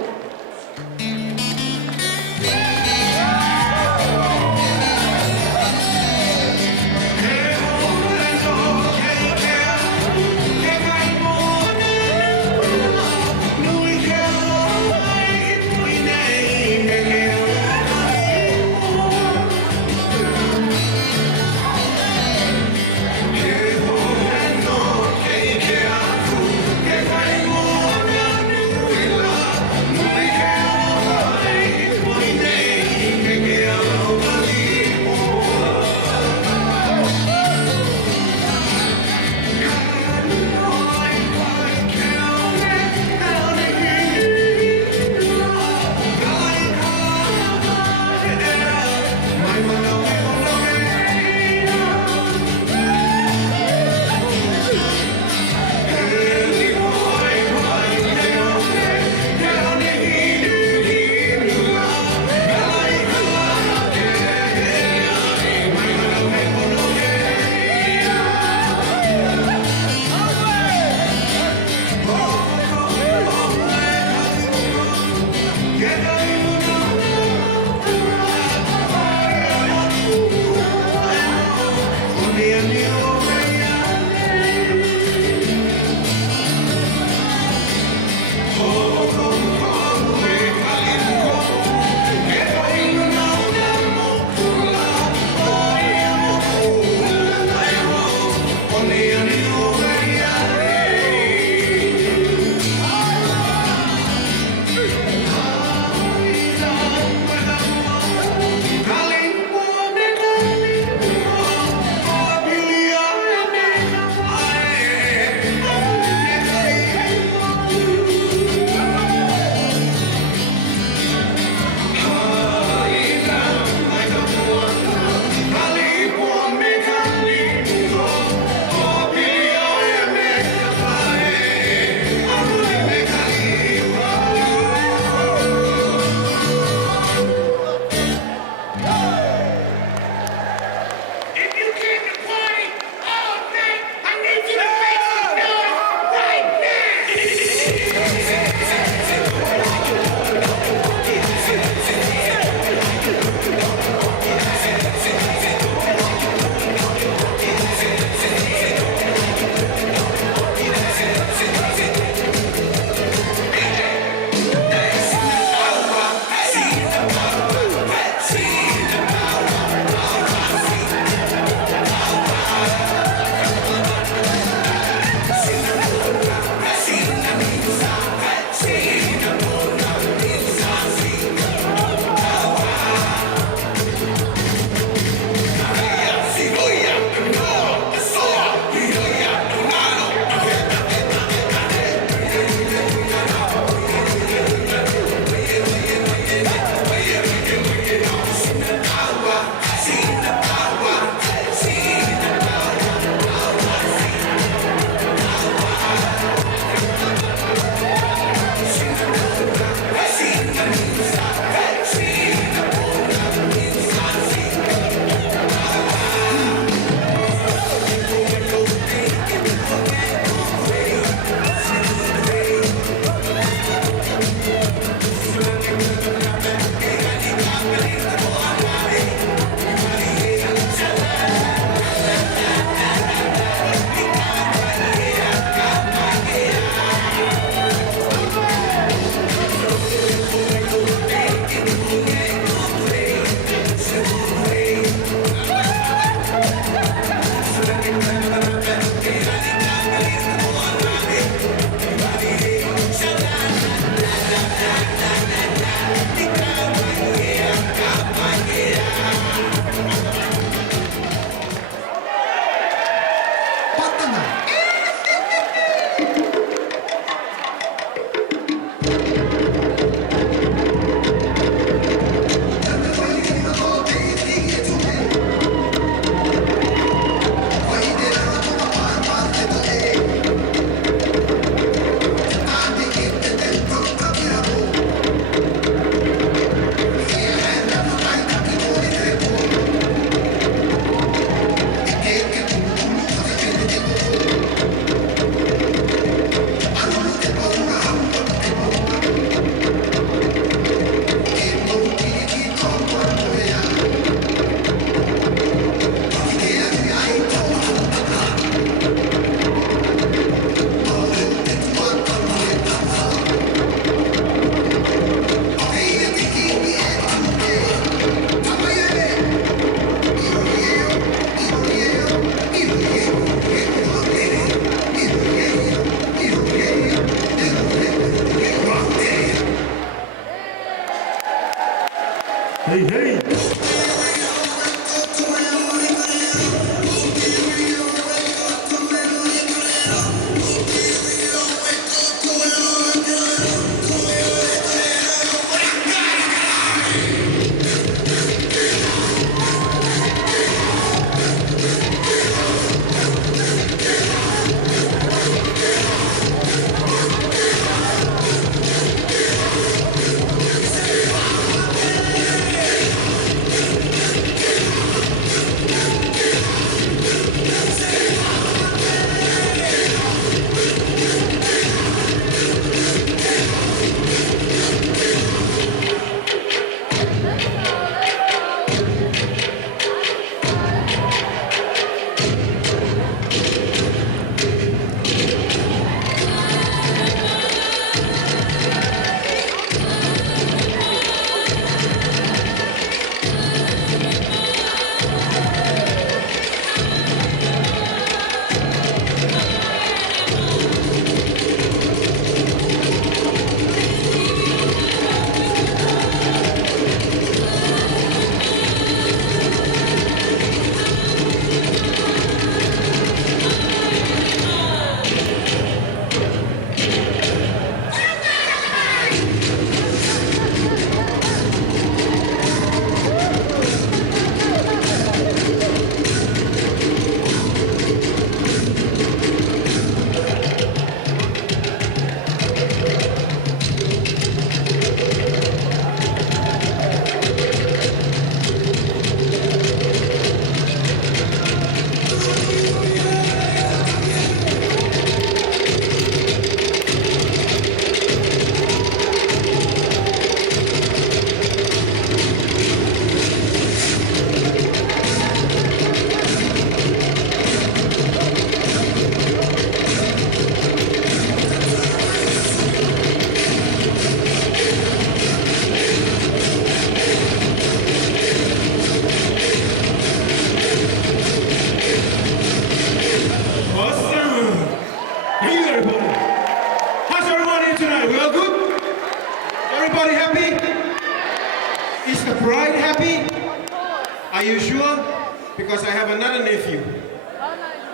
have another nephew.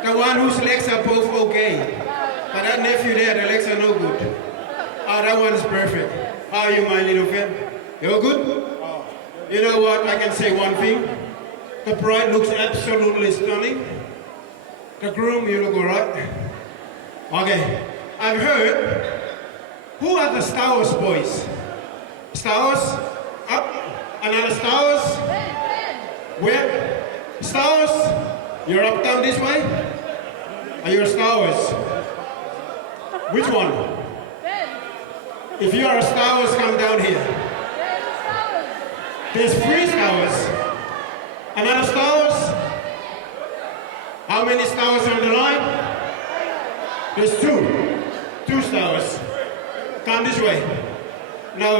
The one whose legs are both okay. But that nephew there, the legs are no good. Oh, that one is perfect. How are you, my little friend? You're good? You know what? I can say one thing. The bride looks absolutely stunning. The groom, you look all right. Okay. I've heard. Who are the Star Wars boys? Star Wars? Up. Another Star Wars? Where? Star Wars? You're up down this way? Are you a Star Wars? Which one? If you are a Star Wars, come down here. There's 3 Star Wars. Another Star Wars? How many Star Wars on the line? There's 2. 2 Star Wars. Come this way. Now,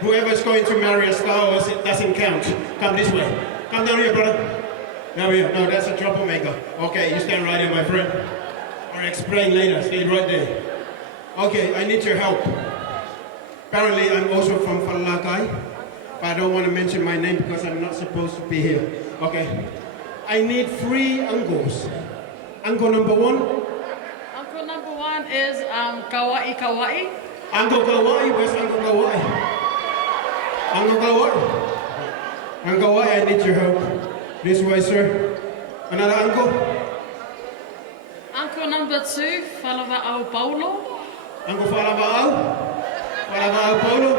whoever's going to marry a Star Wars, it doesn't count. Come this way. Come down here, brother. Now here. No, that's a troublemaker. Okay, you stand right here, my friend. I'll explain later. Stay right there. Okay, I need your help. Apparently, I'm also from Falakai, but I don't want to mention my name because I'm not supposed to be here. Okay. I need 3 uncles. Uncle number 1. Uncle number 1 is Kauai Kauai. Uncle Kauai, where's Uncle Kauai? Uncle Kauai. Uncle Kauai, I need your help. This way, sir. Another uncle? Uncle number 2, Falava'au Paulo. Uncle Falava'au? Falava'au Paulo?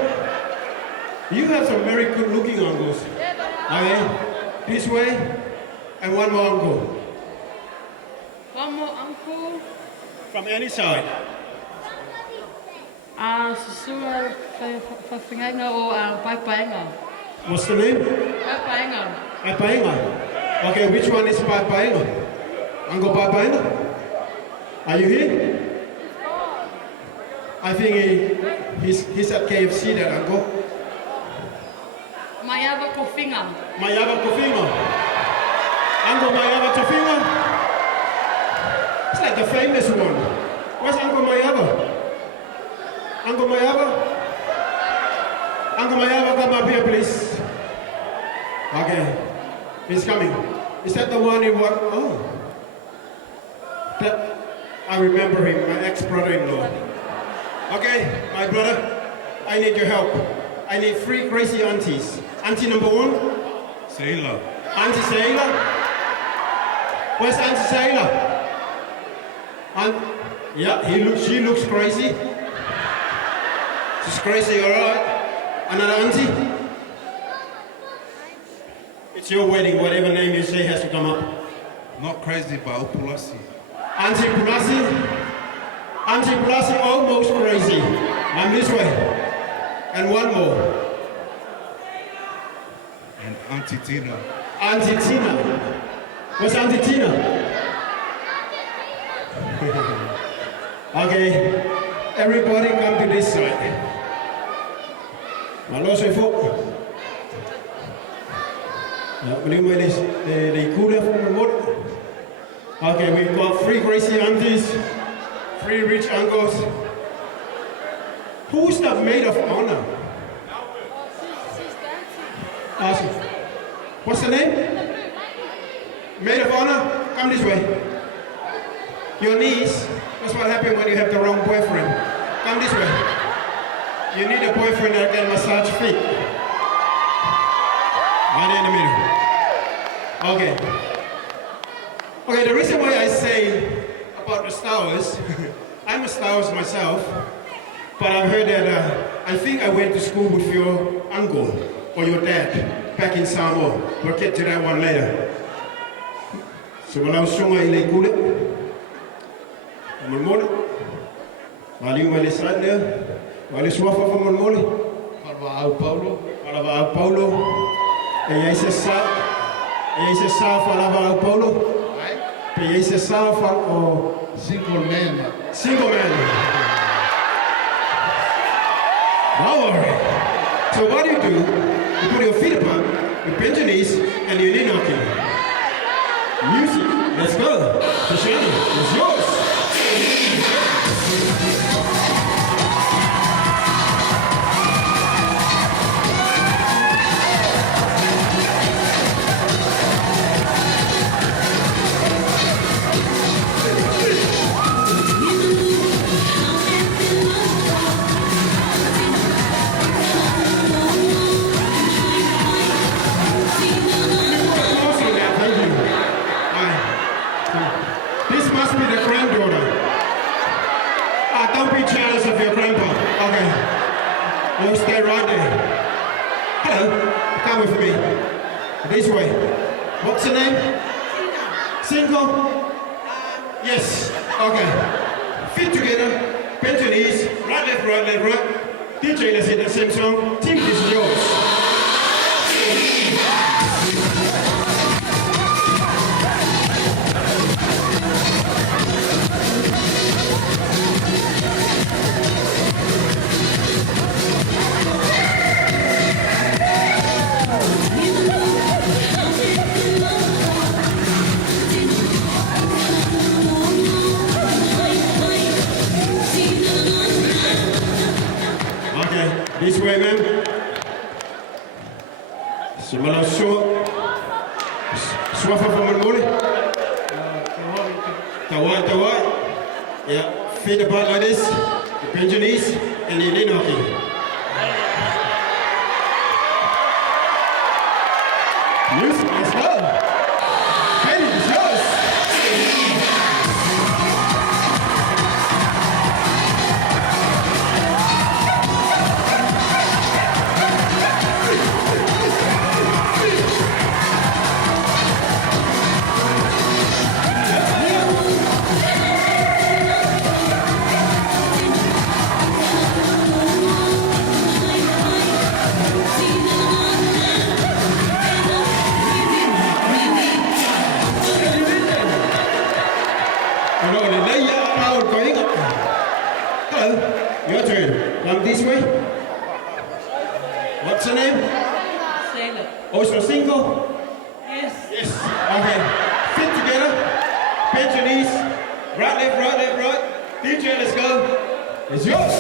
You have some very good looking uncles. Okay. This way. And one more uncle. One more uncle. From any side. Susua Whawhingainga o Paipaenga. What's the name? Paipaenga. Paipaenga. Okay, which one is Paipaenga? Uncle Paipaenga? Are you here? I think he's at KFC, that uncle. Mayava Kofinga. Mayava Kofinga. Uncle Mayava Kofinga? It's like the famous one. Where's Uncle Mayava? Uncle Mayava? Uncle Mayava, come up here, please. Okay. He's coming. Is that the one in what? Oh. That, I remember him, my ex-brother-in-law. Okay, my brother, I need your help. I need 3 crazy aunties. Auntie number 1? Sailor. Auntie Sailor? Where's Auntie Sailor? Yeah, she looks crazy. She's crazy, all right. Another auntie? It's your wedding, whatever name you say has to come up. Not crazy, but Upulasi. Auntie Pulasi? Auntie Pulasi, almost crazy. I'm this way. And one more. And Auntie Tina. Auntie Tina. What's Auntie Tina? Okay. Everybody come to this side. Malo soy fo. Okay, we've got 3 crazy aunties, 3 rich uncles. Who's the maid of honor? What's the name? Maid of honor? Come this way. Your niece, that's what happens when you have the wrong boyfriend. Come this way. You need a boyfriend that can massage feet. Right in the middle. Okay. Okay, the reason why I say about the Star Wars, I'm a Star Wars myself, but I've heard that I think I went to school with your uncle or your dad back in Samoa. We'll get to that one later. So when I was young, I lay cool it. Mali wale side there. Wale swafa from Moimoi. Falava'au Paulo. Falava'au Paulo. E aí se sa falava'au Paulo. E aí se sa o single man. Single man. Don't worry. So what do? You put your feet apart, you bend your knees, and you knee knocking. Music. Let's go. Cristiano, it's yours. must be the granddaughter. Don't be jealous of your grandpa. Okay. We'll stay right there. Hello. Come with me. This way. What's your name? Single? Yes. Okay. Feet together. Bend your knees. Right, left, right, left, right. DJ, let's hit the same song. Team, this is yours. This way, man. Similar short. Swaffa from the morning. Tawai. Yeah, feet apart like this. You bend your knees and you lean hockey. Music, let's go. Kenny, it's yours. Your turn. Come this way. What's your name? Sailor. Also single? Yes. Yes. Okay. Fit together. Bend your knees. Right, left, right, left, right. DJ, let's go. It's yours.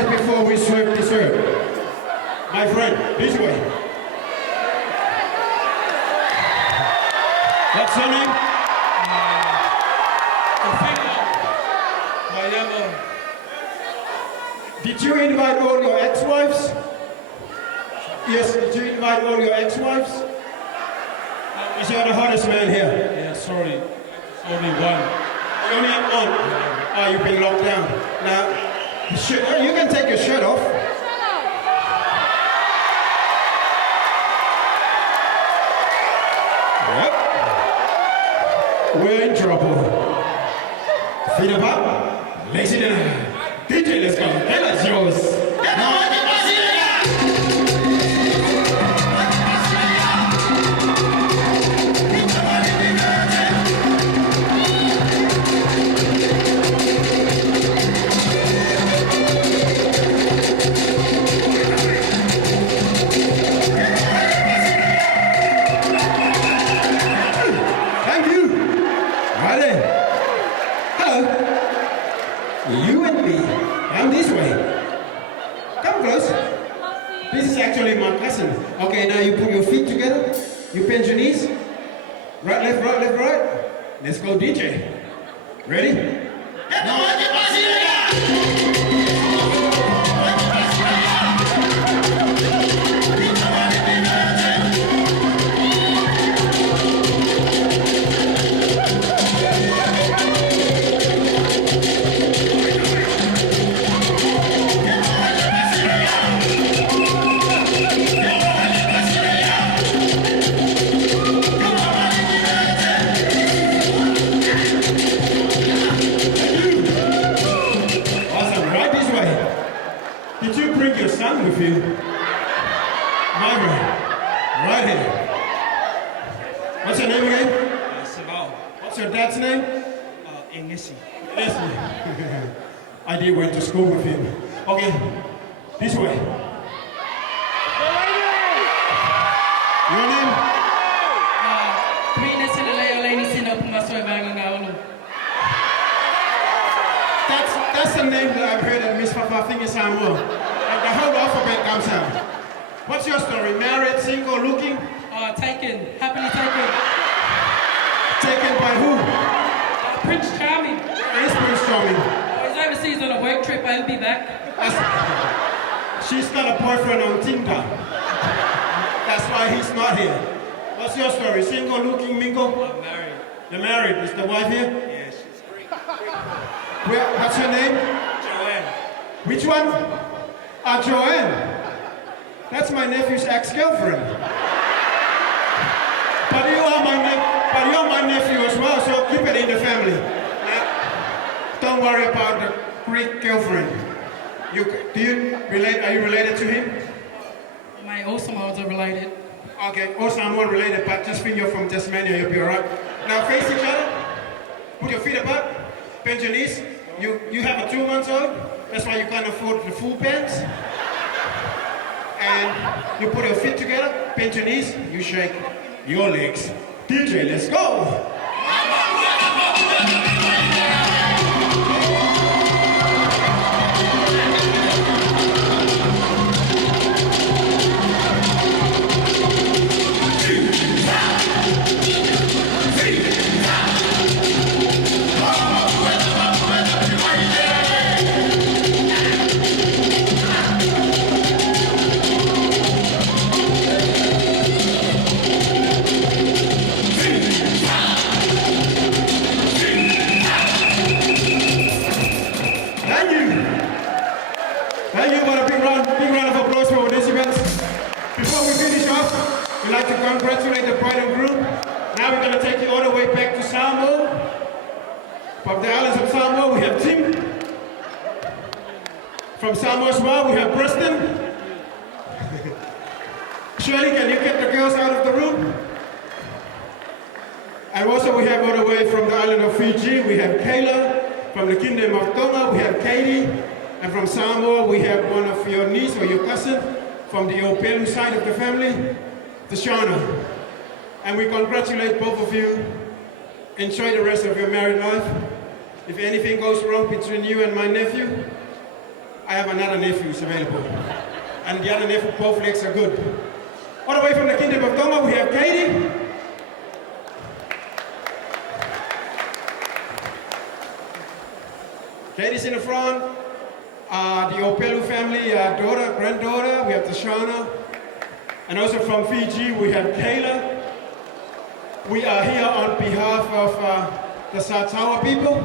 Before we serve dessert. My friend, this way. What's your name? Did you invite all your ex-wives? Yes, did you invite all your ex-wives? Is you the hottest man here? Yeah, sorry. Only one. Only one? Oh, you've been locked down. Now, you can take your shirt off. Yep. We're in trouble. Feet up, lazy down. DJ, let's go. That's yours. You and me. Come this way. Come close. This is actually my cousin. Okay, now you put your feet together. You bend your knees. Right, left, right, left, right. Let's go, DJ. Ready? With you. My man. Right here. What's your name again? Sabao. What's your dad's name? Ingesi. I did went to school with him. Okay, this way. Your name? That's the name that I've heard at Miss Papa Finger Samuel. Like the whole alphabet comes out. What's your story? Married, single, looking? Taken. Happily taken. Taken by who? Prince Charming. Where is Prince Charming? He's overseas on a work trip, but he'll be back. She's got a boyfriend on Tinder. That's why he's not here. What's your story? Single, looking, mingle? I'm married. You're married. Is the wife here? Yeah, she's great. What's her name? Joanne. Which one? Joanne. That's my nephew's ex-girlfriend. But you're my nephew as well, so keep it in the family. Don't worry about the Greek girlfriend. Are you related to him? My Osamos are related. Okay, Osamo related, but just think you're from Tasmania, you'll be alright. Now face each other. Put your feet apart. Bend your knees. You have a 2 months old. That's why you can't afford the full pants. And you put your feet together, bend your knees, you shake your legs. DJ, let's go! We'd like to congratulate the bride and groom. Now we're going to take you all the way back to Samoa. From the islands of Samoa, we have Tim. From Samoa as well, we have Preston. Shirley, can you get the girls out of the room? And also we have all the way from the island of Fiji, we have Kayla. From the kingdom of Tonga, we have Katie. And from Samoa, we have one of your niece or your cousin. From the Opelu side of the family, Tashana. And we congratulate both of you. Enjoy the rest of your married life. If anything goes wrong between you and my nephew, I have another nephew who's available. And the other nephew, both legs are good. All the way from the kingdom of Tonga, we have Katie. Katie's in the front. The Opelu family, daughter, granddaughter, we have Tashana. And also from Fiji, we have Kayla. We are here on behalf of the Satawa people,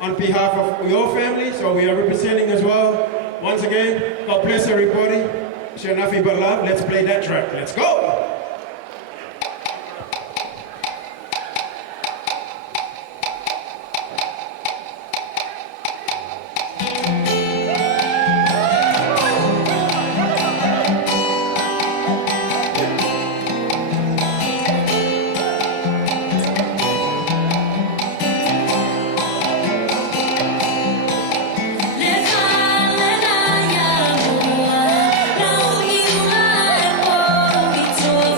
on behalf of your family, so we are representing as well. Once again, God bless everybody. Share nothing but love. Let's play that track. Let's go! Let's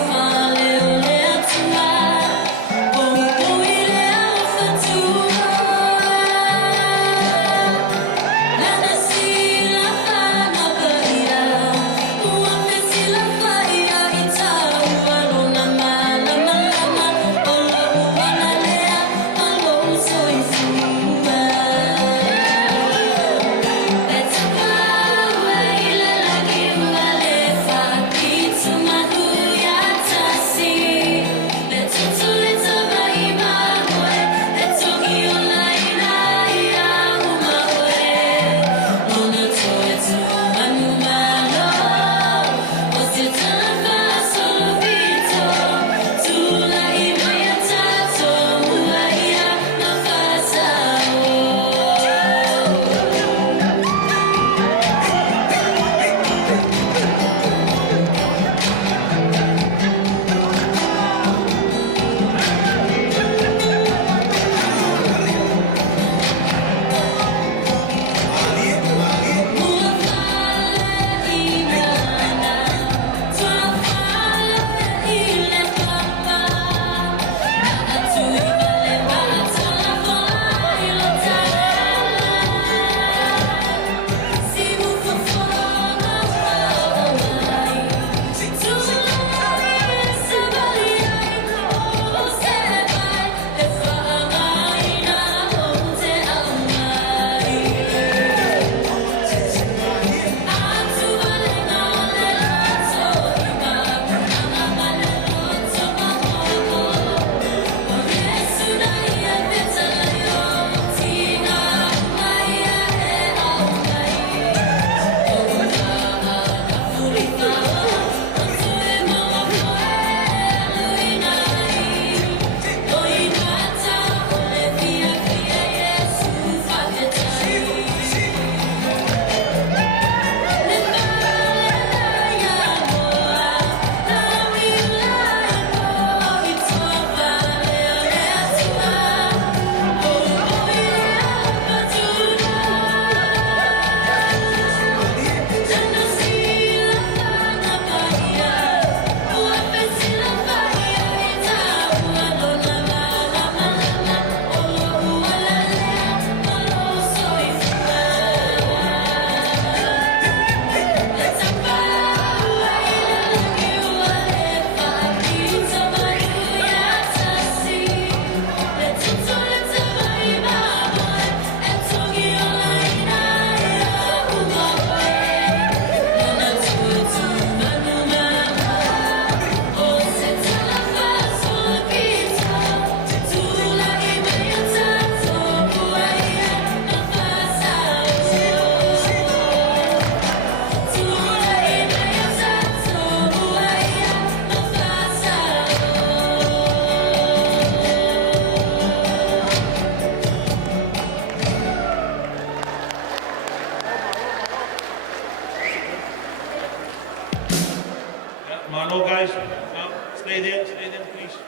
there, please.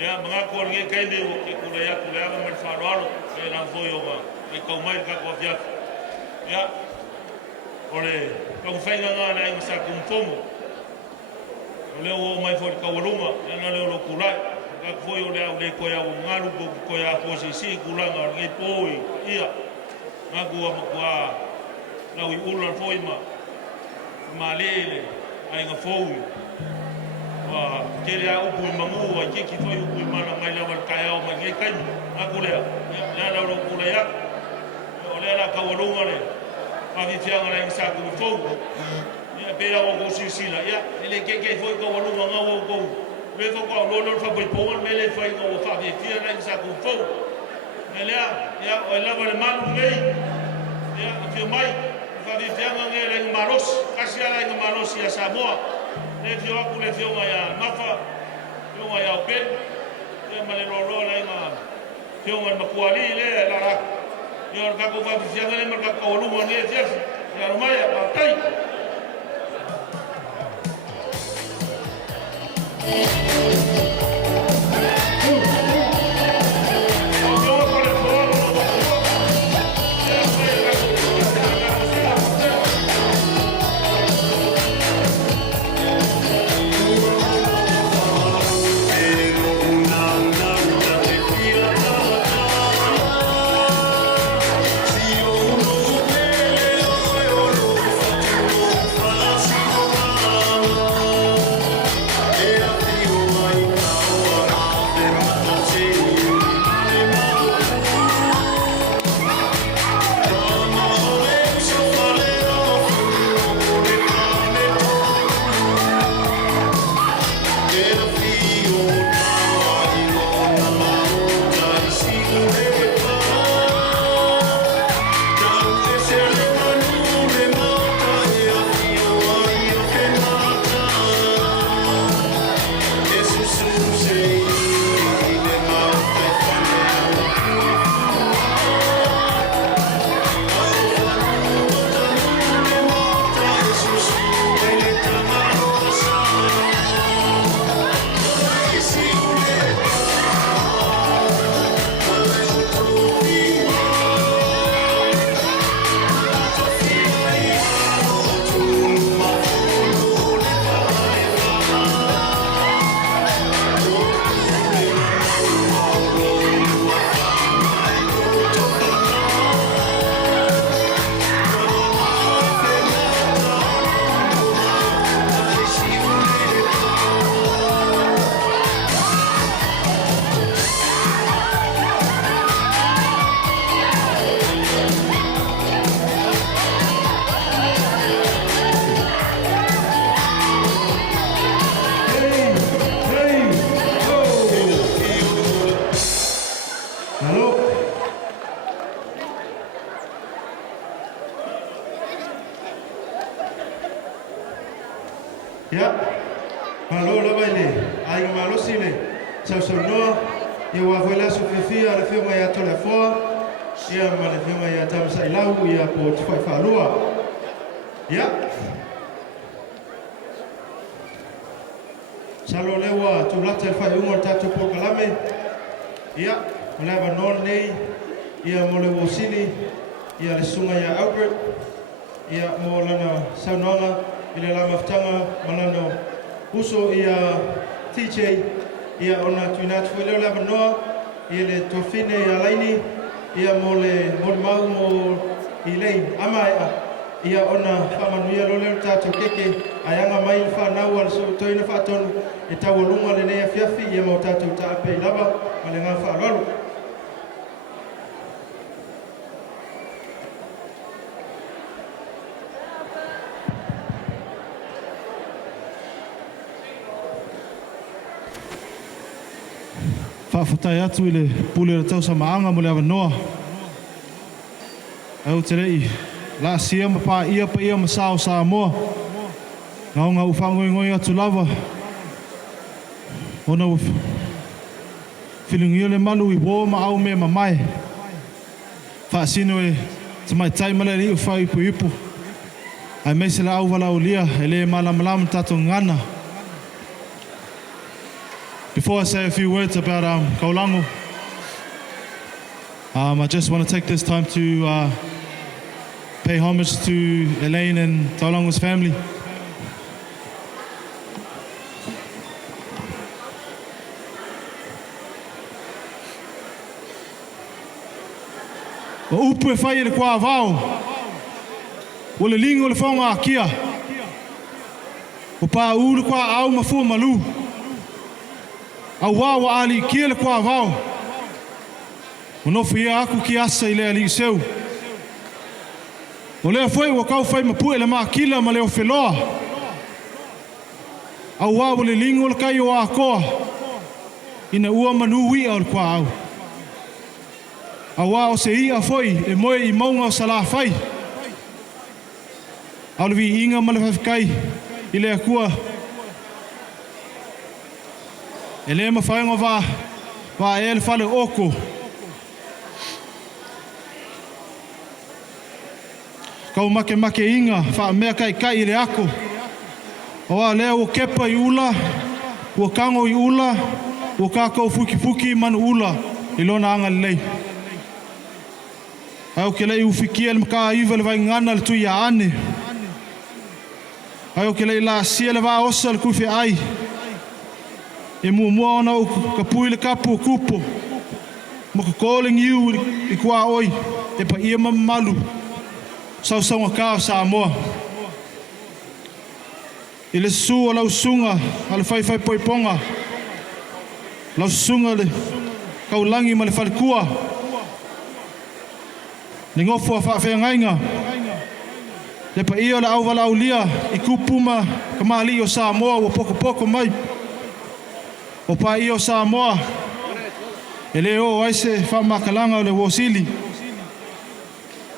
Ya, mga ko ngi kay me o ke kula ya kula ma man faaro e na foi o ma e ko mai ka ko fia. Ya. Ore, ko fainga nga na sa kum fomo. Ole o mai foi ka waluma, na le lo kula. Ka foi o le ko ya o ngalu ko ya ko si kula nga ngi poi. Ia. Ma ko na wi ular foi ma. Ma lele ai nga foi. Wa kere a upu mangu wa kiki foi upu mana mai la kaya o mai kai akule ya la ro kula ya ole la ka wolunga le pa vi fianga na sa ku fo ya pe ya o si sila ya ele ke foi ko wolunga nga wo ko le fo ko lo fa po po me le foi ko fa vi fianga na sa ku fo ele ya o la va mal ngai ya fi mai fa vi fianga ngai malos kasi ala ngai malos ya Samoa le fio aku le fio ya mafa fio ya open le male lo la ma fio ma kuali le la ra yo ka ko va fia le ma ka ko lu mo ne fia ya no mai pa tai Ya, malo la baile, ai malo sile, sa sono, ia wa vela su fefia le fema ya tola fo, ia ma le fema ya tam sai lau ia po fai falua. Ya. Salo lewa tu lata fai umor tatu po kalame. Ya, leva non nei, ia mo le wosini, ia le sunga ya Albert, ia mo lana saunanga. Ile la maftanga malano uso ia TJ ia ona tuinat fuile la no ile tofine ia Elaine ia mole mau mo Elaine ama ia ona famanuia lo le tato keke ayanga mai fa na wal so toina fa ton itawolunga le ne fiafi ia mo tato ta pe lava malenga fa lolo whaafatai atu i le pule o tau sa maanga mo le awa noa. Au te rei, la sia ma pā ia pa ia ma sao sa moa. Ngau ngau whangoi ngoi atu lava. Ona whilungi o le malu i wō ma au me ma mai. Whaasino e te mai taimala ri o whau ipu ipu. Ai mai se la au wala ulia, ele malamalam tato ngana. Before I say a few words about Taulogo, I just want to take this time to pay homage to Elaine and Taulogo's family. O upu e whai e le kua vau, o le lingo le whaunga a kia, o pā u le kua au mafua malu, au wā wa ali kia le kua vau, o nofu ia aku ki asa I le ali seu. O lea whai wa kau whai mapu e le maa kila ma leo wheloa, au wā o le lingo le kai o a koa, ina ua manu wia o le kua au. Awa o se ia foi e moe I maunga o sala whai. Au le vi inga ma le whawhikai I le akua. E le ma whainga wā e le whale oko. Kau make inga wha mea kai I le ako. Awa lea o kepa I ula, o kango I ula, o kakau fuki manu ula I lona anga lei. Ai o ke lei ufikia le maka iwa le vai ngana le tui a ane. Ai o ke lei la sia le va osa le kufi ai. E mua ona o ka pui le kapu o kupo. Mo ka calling you I kua oi. E pa ia mamalu. Sausaunga ka o Samoa. I le su o lau sunga. A le whai poiponga. Lau sunga le kaulangi ma le whalikua. Ni ngofo a whaafeangainga. Le pa ia o la au wala au lia I kupuma ka mahali o Samoa o poko mai. O pa ia o Samoa. E le o aise whaamakalanga o le wosili.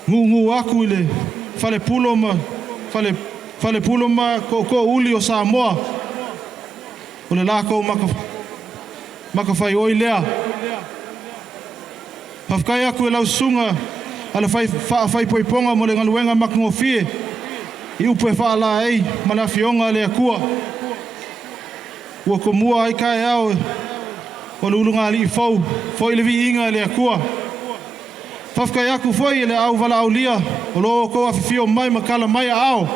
Ngu aku I le whale pulo ma ko uli o Samoa. O le lako maka whai oi lea. Hafkai aku e lau sunga. Ala whai poiponga mo le ngaluenga makngofie. I upu e whaala ei, ma la fionga le akua. Ua ko mua ai kai au, o le ulunga ali I fau, foi le vi inga le akua. Whafkai aku foi le au wala au lia, o lo ko awhifio mai makala mai a au.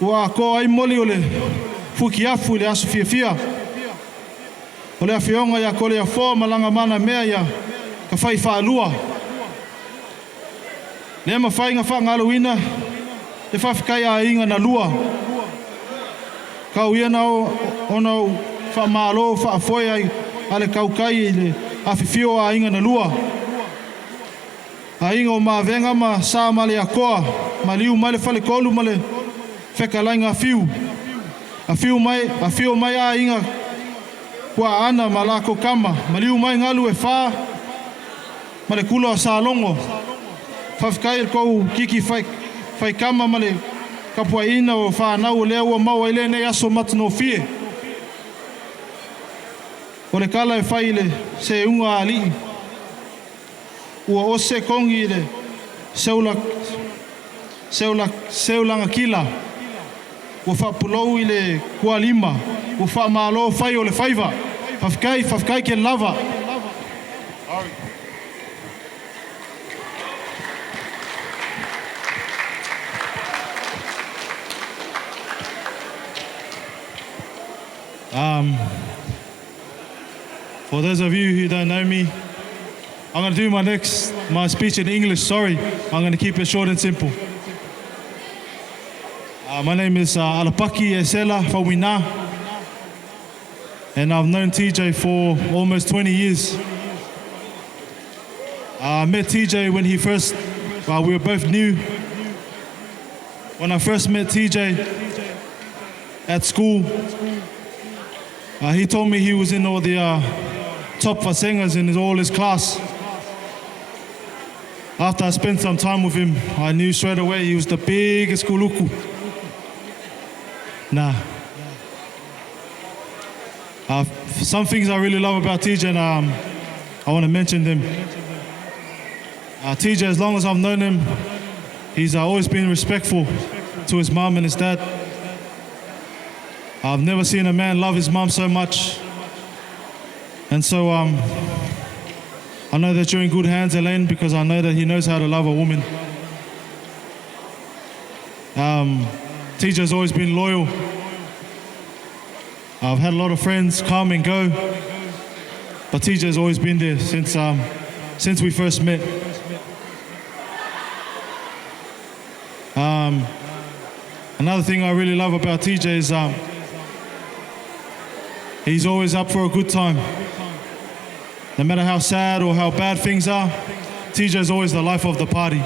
Ua ko ai moli o le fuki afu le asu fia. O le afionga ia ko le afo malanga mana mea ia, ka whai whaalua. Nea ma whainga whaangaloina, e whawhikai a inga na lua. Kau ia nao, ono whaamalo, whaafoe ai, ale kaukai I le awhifio a inga na lua. A inga o maavenga ma saa male a koa, ma liu mai le whale kolu ma le whekalainga a fiu. A fiu mai a inga kua ana ma lako kama, ma liu mai ngalu e whaa, ma le kulo a salongo. Whawhikai kou kiki whai kama ma le kapua ina o whanau o lea ua mau ai le nei aso matano fie. O le kala e whai le se unga ali. Ua o se kongi le seulanga kila. Ua whapulou I le kua lima. Ua whamalo whai o le whaiva. Whawhikai ke lava. For those of you who don't know me, I'm going to do my speech in English. Sorry, I'm going to keep it short and simple. My name is Alapaki Esela Fawina, and I've known TJ for almost 20 years. I met TJ when we were both new. When I first met TJ at school, he told me he was in all the top singers in all his class. After I spent some time with him, I knew straight away he was the biggest kuluku. Nah. Some things I really love about TJ, and I want to mention them. TJ, as long as I've known him, He's always been respectful to his mom and his dad. I've never seen a man love his mom so much. And so I know that you're in good hands, Elaine, because I know that he knows how to love a woman. TJ's always been loyal. I've had a lot of friends come and go, but TJ's always been there since we first met. Another thing I really love about TJ is he's always up for a good time. No matter how sad or how bad things are, TJ's always the life of the party.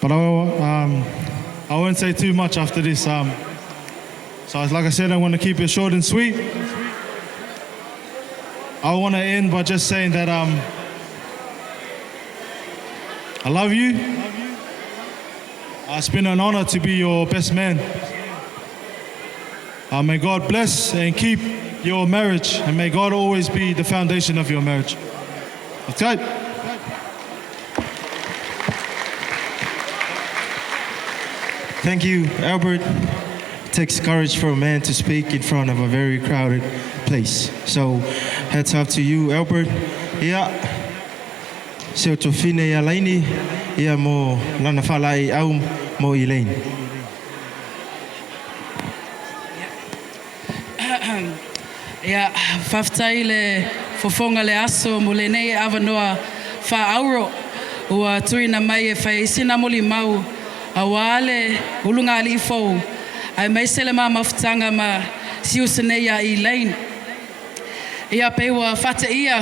But I won't say too much after this. So like I said, I want to keep it short and sweet. I want to end by just saying that I love you. It's been an honor to be your best man. May God bless and keep your marriage, and may God always be the foundation of your marriage. Okay. Thank you, Albert. It takes courage for a man to speak in front of a very crowded place. So, hats off to you, Albert. Yeah. Se o tofine ia Laini, ia mo lana whalai au mo Elaine. Ia, whaftai le fofonga le aso mo le nei awanoa wha auro ua tuina mai e whai sina moli mau a wale ulunga ali fo ai mai sele ma mafutanga ma siusene ia Elaine. Ia pewa whata ia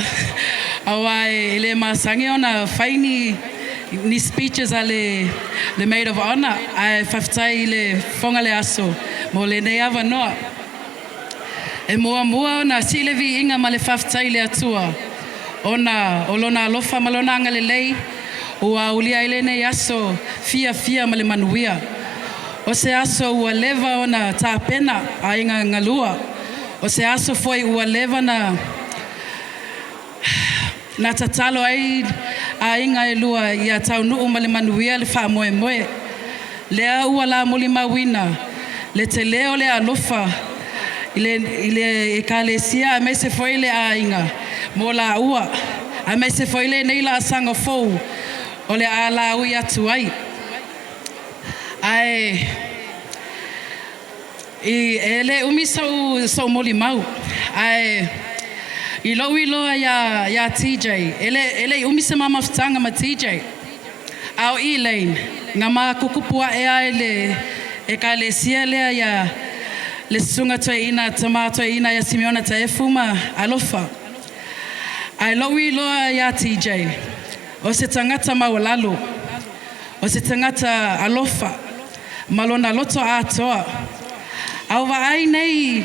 awai le masangi ona whaini ni speeches a le maid of honor ai whaftai le fonga le aso mo le nei awanoa. E mua ona silevi inga ma le whaftai le atua. Ona olona alofa malona anga le lei. Ua ulia ele nei aso fia ma le manuia. O se aso ua leva ona tā pena a inga ngalua. O se aso foi ua leva na tatalo ai a inga e lua ia tau nuu ma le manuia le wha moe. Lea ua la muli mawina. Le te leo le alofa. Ile e kalesia a me se foi le a inga mo la ua a me se foi le nei la sanga fou o le a la ui atu ai ele umi so moli mau ai i loa ya TJ ele umi se mama ftanga ma TJ au Elaine ngama kukupua ele e kalesia le ya le sunga toi ina tomato ina ya Simeona ta efuma alofa. Ai loa ya TJ. O se tangata maulalo. O se tangata alofa. Malona loto atoa. Au wa ai nei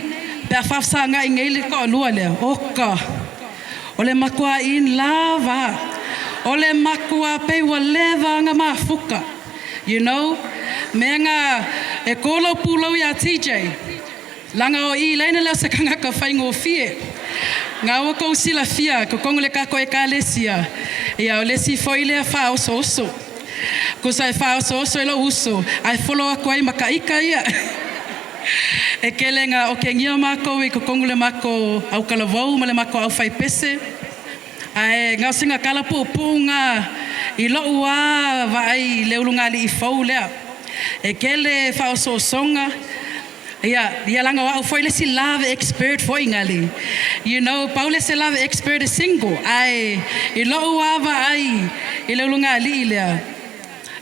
pe afafsa nga ingeli ko lua le. Oka. Ole makua in lava. Ole makua pe wa leva nga mafuka. You know? Menga e kolo pulo ya TJ. Langa o Elaine la se kanga ka whaingo fie. Ngā wako usila fia, ko kongo le kako e ka lesia. Ia o lesi foi le a wha oso. Ko sa e wha oso e lo uso. Ai follow ako ai makaika ia. E kelenga o ke ngia mako i ko kongo le mako au kalavau ma le mako au whai pese. Ai ngā singa kalapu punga i lo ua wa ai le ulunga li I fau lea. E kele wha oso songa. Ia langa wa foi le si love expert foi ngali. You know, Paula se love expert is single. Ai I lo ava ai I le lunga lilea.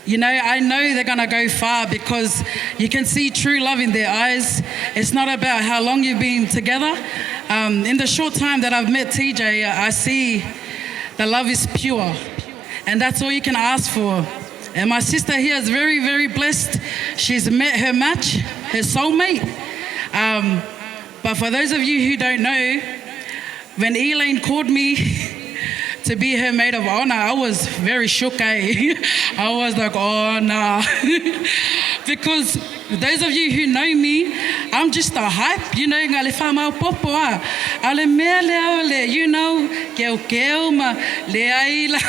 You know, I know they're gonna go far because you can see true love in their eyes. It's not about how long you've been together. In the short time that I've met TJ, I see the love is pure, and that's all you can ask for. And my sister here is very, very blessed. She's met her match, her soulmate. But for those of you who don't know, when Elaine called me to be her maid of honor, I was very shook. I was like, oh, nah. Because those of you who know me, I'm just a hype, you know, ngā le whamau popo a. A le mea leo le, you know, keo ma le aila.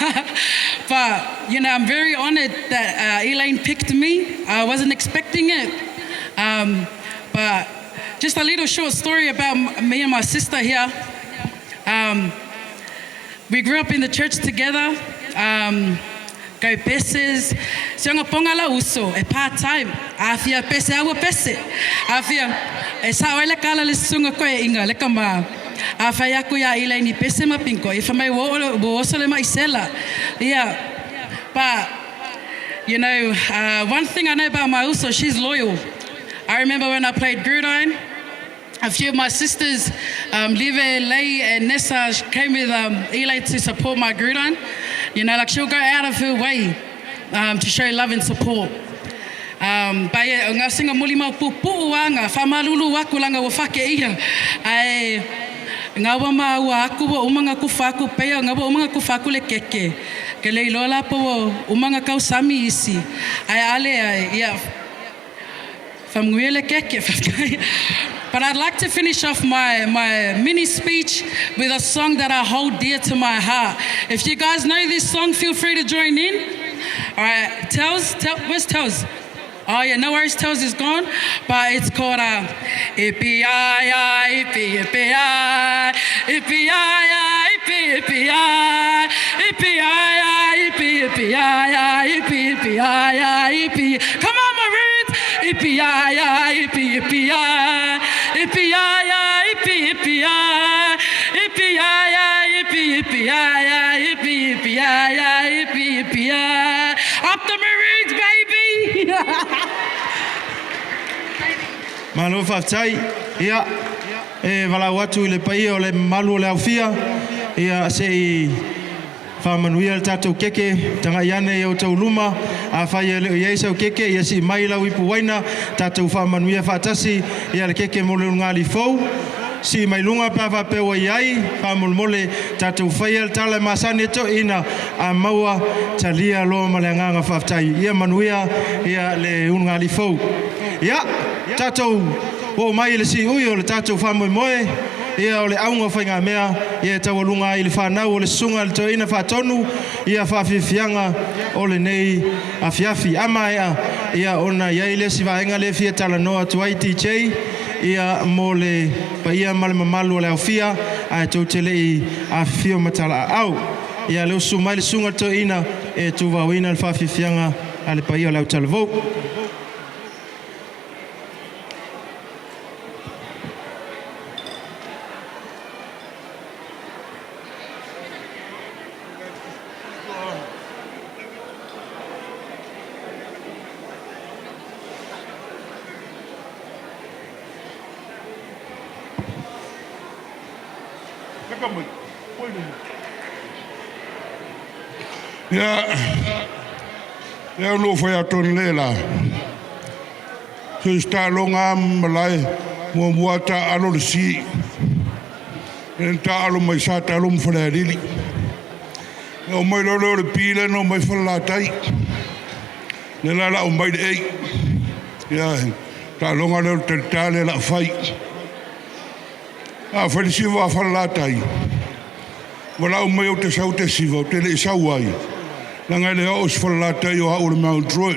But, you know, I'm very honored that Elaine picked me. I wasn't expecting it. But just a little short story about me and my sister here. We grew up in the church together. Go peses. Sianga ponga la uso, part-time. Afia pese awa pese. Afia, sa oile kala le sunga koe inga, le kama. Afia ko ya Elaine pese mapinko. If I may wo oso le maisela. Yeah. But, you know, one thing I know about my uso, she's loyal. I remember when I played Grudine, a few of my sisters, Live, Lei, and Nessa, came with Elaine to support my Grudine. You know, like she'll go out of her way to show love and support. But yeah, ngā singa muli mau pupuua, ngā whamalulu waku langa wa whake ia. Ngā wama ua aku wa umanga ku whaku pea, ngā wa umanga ku whaku le keke. Ke lei lola po wa umanga kau sami isi. Yeah. But I'd like to finish off my mini speech with a song that I hold dear to my heart. If you guys know this song, feel free to join in. All right, where's Tels? Oh yeah, no worries, Tels is gone. But it's called Ipi-ai-ai, Ipi-ipi-ai, Ipi-ai-ai, Ipi-ipi-ai, Ipi-ai-ai, Ipi-ipi-ai, Ipi-ipi-ai, Ipi. Come on, Maroons! Ipi-ai-ai, Ipi-ipi-ai, Ipi-ai-ai, Ipi-ipi-ai, Ipi-ai-ai, Ipi-ipi-ai, Ipi-ipi-ai, Ipi-ipi-ai. Up the Maroons, baby! Malo whaftai, ia, walau atu I le pai o le malu o le awhia, ia se I whamanuia le tātou keke, tanga iane I o tau luma, a whai e leo iei keke, ia si mai lau ipu waina, tātou whamanuia whaatasi, ia le keke mole ngāli fau, si mai lunga pa pewa iai, whamolmole tātou whai le tala masane to ina a maua talia loa malenganga whaftai, ia manuia, ia le ngāli fau. Ia, tātou o mai le si ui o le tātou Moimoi, ia o le aunga whai ngā mea, ia tau alunga I le whanau o le sunga le toina whatonu, ia whawhiwhianga o le nei a whiawhi ama ia ona iai le si waenga le fia tala noa tuai TJ, ia mo le paia male mamalu o le awhia, a tau te lei a whio matala au, ia leo su mai le sunga toina e tu wawina le whawhiwhianga a le paia o le au talavou. Ia no whai aton lela. So sta longa malai mo muata alo le si. En ta alo mai sa ta alo mfale lili. O mai lolo le pile no mai falatai. Ne la o mai de. Ia ta longa le tentale la fai. A fai si va falatai. Wala o mai o te sau te siva o te le sau ai. Nanga le o sfalatai o hau le Mount Road.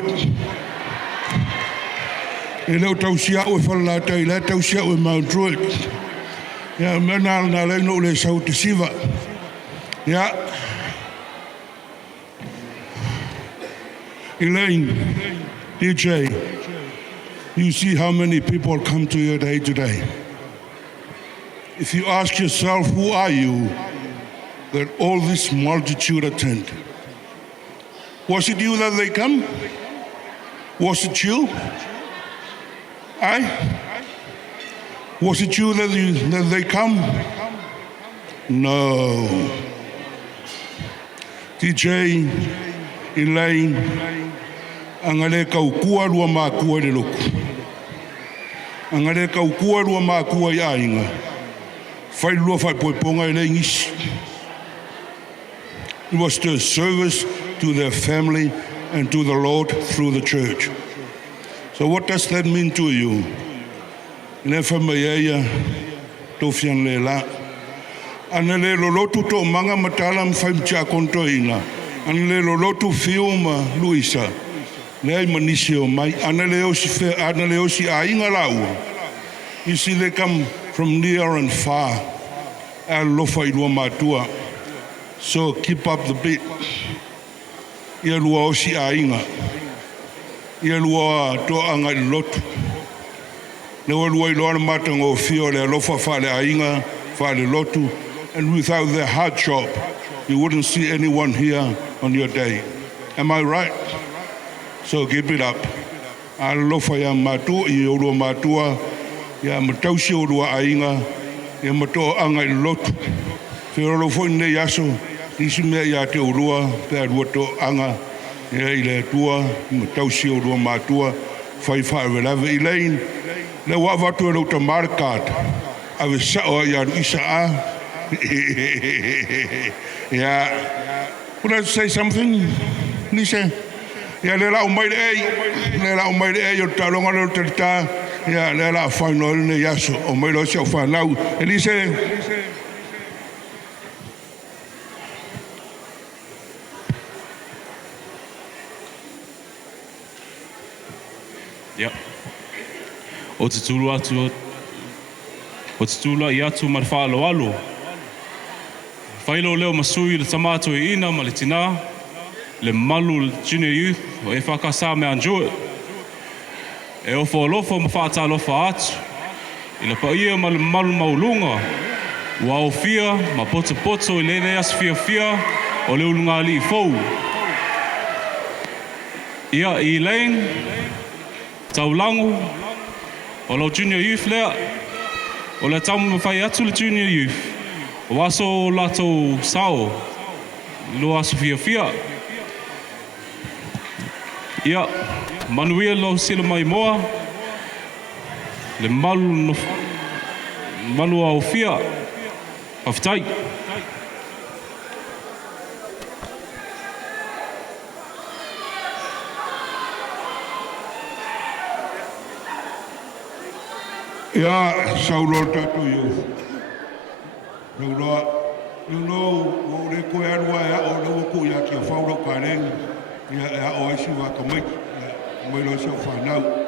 E leo tausia o whalatai, le tausia o Mount Road. Ia, mena na le no le sau te siva. Ia. Elaine, DJ, you see how many people come to your day today. If you ask yourself, who are you, that all this multitude attend? Was it you that they come? Was it you? Was it you that they come? No. DJ, Elaine, angale kaukua rua mākua le loku. Angale kaukua rua mākua I ainga. Whai lua whai poiponga Elaine isi. It was to service to their family and to the Lord through the church. So what does that mean to you? Le whama ia tofian le la. Ana le lolotu to manga matala mwhaim tia kontoina. Ana le lolotu fiuma Luisa. Le ai manisi o mai. Ana le osi a inga laua. You see, they come from near and far. Alofa I lua matua. So keep up the beat. Ia lua osi a inga. Ia lua to anga I lotu. Le lua I loa matang o fio le alofa fale a inga, fale lotu. And without their hard job, you wouldn't see anyone here on your day. Am I right? So keep it up. Alofa ya matua, I lua matua. Ya matausi o lua a inga. Ia mato anga I lotu. Whirolo fo ne yaso. Nisi mea ia te urua. Pea rua to anga. Ia I le tua. Matausi o lua matua. Whai whaewerewe. Elaine. Le wawatu e rauta markat. Awe sao ia ruisa a. Yeah. Would I say something? Nise. Ya le la umai e. Le la umai e. Yo talonga le tata. Ya le la whanau ne yaso. O mai lo siau whanau. E nise. Yep. O te tūlu atu, o te tūla I atu ma whaalo alo. Whailo leo masui le tamato I ina ma le tina, le malu le junior youth, o e whakasa me anjoe. E ofo alofo ma whaatalofa atu, I le paia ma le malu maulunga, ua o fia ma poto poto I lene as fia fia, o le ulunga li I fou. Ia I Elaine, Taulogo, o lo junior youth lea, o le tamu mawhai atu le junior youth, o aso Latu sao, lo aso fia fia. Ia, manuia lo sila mai moa, le malu au fia, haftai. Yeah, saulo tatu youth. You know, wo le ko ya rua ya o le ko ya ki faulo karen. Ya o isi wa kamai. Mo lo so fa now.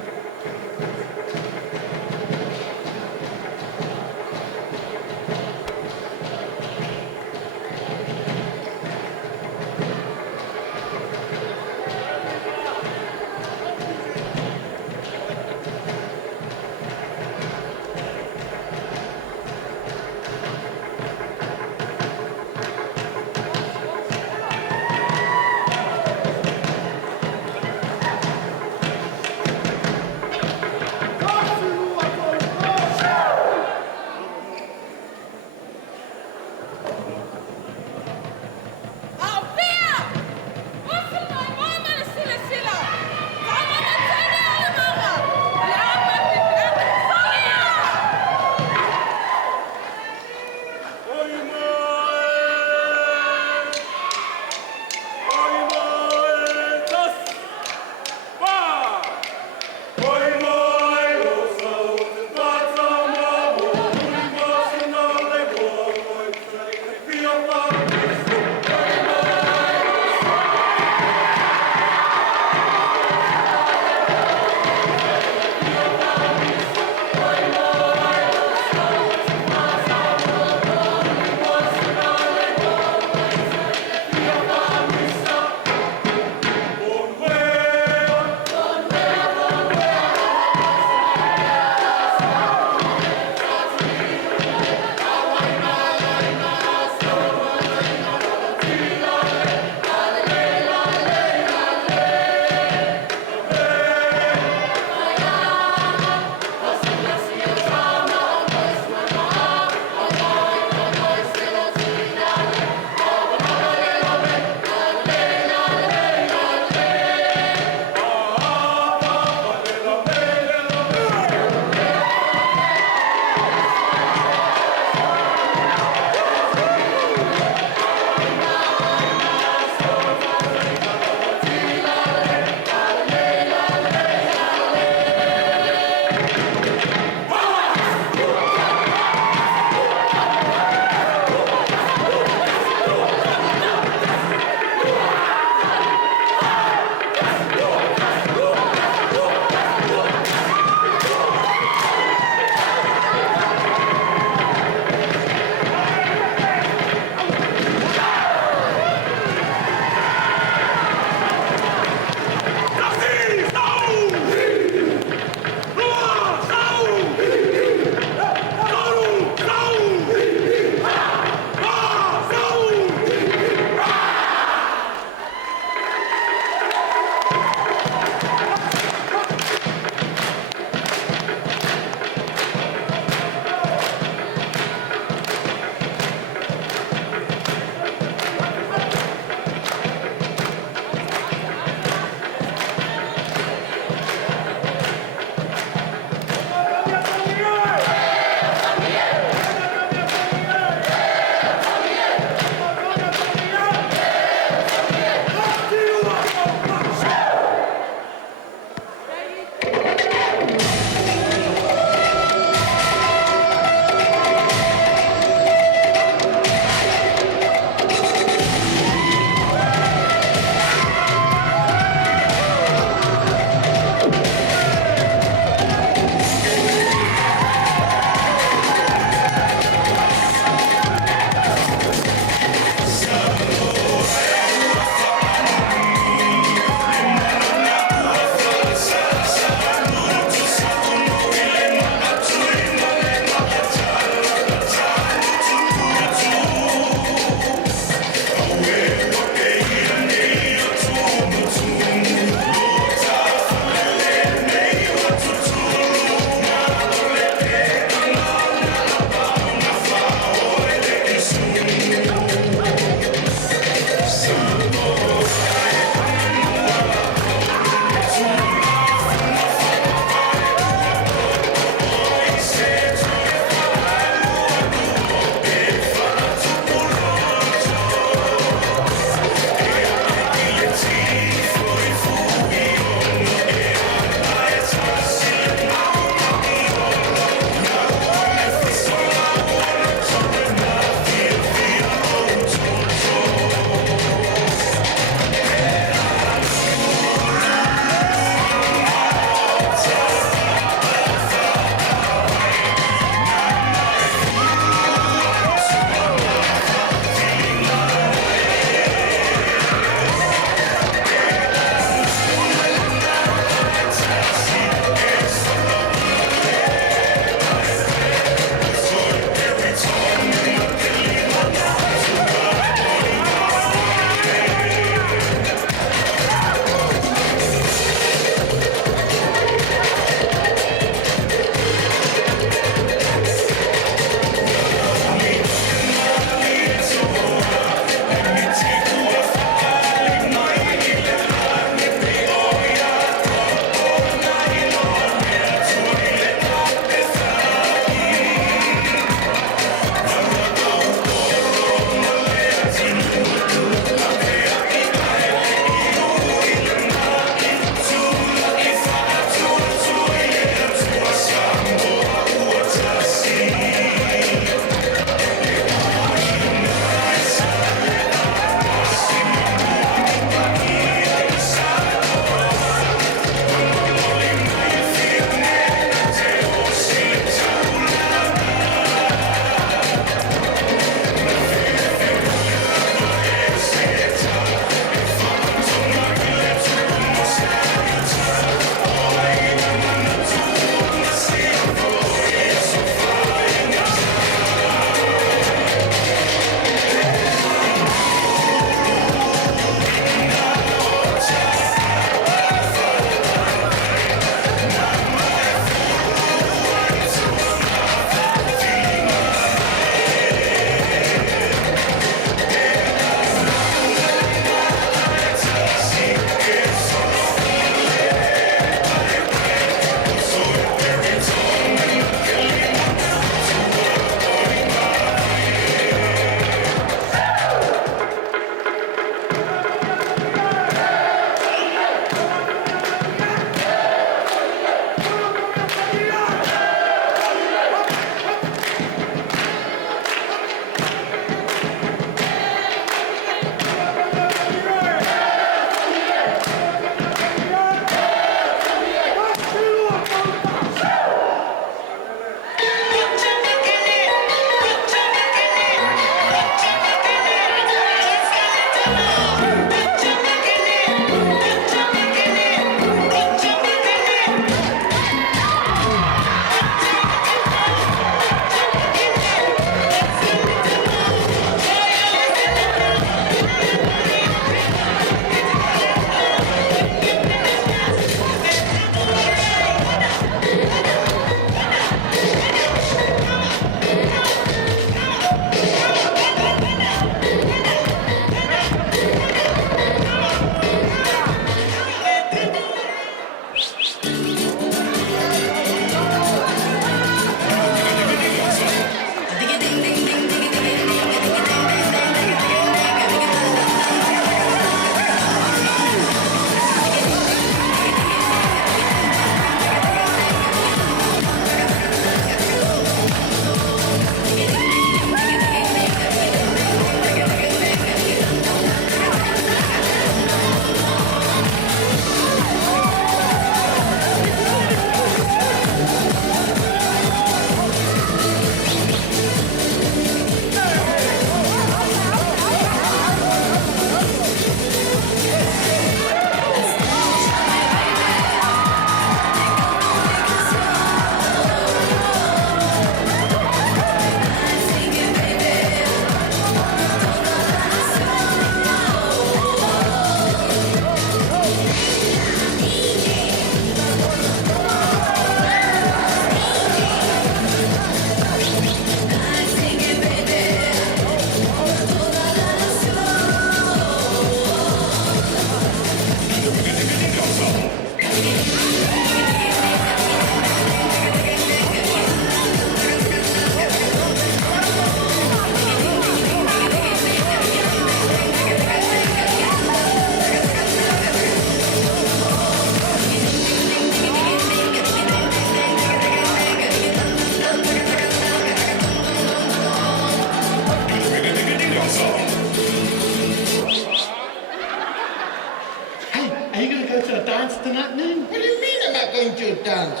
Are you going to go to a dance tonight, man? What do you mean I'm not going to a dance?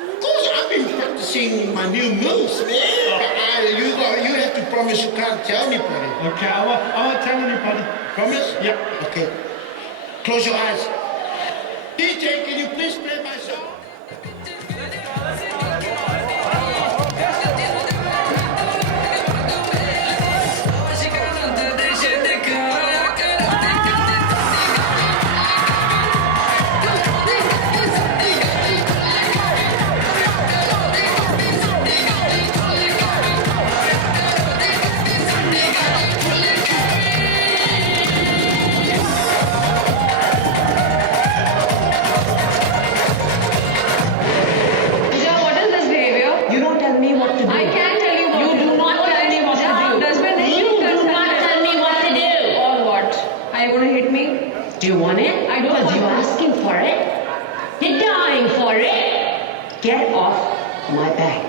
Of course, I've been practicing my new moves, man. But you have to promise you can't tell anybody. Okay, I won't tell anybody. Promise? Yeah. Okay. Close your eyes. DJ, can you please play my song? Do you want it? I don't want it. Because you're asking for it. You're dying for it. Get off my back.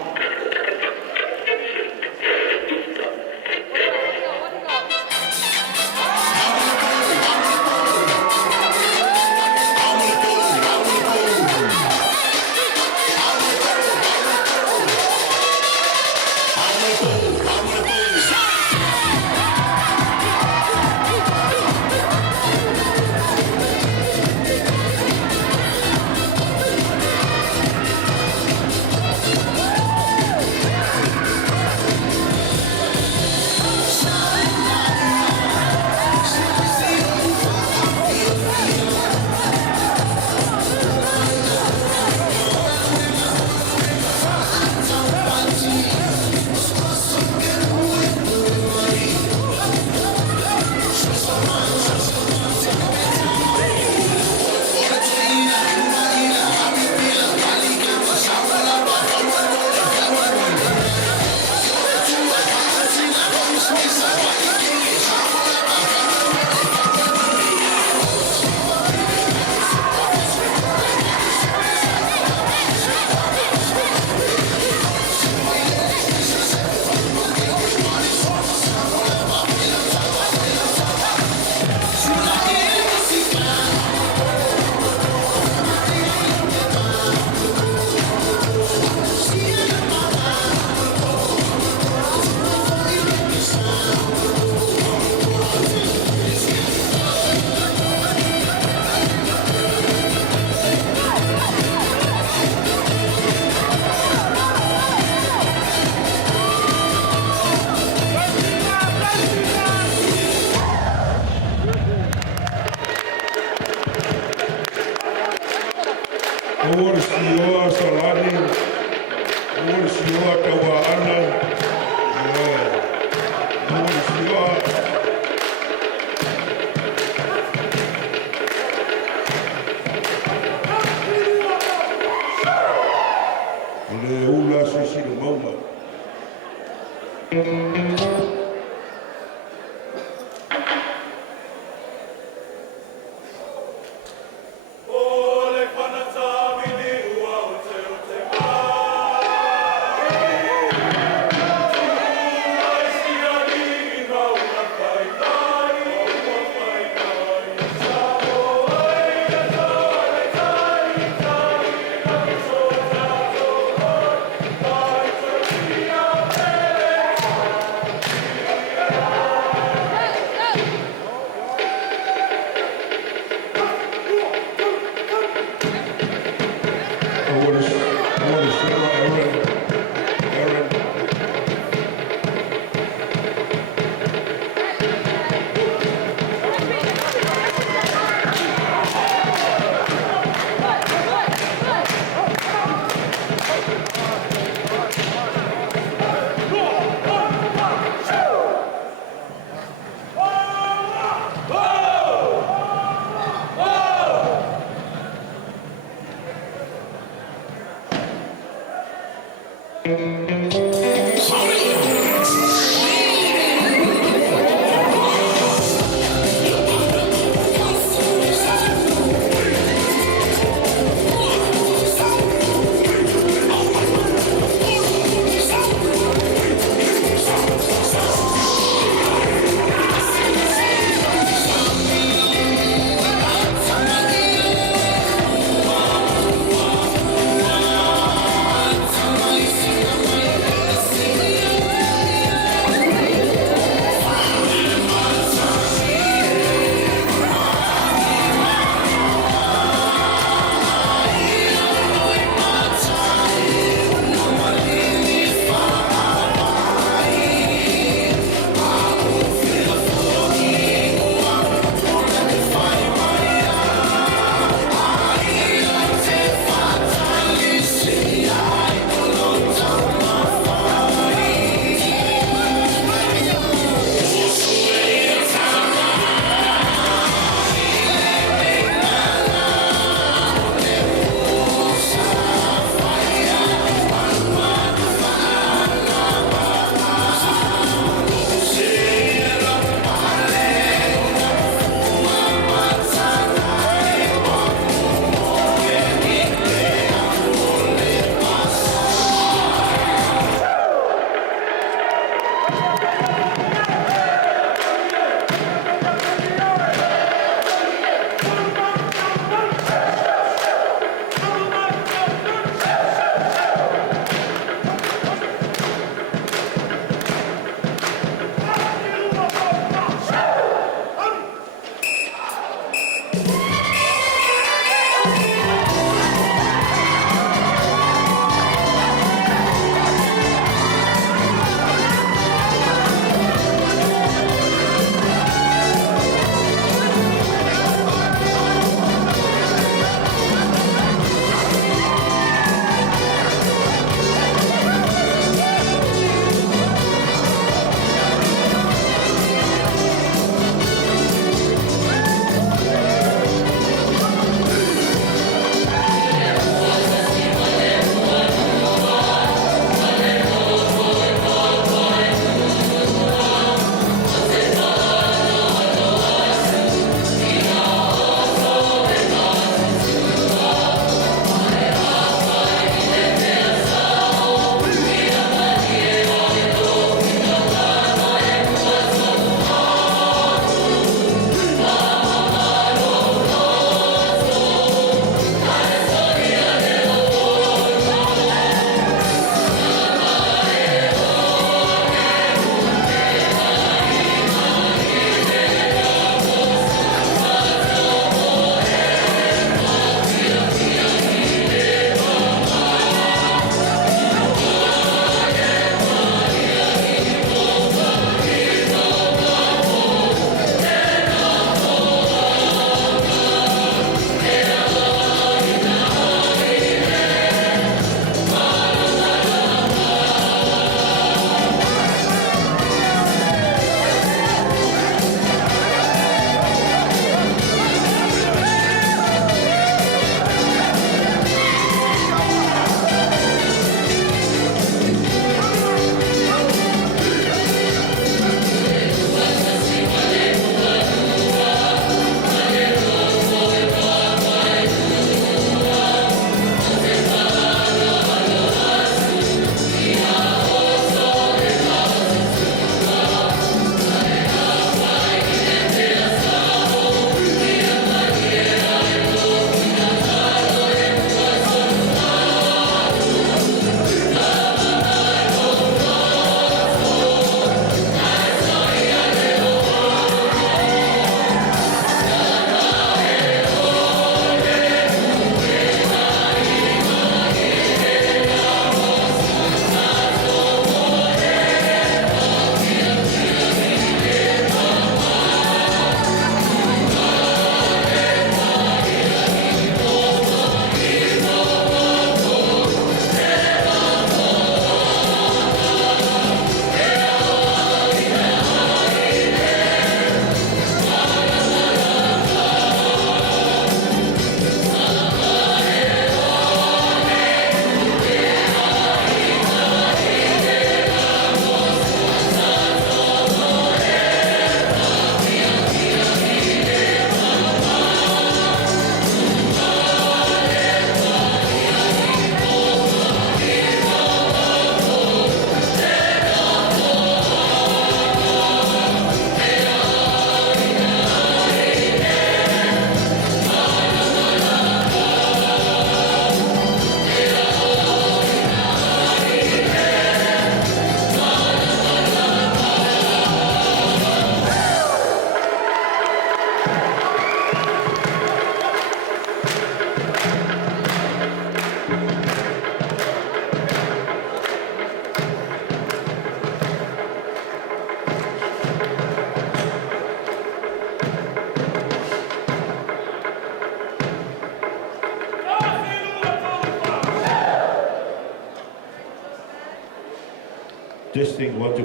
Testing 1 2.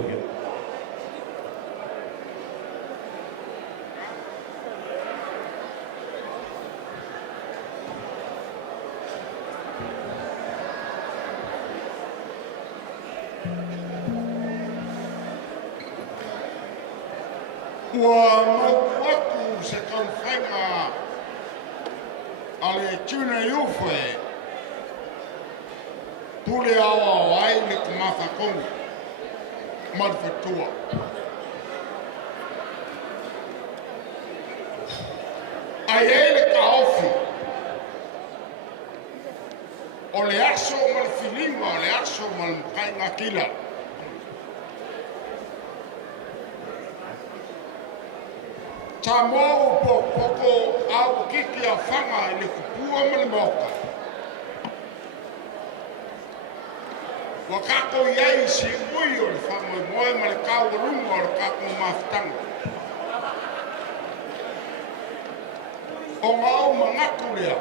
Ua maupuaku se kaunwhainga ale tuna iuwhe pule awa wai le kumawha kongi marwhatua. Ai ele ka ofi o le aso mal filima o le aso mal mkainga kila. Ta mo po poko au kiki a whanga i le kupua mali moka. Wa kako iai si ui o le whamoimoe ma le kaurunga o le kako mawhitanga. O ngau mangaku lea,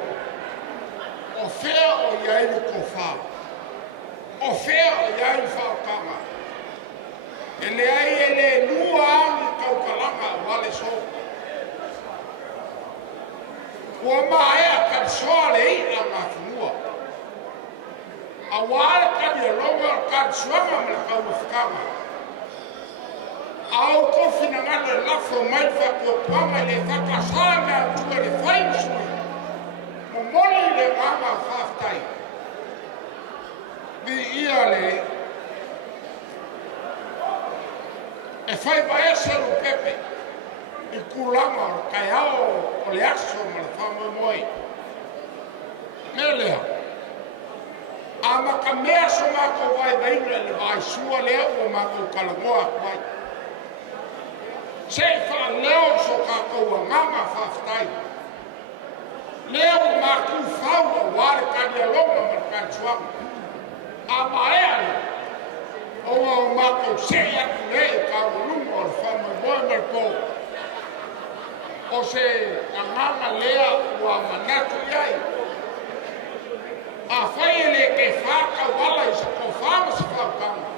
o whea o iai le kofā, o whea o iai whaokanga. E le ai e le lua angi kaukalanga wale soka. Ua maea kan soa le ina ngā whunua. A wāre kan ia longa kan suanga me le kaumawhikanga. Au kofina ngana lafo mai whakuapanga le whakasā mea tua le whainsui. Mo moli le nganga whaftai. Di ia le e whai maesa ru pepe. I kulanga o kai ao o le aso ma le whamoimoi. Mea lea. A maka mea so mako vai vaina le vai sua lea o mako kalamoa kwai. Se wha leo so kako a nganga whaftai. Leo mako whau o ware kania longa ma le kansuanga. A maea lea. O mako se aku lea ka urunga o le whamoimoi ma le pō. O se nganga lea ua manatu iai. A whai ele ke whaka wala i se ko whama se whaukanga.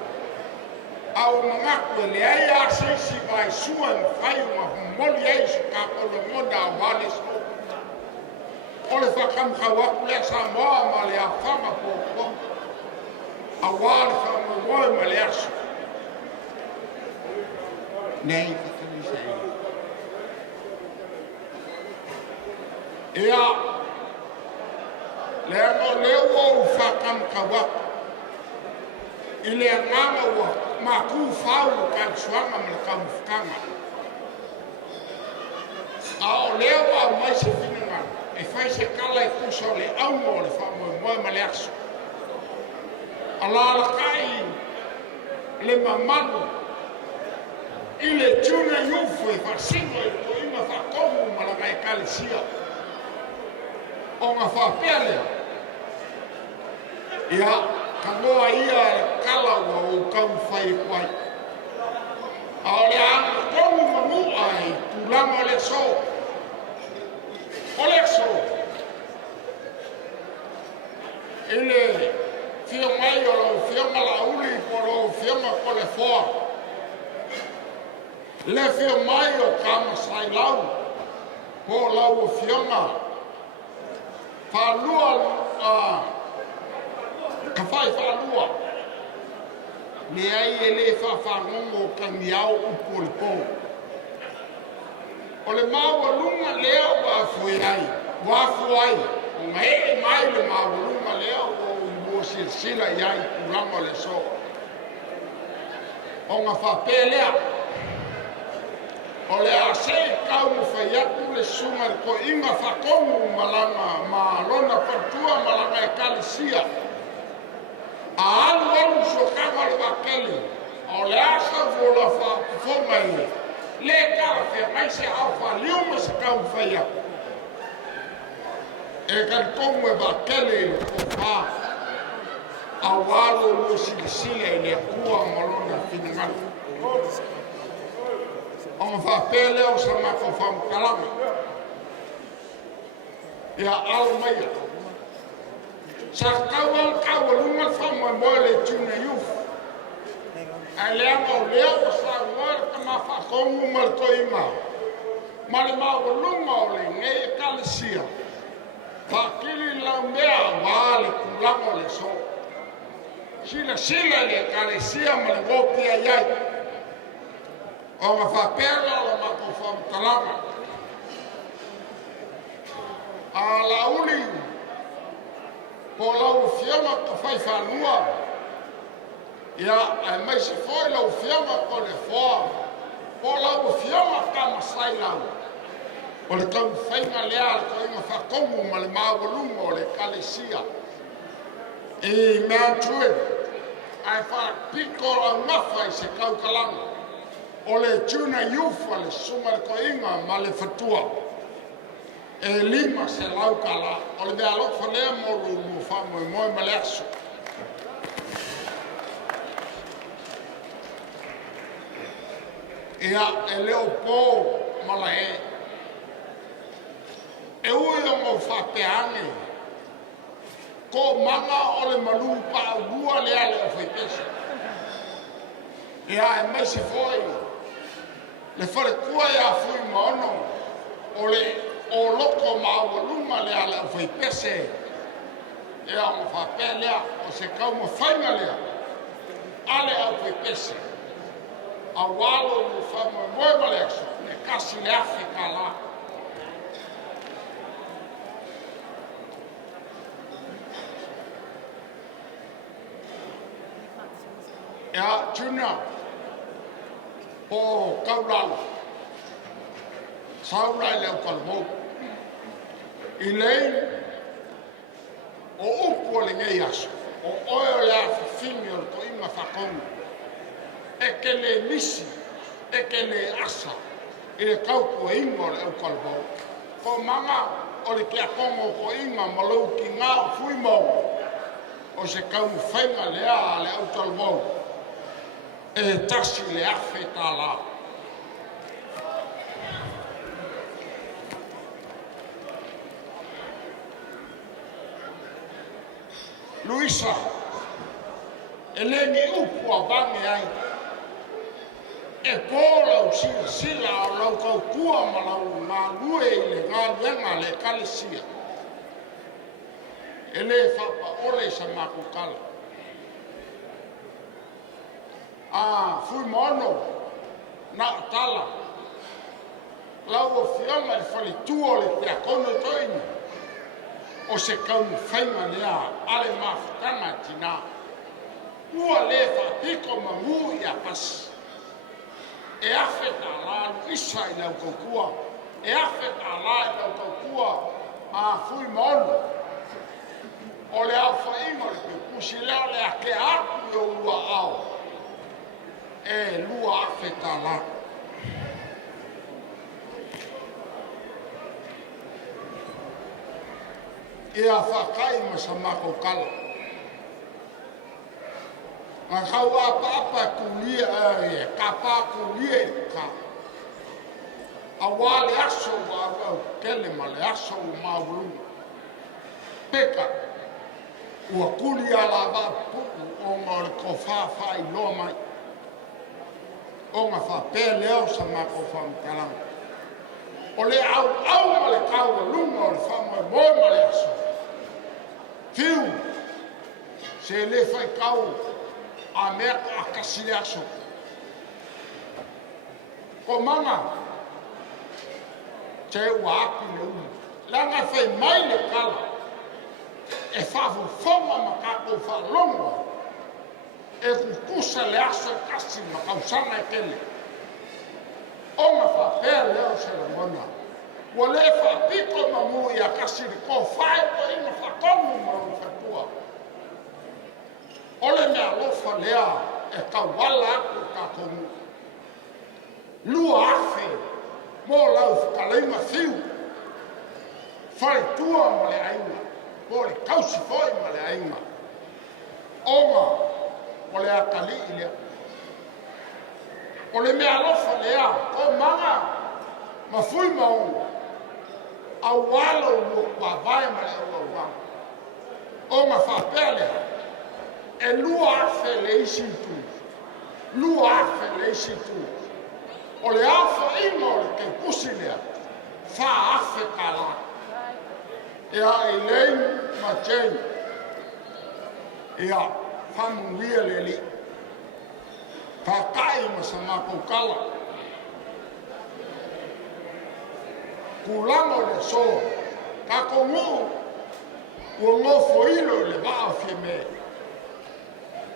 A o mangaku ele ai a seisi vai sua i whai uma humoli ai se ka kolo mona a wale so. O le whakamkawaku lea sa moa ma le a whama pōpō. A wale whamoimoi ma le aso. Nei whakamisa ei. Ea, lea no leo o whakamkawaku. I lea nganga ua maku whau kan suanga me le kaumwhikanga. A o leo au mai se whinanga, e whai se kala i kusa o le aunga o le whamoimoe ma le aso. A lala kai le mamanu i le tuna iufu e whasingo i to ima whakohu ma la mai kalisia. O ngā whapea lea. Ia, ka ngoa ia e kalaua o kau whai kwai. A o le anga kongu mamua i tūlanga o le so. O le so. I le whiongai o lau whionga la uli po lau whionga ko le whoa. Le whiongai o kamasai lau. Po lau o whionga. Whanua, ka whai whanua. Me ai e le whawhangongo ka miau upo le pō. O le maua lunga lea wafui ai, wafu ai. O ngā mai le maua lunga lea o mua silsila iai kuranga le so. O ngā whapea lea. O le a se kau mo whai atu le sunga ko inga whakongu malanga ma lona patua malanga e kalisia. A alu so kama le wakele. O le asa vola whafonga ile. Le kara whea mai se au whaliuma se kau whai atu. E kankongu e wakele ile ko wha. A walo lo silisile ile kua malona finangana. O ngā whapele o sa mako whamkalanga. Ia au maia. Sa kaua lunga whamai moe le tuna iufu. Ai lea mau lea o sa ngor ka ma fa kongu mal ko inga. Male mau lunga o le ngei e kalesia. Fa kili la mea wale kulango le so. Sila le kalesia male ngopi ai. O ma fa perla o ma ko fa talama. A la uli. Po lau fiama ka fai whanua. Ia, ai mai se foi lau fiama ko le foa. Po lau fiama ka masai lau. O le kau whainga lea ko inga whakongu ma le mawalunga o le kalesia. I mea tue, ai wha piko lau ngawhai se kau kalanga. O le tuna iufa le sumar ko inga ma le fatua. E lima se lau kala, o le mea lofa lea moro mo wha Moimoi ma le aso. Ia e leo pō ma la e. E ui o ngau whapeange. Ko manga o le malu pa ua lea le o whaipesa. Ia e mai se foi. Le whare kua ia fui maono. O le o loko mawalunga lea le o whaipese. Ia o whapea lea o se kau ma whainga lea. Ale o whaipese. A walo o Moimoi ma le aso. Ne kasi le afe ka la. Ia tuna po kaulala saurai leo kalmou Elaine o upo le ngei aso o oeo le awhiwhingi o ko inga whakongu e ke le misi e ke le asa e le kaupo ingo le au kalmou ko manga o le kia kongo ko inga malau ki ngā fui mau o se kau whainga lea le au kalmou e tasi le afe tā la. Luisa, e lengi upu a bange ai. E pōla u sila o lau kau kua ma lau ngā lue i le ngā lianga le kalesia. E le whapa ole sa maku kala. Fui mono na tala lau o fianga le whali tua le pia kono toini o se kaunu whainga lea ale mawhitanga tina ua le whapiko ma ngu i a pasi e awhe ta la isa i lau kaukua e awhe ta la i lau kaukua fui mono o le au whainga le pe kusi leo le ake aku o ua au e lua afeta la. E a whakai ma sa mako kala. Ngā kau apa kulia e kapa kulia e ka. A wale aso wa au kele ma le aso o maulunga. Peka. Ua kulia la wa puku o ngā ko whawhai loa mai. O ngā whapea leo sa mako whamtalanga. O le au ma le kaua lunga o le Moimoi ma le aso. Tiu, se le whai kau a mea a kasi le aso. Ko manga, te ua api le umi. Langa whai mai le kala, e whafu whonga ma kako whalonga. E kukusa le aso e kasi ma kausanga e kele. O ngā whapea leo se la mona. Ua le whapiko ma mu i a kasi li ko whae ko inga whakongu ma u whatua. Ole mea lofa lea e kawala aku kakongu. Lua afe mo lau whakaleima thiu. Whare tua ma le ainga. Mo le kausi foi ma le ainga. Onga o le akali i lea. O le mea lofa lea, o manga, ma fui maunga. A walo ua wawai ma le ua wanga. O ma whapea lea, e lua afe le isi tu. lua afe le isi tu. O le afa inga o le ke pusi lea, fa afe kala. Ia Elaine ma Jane, ia whamungia le li. Whakai ma sa mako kala. Kulango le so, kako ngu, ua ngofo ilo le vaa fie me.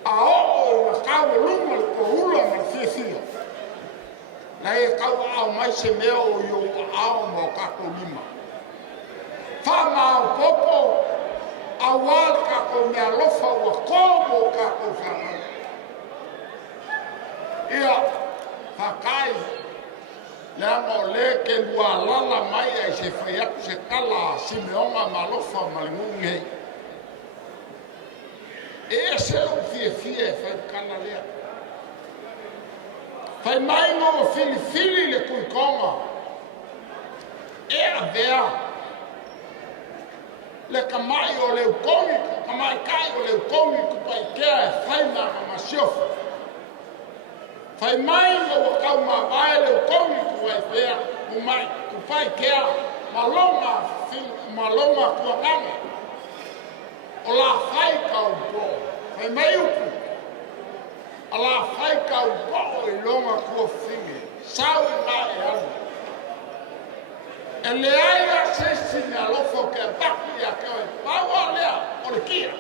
A o na kawa lunga le ko hula ma fie fie. Na e kawa au mai se mea o yo au mo kako lima. Whama au popo, a wal kako mea lofa ua komo kako whanau. Ia, whakai, le anga o le ke lua lala mai ai se whaiaku se kala si meonga malofa malingungei. E se o fie fie e whai kala lea. Whai mai ngo fili fili le kui konga. E a vea. Le kamai o le ukongi, kamai kai o le ukongi kupai kea e whai maka masiofa. Whai mai ngo wakau ma vai le ukongi kupai kea, kumai, kupai kea, malonga kuangame. O la whai kau po, whai mai uku. A la whai kau po i longa kua whingi, sau i ngā e anu. E le aia se sini alofo ke baki a koe, paua lea, o le kia.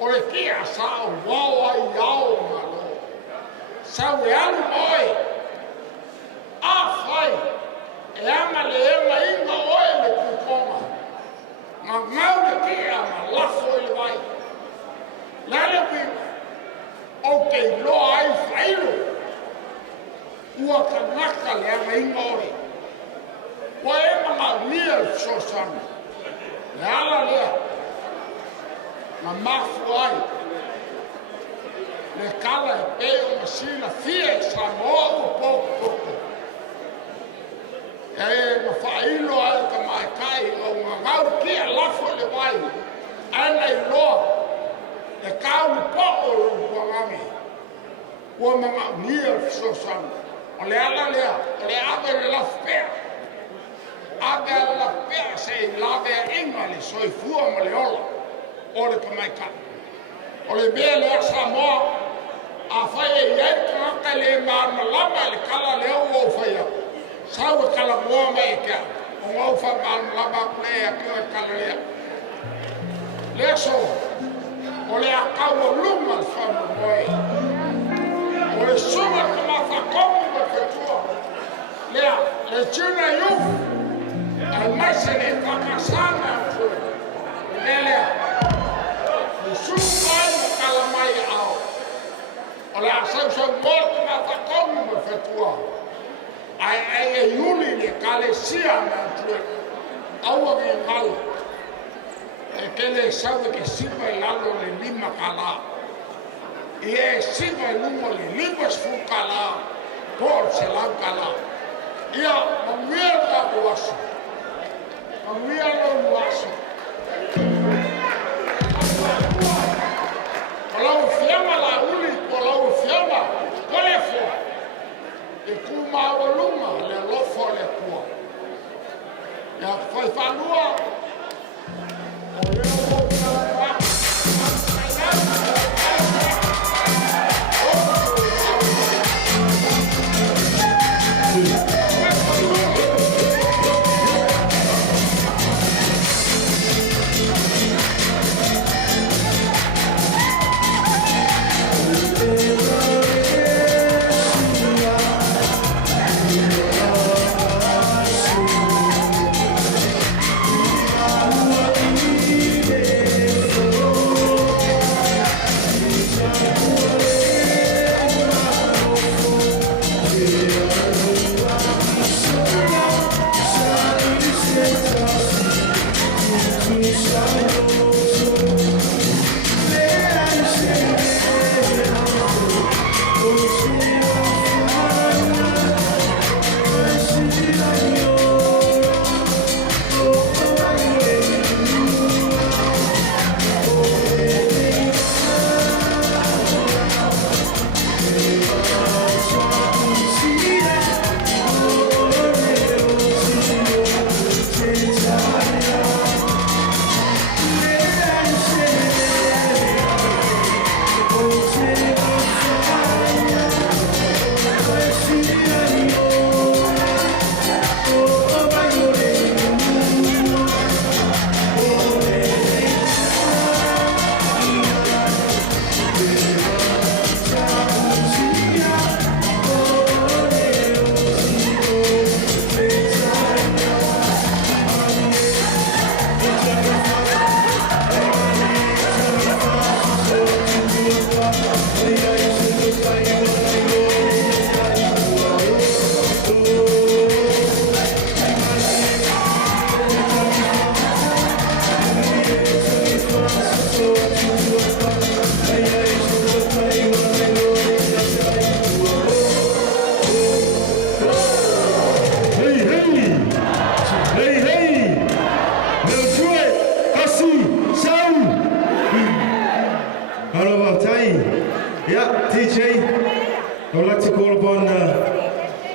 O le kia sao, wau ai au malo. Sau e anu oi, a whai, e ama le ema inga oe le kukonga. Ngā ngau le kia ma lafo i vai. Lale wina, o kei loa ai whailo. Ua ka naka le ama inga oe. Wa e mga nia so sana. Le ala lea. Na mafu ai. Le kala e peo masina fie sa moa o poko. E ma whailo ai ka mai kai o ngā ngau kia lafo le vai. Ana i loa. Le kau ni poko o wangami. Wa mga nia so sana. O le ala lea. O le abe le lafpea. Abe la pea se lave inga le soifua ma le ola. O le kamaika. O le bea le asa moa. A whai e iai kaka le maarma lama le kala le au o whaia. Sau e kala moa mai kia. O ngau wha maarma lama kule a kio e kala lea. Lea so. O le a kaua lunga le whamu moe. O le sunga kama whakomu me whetua. Lea, le tuna youth. Ai mai se ne whakasana atu. Lelea. Le sungai mo kala mai au. O le asau sau mōtu ma whakongu me whetua. Ai e iuli le kale sia me atu. Aua ki ngalo. E kele sau ke sipa i lalo le lima kala. I e sipa i lungo le limas fu kala. Por se lau kala. Ia, manguia ka kuasu. Manguia lo kuasu. Kalau fiama la uli, kalau fiama, kole fo. E kuma waluma le lofo le kua. Ya fai fanua. O le o kala.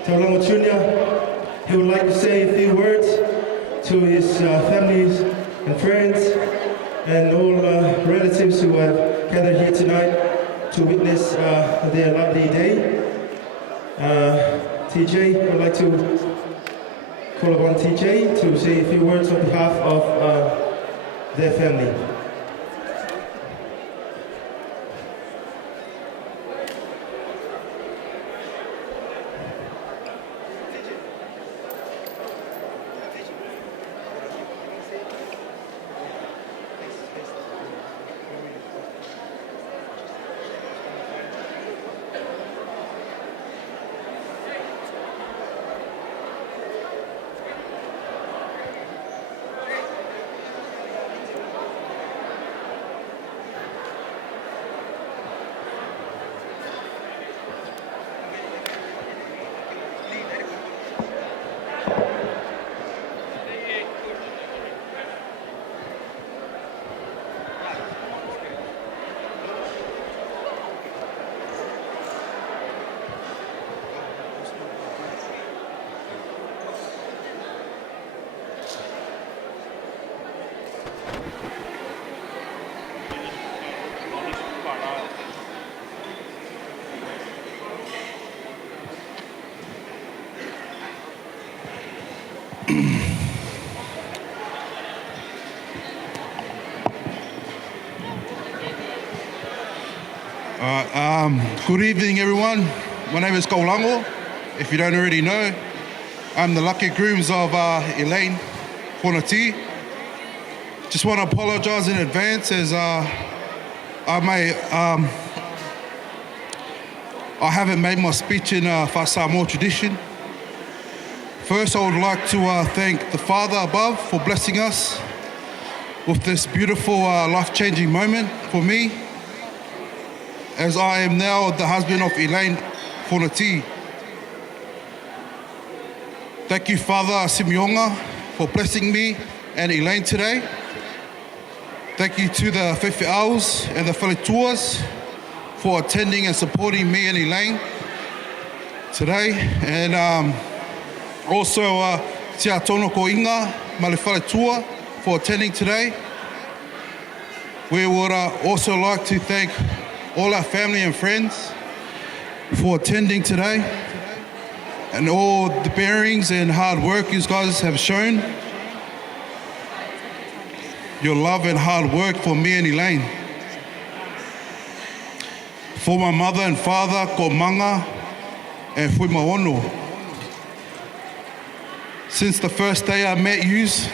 Taulogo Jr. He would like to say a few words to his families and friends and all relatives who have gathered here tonight to witness their lovely day. TJ, I'd like to call upon TJ to say a few words on behalf of their family. Good evening, everyone. My name is Taulogo. If you don't already know, I'm the lucky grooms of Elaine, Fonoti. Just want to apologize in advance as I haven't made my speech in Samoa tradition. First, I would like to thank the Father above for blessing us with this beautiful life-changing moment for me, as I am now the husband of Elaine Fonoti. Thank you, Father Simionga, for blessing me and Elaine today. Thank you to the Whewhiaus and the Whaletours for attending and supporting me and Elaine today. And also, Tia Tonoko Inga, Male Whaletua, for attending today. We would also like to thank all our family and friends for attending today, and all the bearings and hard work you guys have shown. Your love and hard work for me and Elaine. For my mother and father, ko manga and fui maono. Since the first day I met yous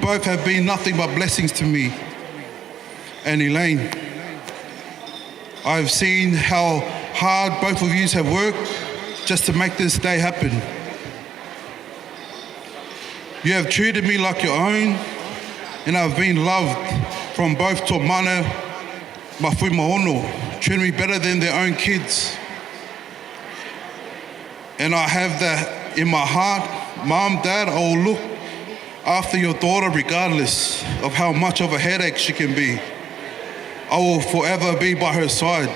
both have been nothing but blessings to me and Elaine. I've seen how hard both of yous have worked just to make this day happen. You have treated me like your own, and I've been loved from both Tō mana, mawhi maono, treating me better than their own kids. And I have that in my heart. Mom, Dad, I will look after your daughter regardless of how much of a headache she can be. I will forever be by her side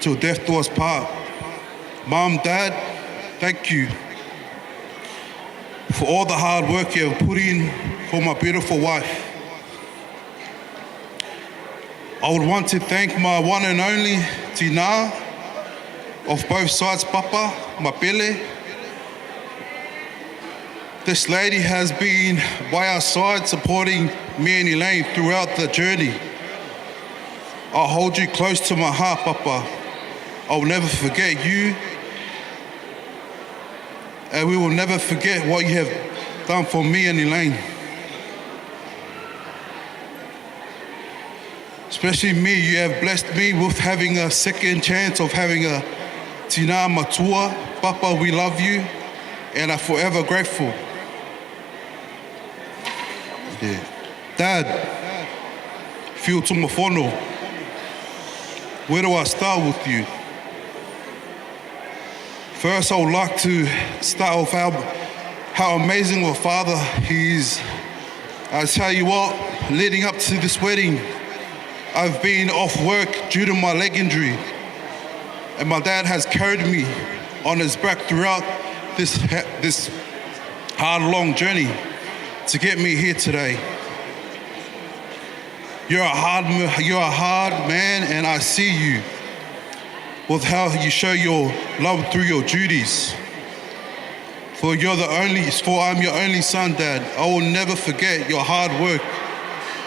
till death do us part. Mom, Dad, thank you for all the hard work you have put in for my beautiful wife. I would want to thank my one and only Tina of both sides, Papa, my pele. This lady has been by our side supporting me and Elaine throughout the journey. I'll hold you close to my heart, Papa. I'll never forget you. And we will never forget what you have done for me and Elaine. Especially me, you have blessed me with having a second chance of having a tina matua. Papa, we love you and are forever grateful. Yeah. Dad, feel tumafono. Where do I start with you? First, I would like to start with how amazing of a father he is. I tell you what, leading up to this wedding, I've been off work due to my leg injury, and my dad has carried me on his back throughout this hard, long journey to get me here today. You're a hard man, and I see you with how you show your love through your duties. For I'm your only son, Dad. I will never forget your hard work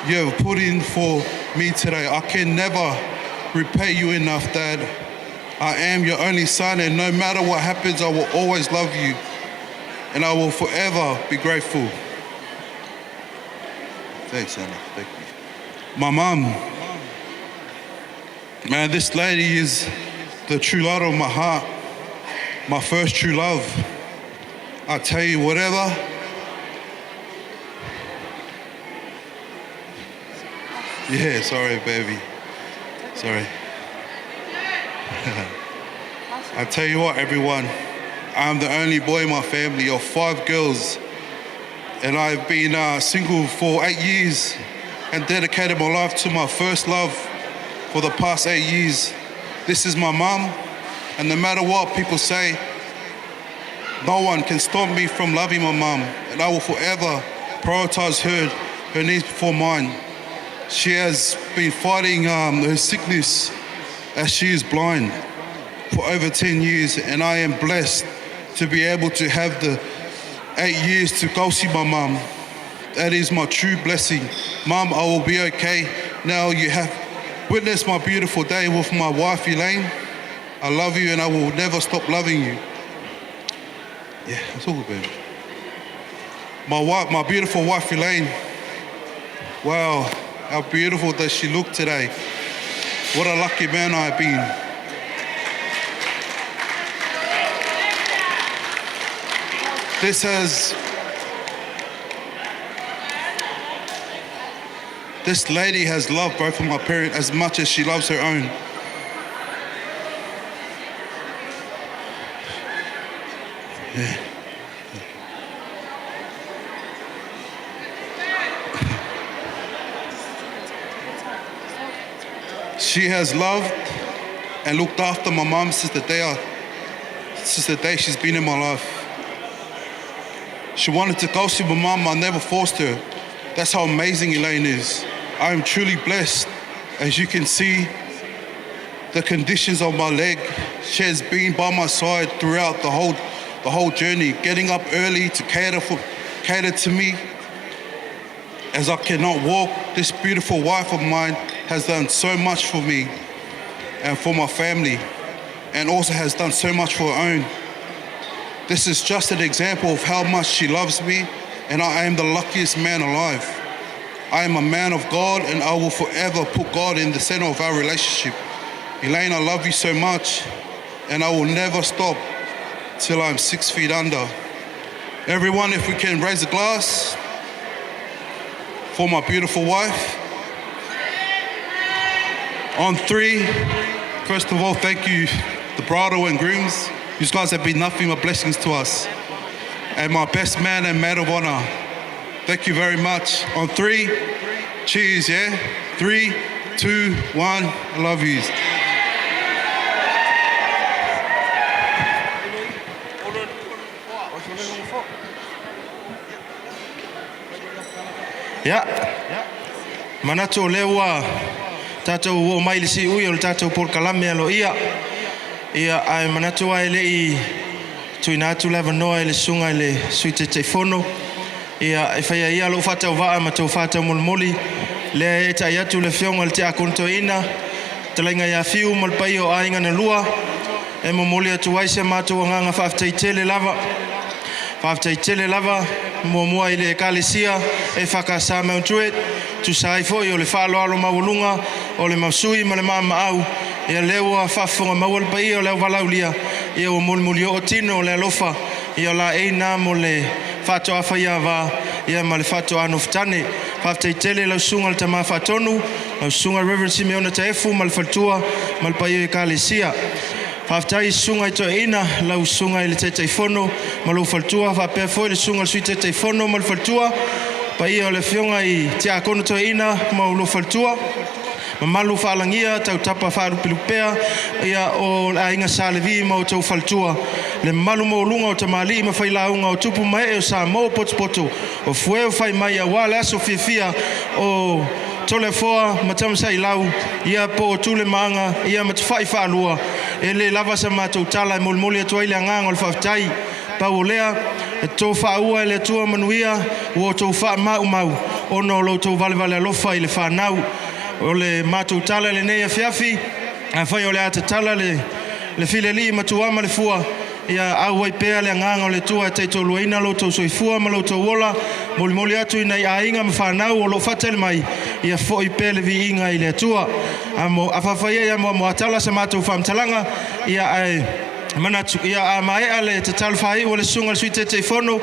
you have put in for me today. I can never repay you enough, Dad. I am your only son, and no matter what happens, I will always love you, and I will forever be grateful. Thanks, Anna. Thank you. My mum, man, this lady is the true light of my heart, my first true love. I tell you, whatever. Yeah, sorry, baby. Sorry. I tell you what, everyone, I'm the only boy in my family of 5 girls, and I've been single for 8 years and dedicated my life to my first love for the past 8 years. This is my mum, and no matter what people say, no one can stop me from loving my mum, and I will forever prioritize her needs before mine. She has been fighting her sickness as she is blind for over 10 years, and I am blessed to be able to have the 8 years to go see my mum. That is my true blessing. Mum, I will be okay. Now you have witnessed my beautiful day with my wife, Elaine. I love you, and I will never stop loving you. Yeah, it's all good, baby. My beautiful wife, Elaine. Wow, how beautiful does she look today. What a lucky man I've been. This lady has loved both of my parents as much as she loves her own. Yeah. She has loved and looked after my mum since the day she's been in my life. She wanted to go see my mum, I never forced her. That's how amazing Elaine is. I am truly blessed. As you can see, the conditions of my leg, she has been by my side throughout the whole journey, getting up early to cater to me. As I cannot walk, this beautiful wife of mine has done so much for me and for my family, and also has done so much for her own. This is just an example of how much she loves me, and I am the luckiest man alive. I am a man of God, and I will forever put God in the center of our relationship. Elaine, I love you so much, and I will never stop till I'm 6 feet under. Everyone, if we can raise a glass for my beautiful wife. On 3, first of all, thank you, the bridal and grooms. You guys have been nothing but blessings to us. And my best man and maid of honor, thank you very much. On 3, cheers, yeah? 3, 2, 1, I love yous. Ya, manato lewa tatou o mai si ui o tatou por kalame alo ia ai manato ai le I tuina tu lava noa le sunga le suite telefono ia e fai ia lo fata va ma to fata molmoli le e tai atu le fionga le te akonto ina talenga ia fiu mal pai o ainga na lua e momoli atu ai se mato nganga faaftaitele lava mo ile kalesia e fakasa me tuet tu sai foi o le falo alo maulunga o le masui ma le mama au e lewa fafonga mawal pai o le valaulia e o molmoli o tino le lofa e la eina mo le fato afaya va e ma le fato anoftane faaftaitele la sunga le tama fatonu la sunga Reverend Simeona Taefu mal fatua mal pai e kalesia Faftai sunga ito ina lau sunga ile te teifono malu faltua fa pe foi le sunga suite teifono mal faltua pa ia le fionga I te akono to ina malu faltua Mamalu whaalangia, tau tapa whaarupilupea, ia o ainga salevi ma o tau whaltua. Le malu mo lunga o tamali ma whailaunga o tupu mai o sa mo poto. O fueo whai mai a wale aso fia o tole foa matamsa i lau, ia po o tule maanga, ia matawhai whaalua. E le lava sa mātou tala e molmoli atua i le anganga o le whaftai. Pau o lea, e tō whaua e le atua manuia, o tō wha mau. O no lo tō vale alofa i le whanau. O le mātou tala le nei a fiafi, a whai o le ata tala le file li matuama le fua. Ia au ai pea le anganga o le tua e teito luaina lo tō soifua ma lo tō wola, moli atu i nei a inga ma whanau o lo whatel mai, ia fo i pea le vi inga i le atua. A whawhai ia mo atala sa mātou whamtalanga, ia ai manatu, ia a mai ale te talwhai o le sunga le sui te fono,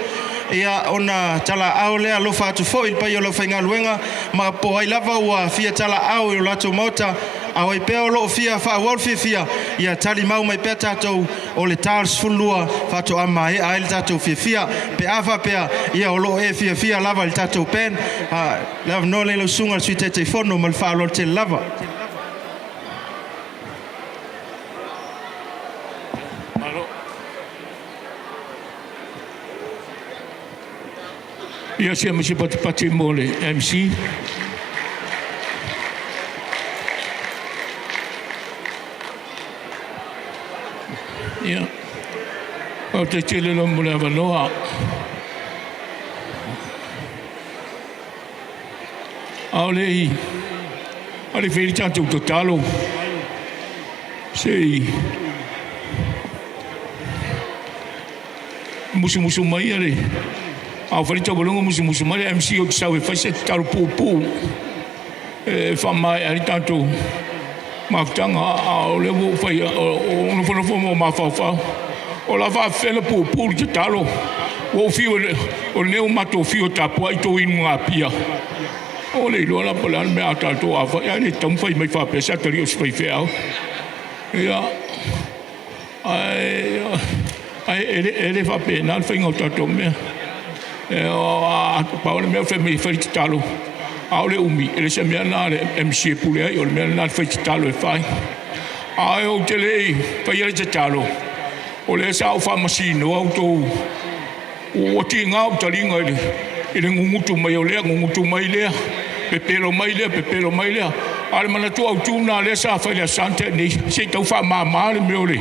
ia ona tala au lea lo whatu fo il pai o lo whainga luenga, ma po ai lava ua fia tala au i o lato mauta, au ai pea o lo fia whaawal fia, ia tali mau mai pea tātou o le tārs fulua whatu amma e ai le tātou fia, pe awha pea ia o lo e fia lava le tātou pen, lava no le lo sunga le sui te fono ma le whaalo te lava. Ia sia masi pati mo le MC. Ia. O te tele lo mule avaloa. Au lei. Ale fei tanto totalo. Sei. Musu mai ale. Au whanita walunga musu mai MC o te sau e whaise te taro pūpū. E whamai ari tanto mafutanga o le wo whai o nofo mo mawhawhau. O la whawhela pūpū te taro. O fio o neo mato fio tapua i tō inu ngā pia. O le iloa la palan me ata tō awha. Ia ne tam whai mai whapesa tari o swai whiau. Ia. Ai ere whapena al whainga o tato mea. Paula mea whai te talo. Au le umi, ele se mea nā le MC pule ai, o le mea nā le whai te talo e whai. Ai o te lei, whai ele te talo. O le sa au whamasino au tō. O ti ngā o taringa ele. Ele ngungutu mai o lea, ngungutu mai lea. Pepelo mai lea. Ale mana tu au tūna le sa whai lea sante nei. Se tau wha māma le mea o le.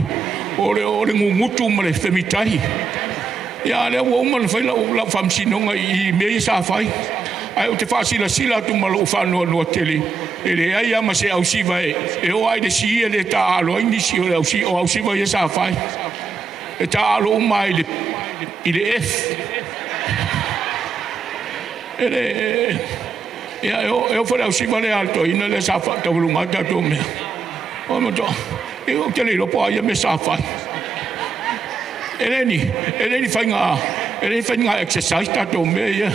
O le ngungutu ma le whemitai. Ia le ua uma le whai lau whamsinonga i mea sa whai. Ai o te whaasila tu malo whanua noa tele. E le ai ama se au siwa e o ai de si e le ta alo ai nisi o au siwa e sa whai. E ta alo uma i le F. E le... Ia e o whare au siwa le alto ina le sa whai tawulunga tato mea. O mato, e o te leilo po ai me sa whai. Elaine whainga exercise tato mea ia.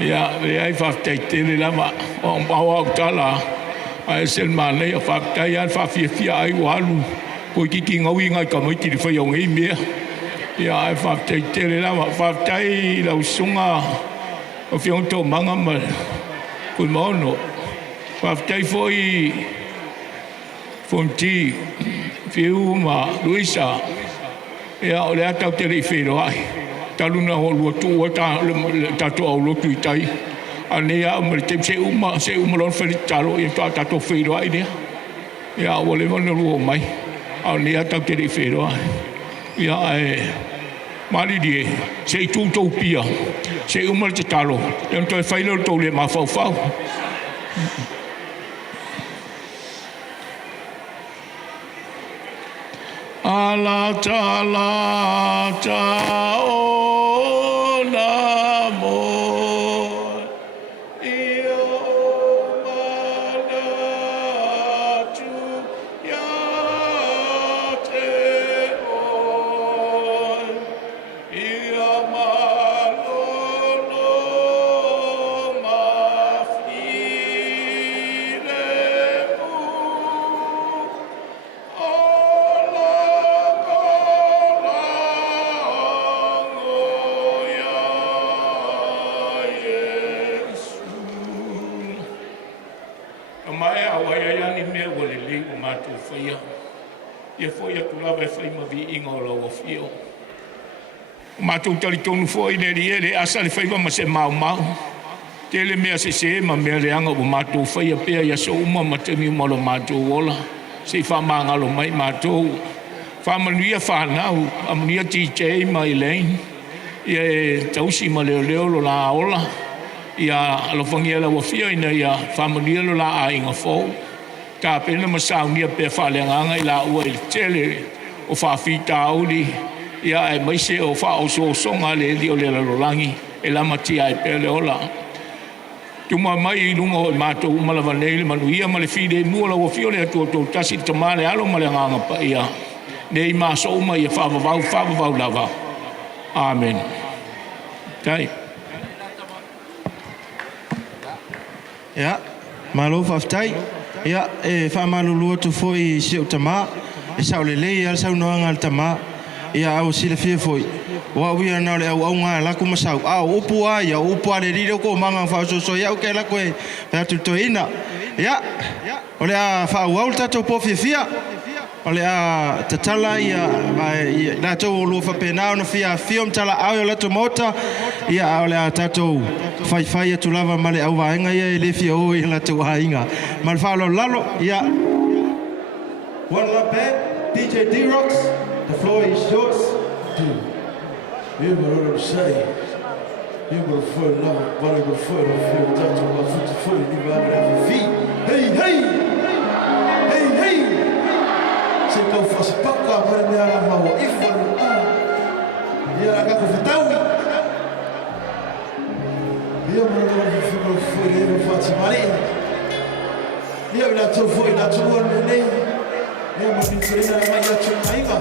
Ia, ai whaftai tele lama o mbawa o tala. Ai selmanei a whaftai an whawhiawhia ai walu. Ko kiki ngawi ngai ka maiti li whai o ngai mea. Ia, ai whaftai tele lama. Whaftai lau sunga o whionto manga ma. Kui maono. Whaftai foi Fonoti, Fiu ma Luisa. Ia, o le atau tele I whiro ai. Taluna o lua tu o tato au lotu I tai. Anea o mele tem se uma lon wheri talo I tato whiro ai nea. Ia, o le wana lua mai. Anea tau tele whiro ai. Ia, maridi se I tūtou pia. Se uma le te talo. Ia toi whaila o tau le mawhau. Ala ta o na mo io mana tu ya te o ia malo no ma file awa ia ni mea wale le o mātou whaia. Ia fo ia tulawa e whai mavi inga o lau fio. Mātou tali tonu fo i neri le asa le whaiwa ma se mau mau. Te le mea se ma mea le anga o mātou whaia pia ia so uma matangi umalo mātou ola. Se wha ngalo mai mātou. Wha manuia whanau, amanuia TJ ma Elaine. Ia e tausi ma leo leo lo la ola. Ia alofangia la wafia ina ia whamanuia lo la a inga fōu. Tā pena masaunia pe whaleanganga i la ua i tele o whawhita auli. Ia e maise o whaoso songa le li o le larolangi e la matia e pele ola. Tuma mai i lunga o mātou umalawa nei le manuia ma le whide mua la wafia le atua tō tasi tamale alo maleanganga pa ia. Nei maso uma ia whavavau lava. Amen. Tai. Ja, malo whaftai. Ja, whamalulua tu foi siu tama. E sao le lei al sau noanga al tama. Ia au sile fia foi. Wa wia na le au ngā laku masau. Au upu ai, au upu ale riro ko manga whausoso iau ke laku e pēatu toina. Ja, ole a whau au tatou po fia. Ole a tatala ia la tau lo fa pena na fia film tala au la tomota ia ole a tatou fai tu lava male au vaenga ia le fia o la tu ainga mal fa lo lalo ia one lap back DJ D-Rocks the floor is yours you better say you better fall love what you fall feel tatou la full you better feet hey se kau whasipaka mara mea la maua iwharu ia la kako whataui ia mara mea la whiwhau fwere ero whati mare ia wina tau fwoi na tau ane nei ia ma pinturina na mai atu mainga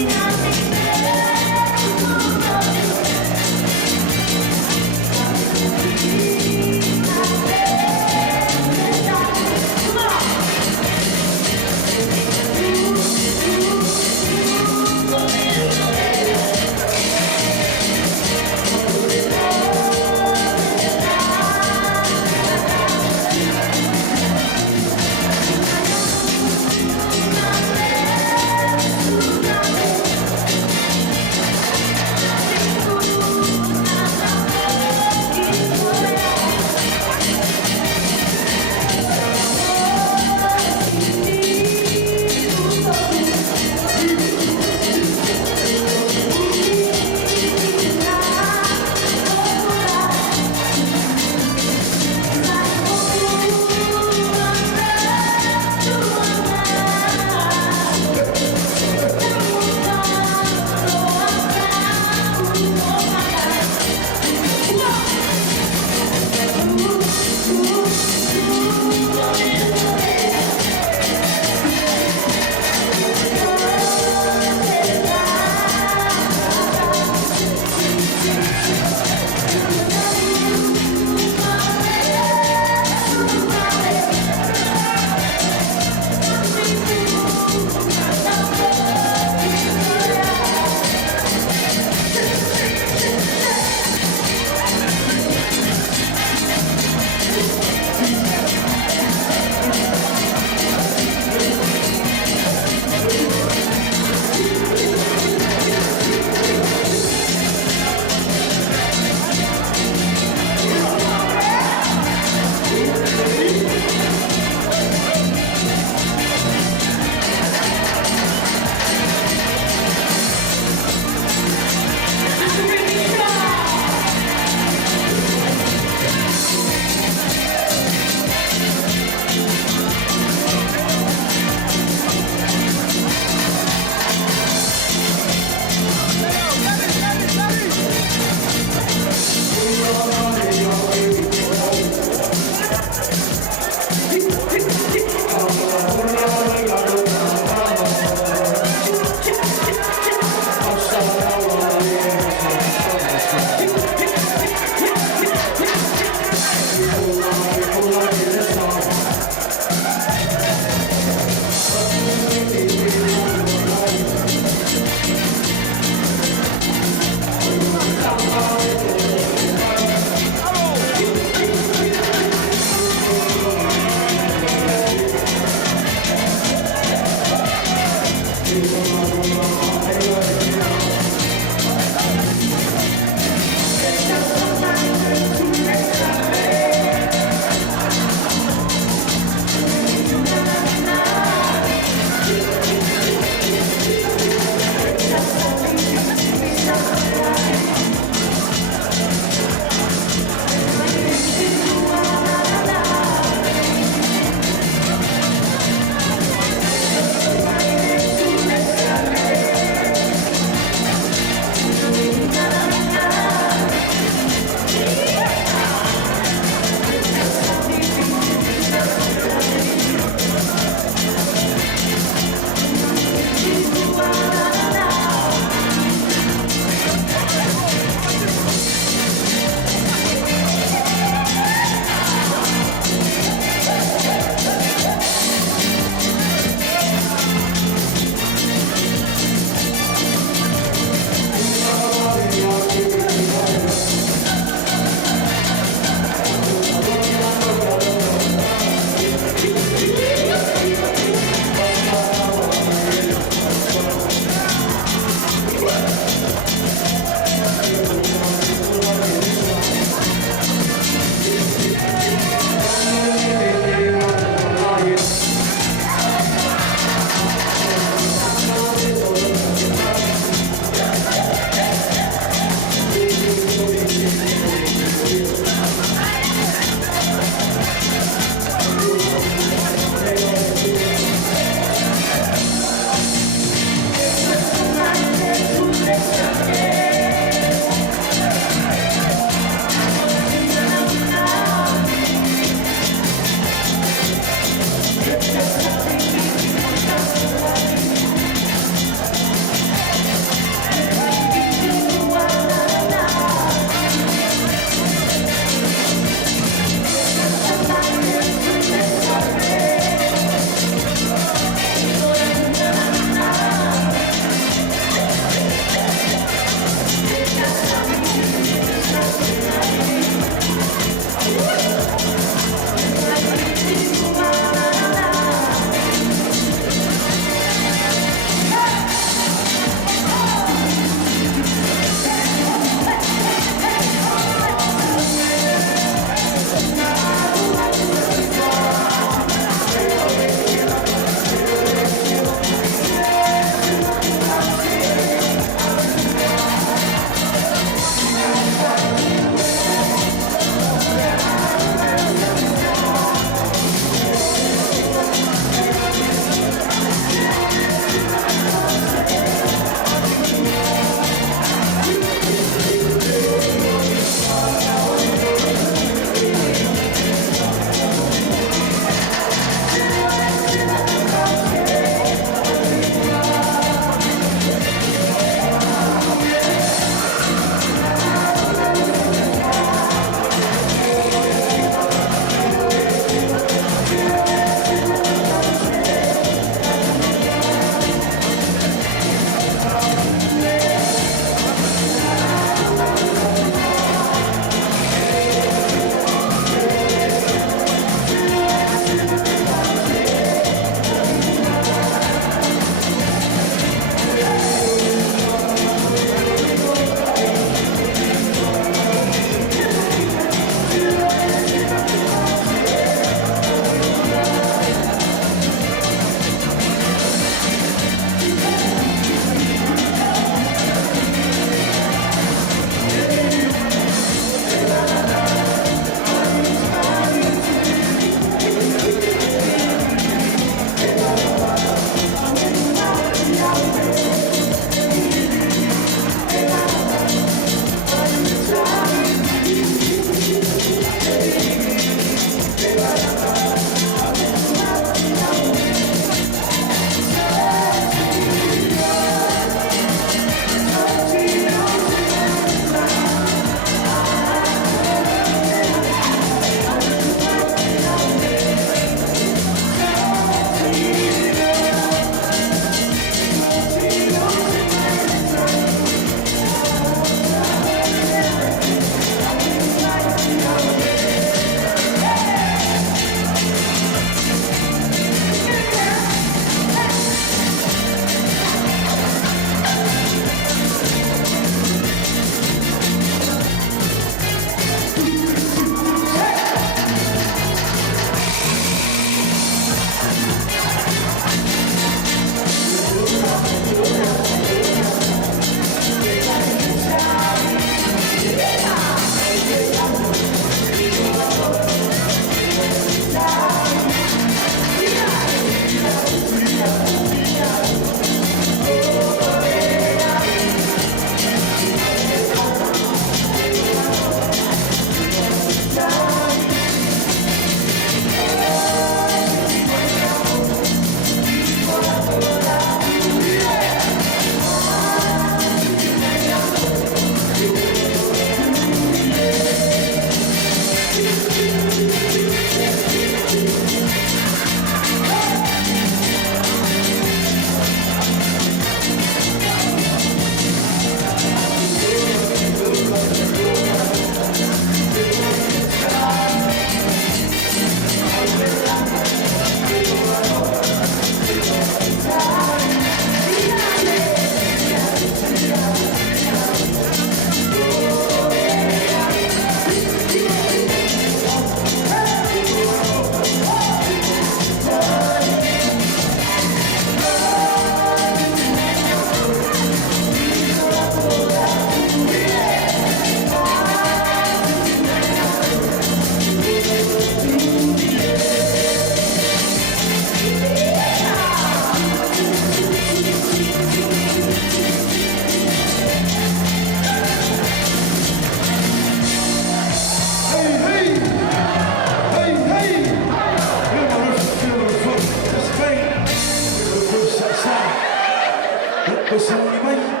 mai.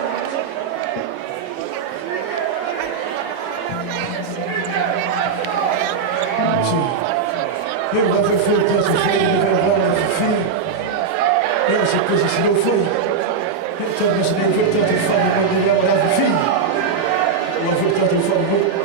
Eu lá fui feito essa feira, eu vou lá na filha. Eu essa coisa se não foi. Eu também se nem foi tanto fome quando eu ia lá na filha. Eu fui tanto fome.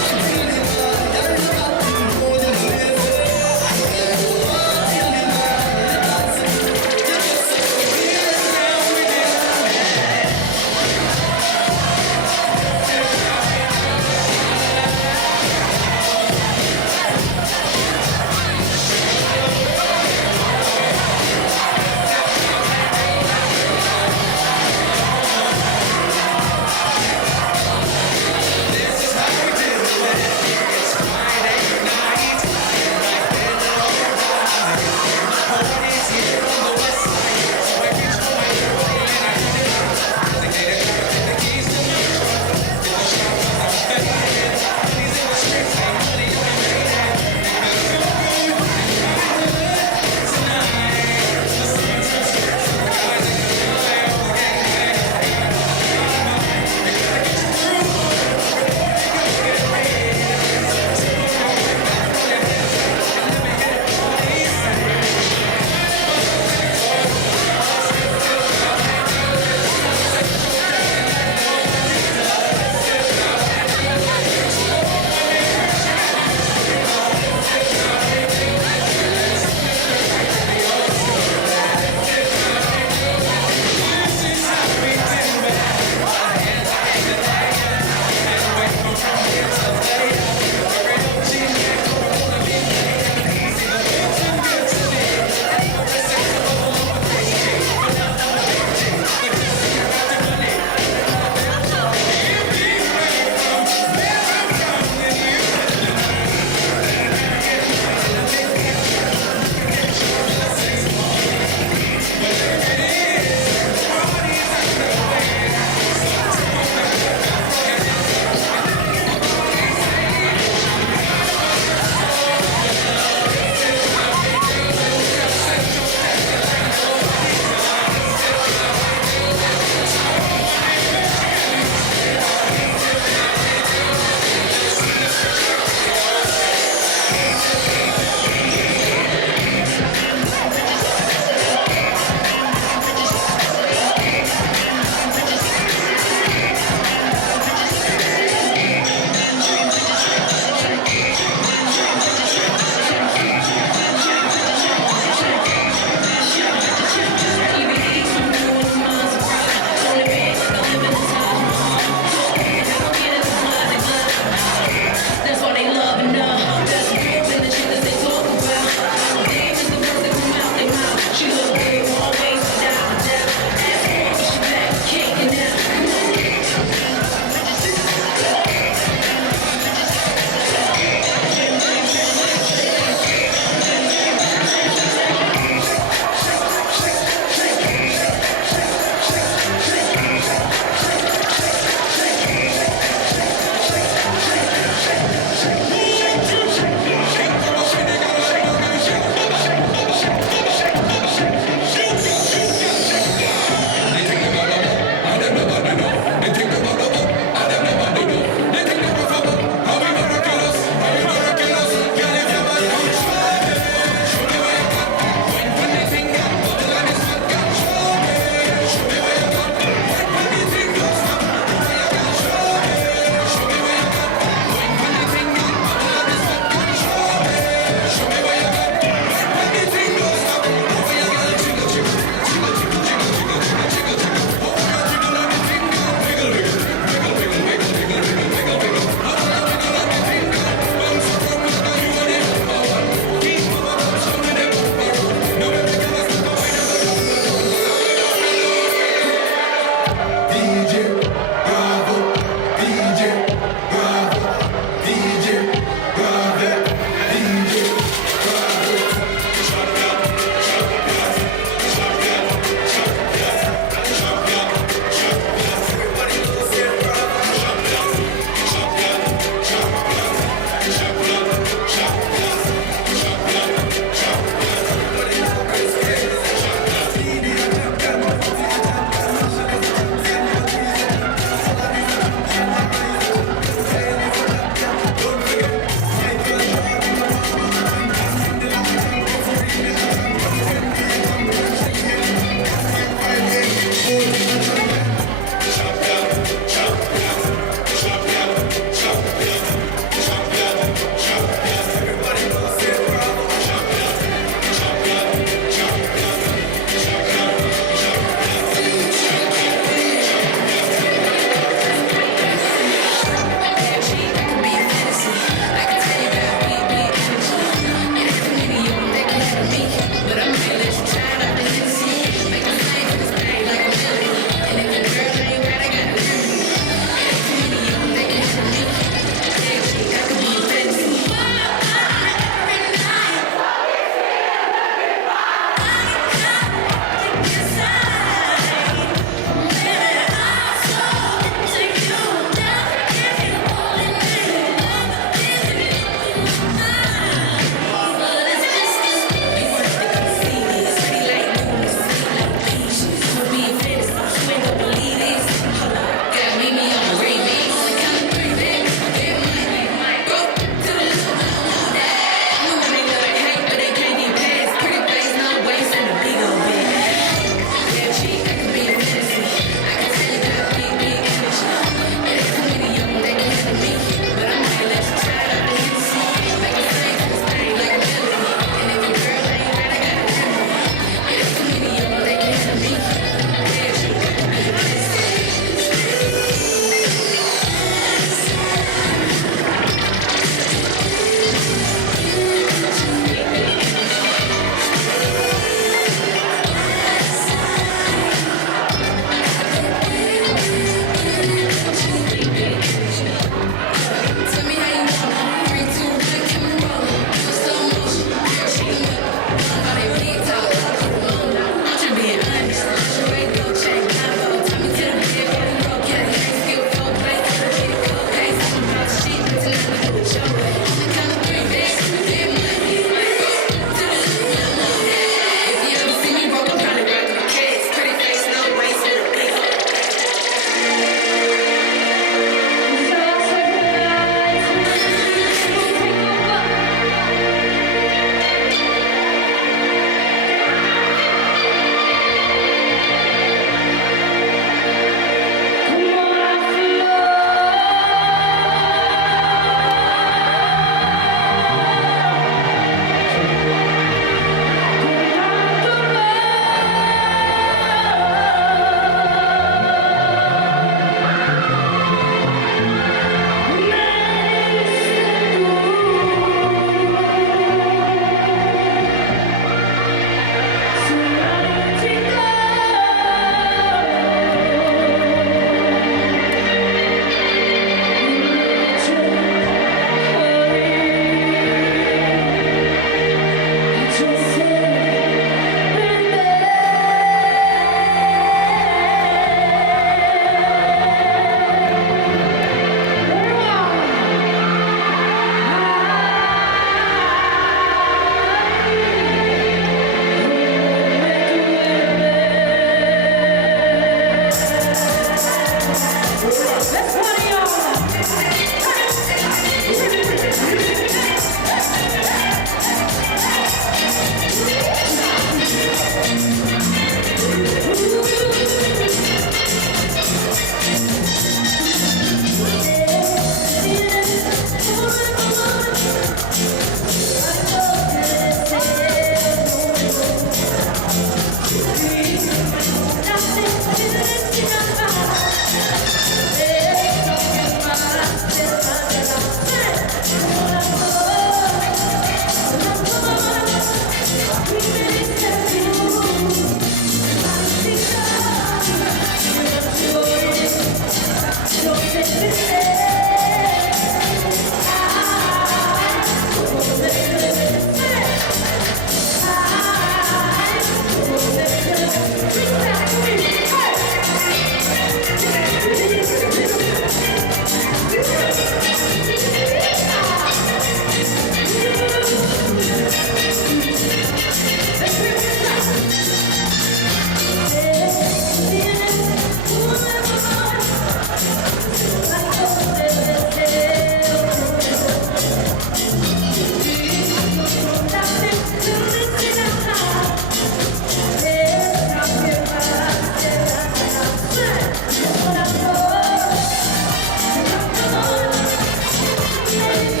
Thank you.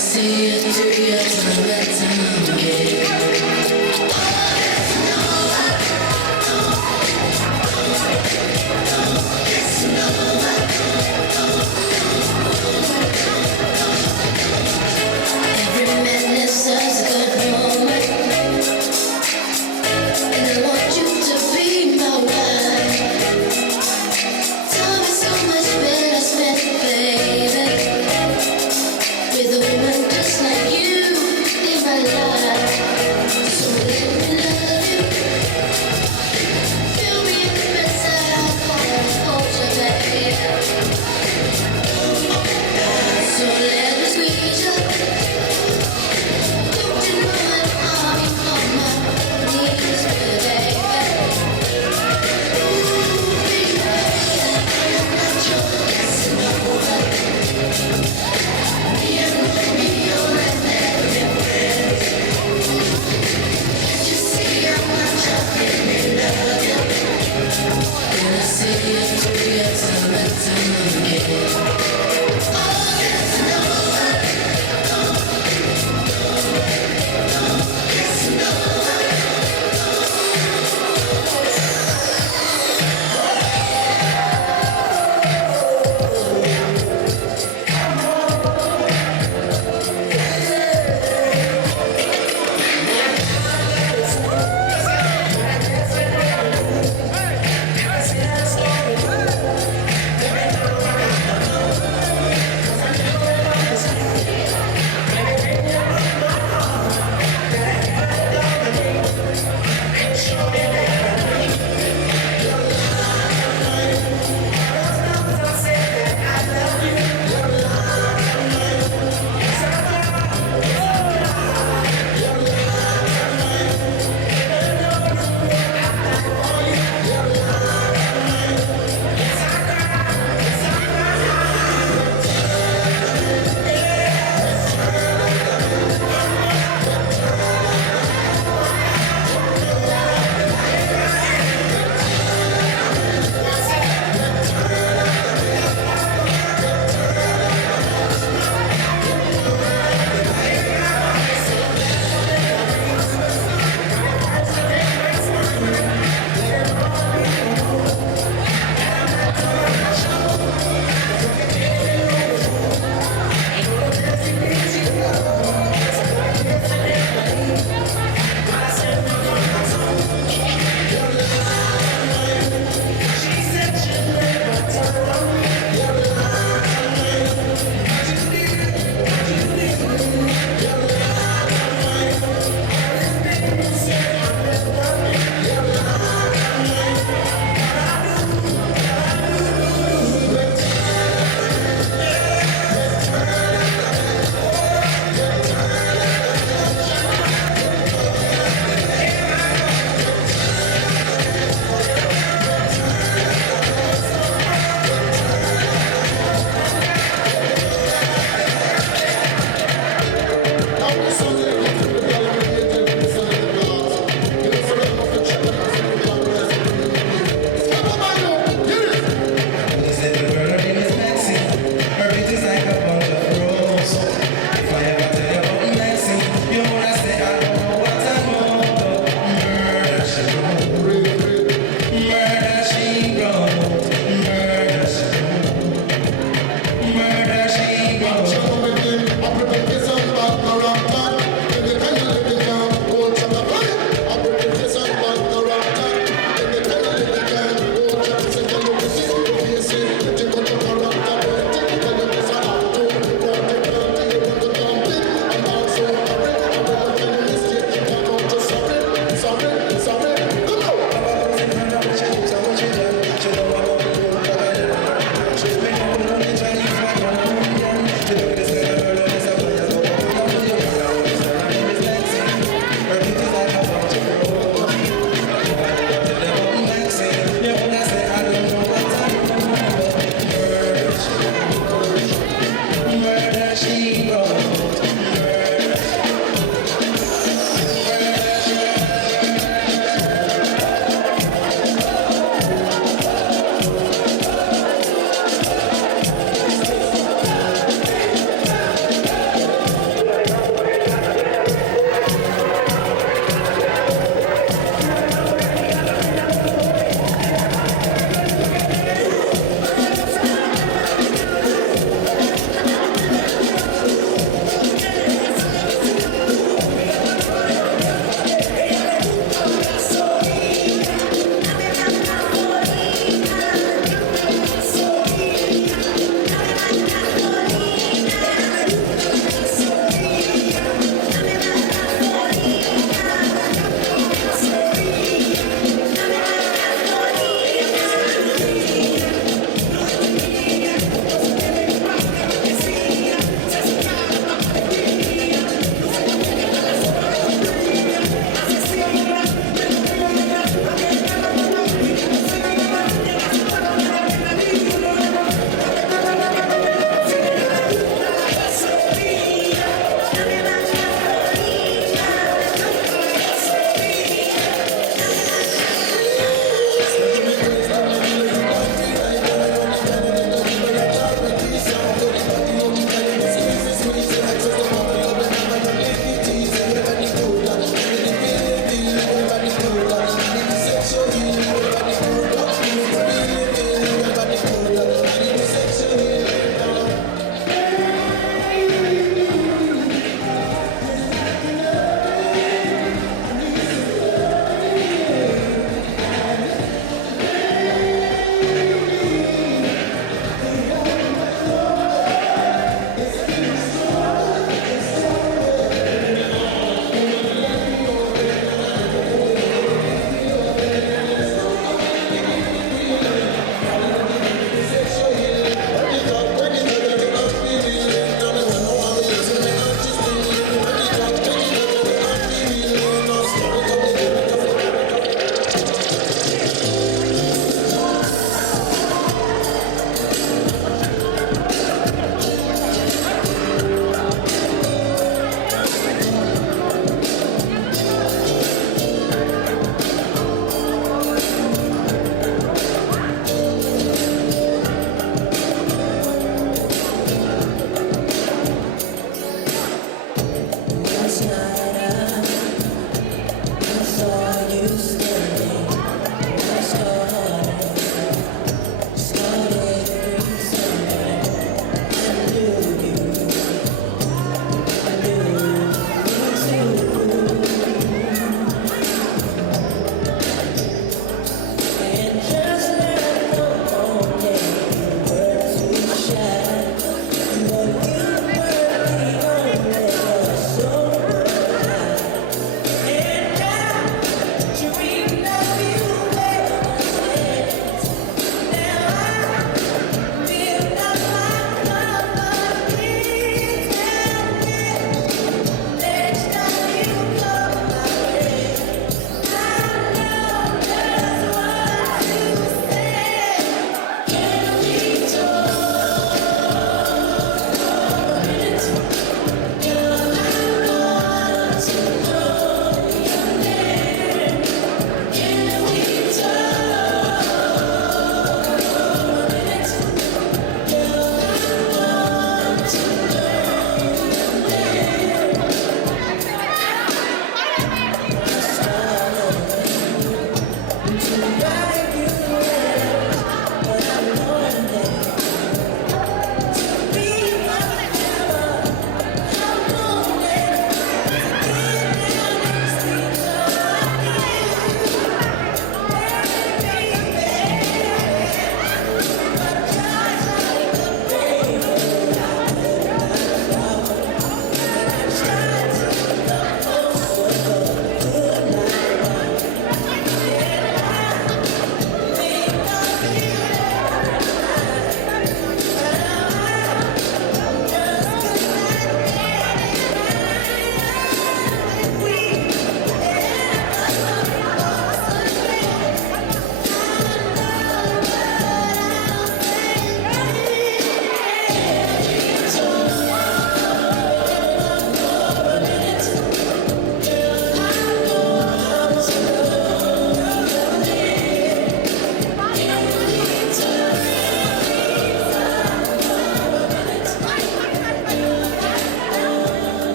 See you through your time and time again.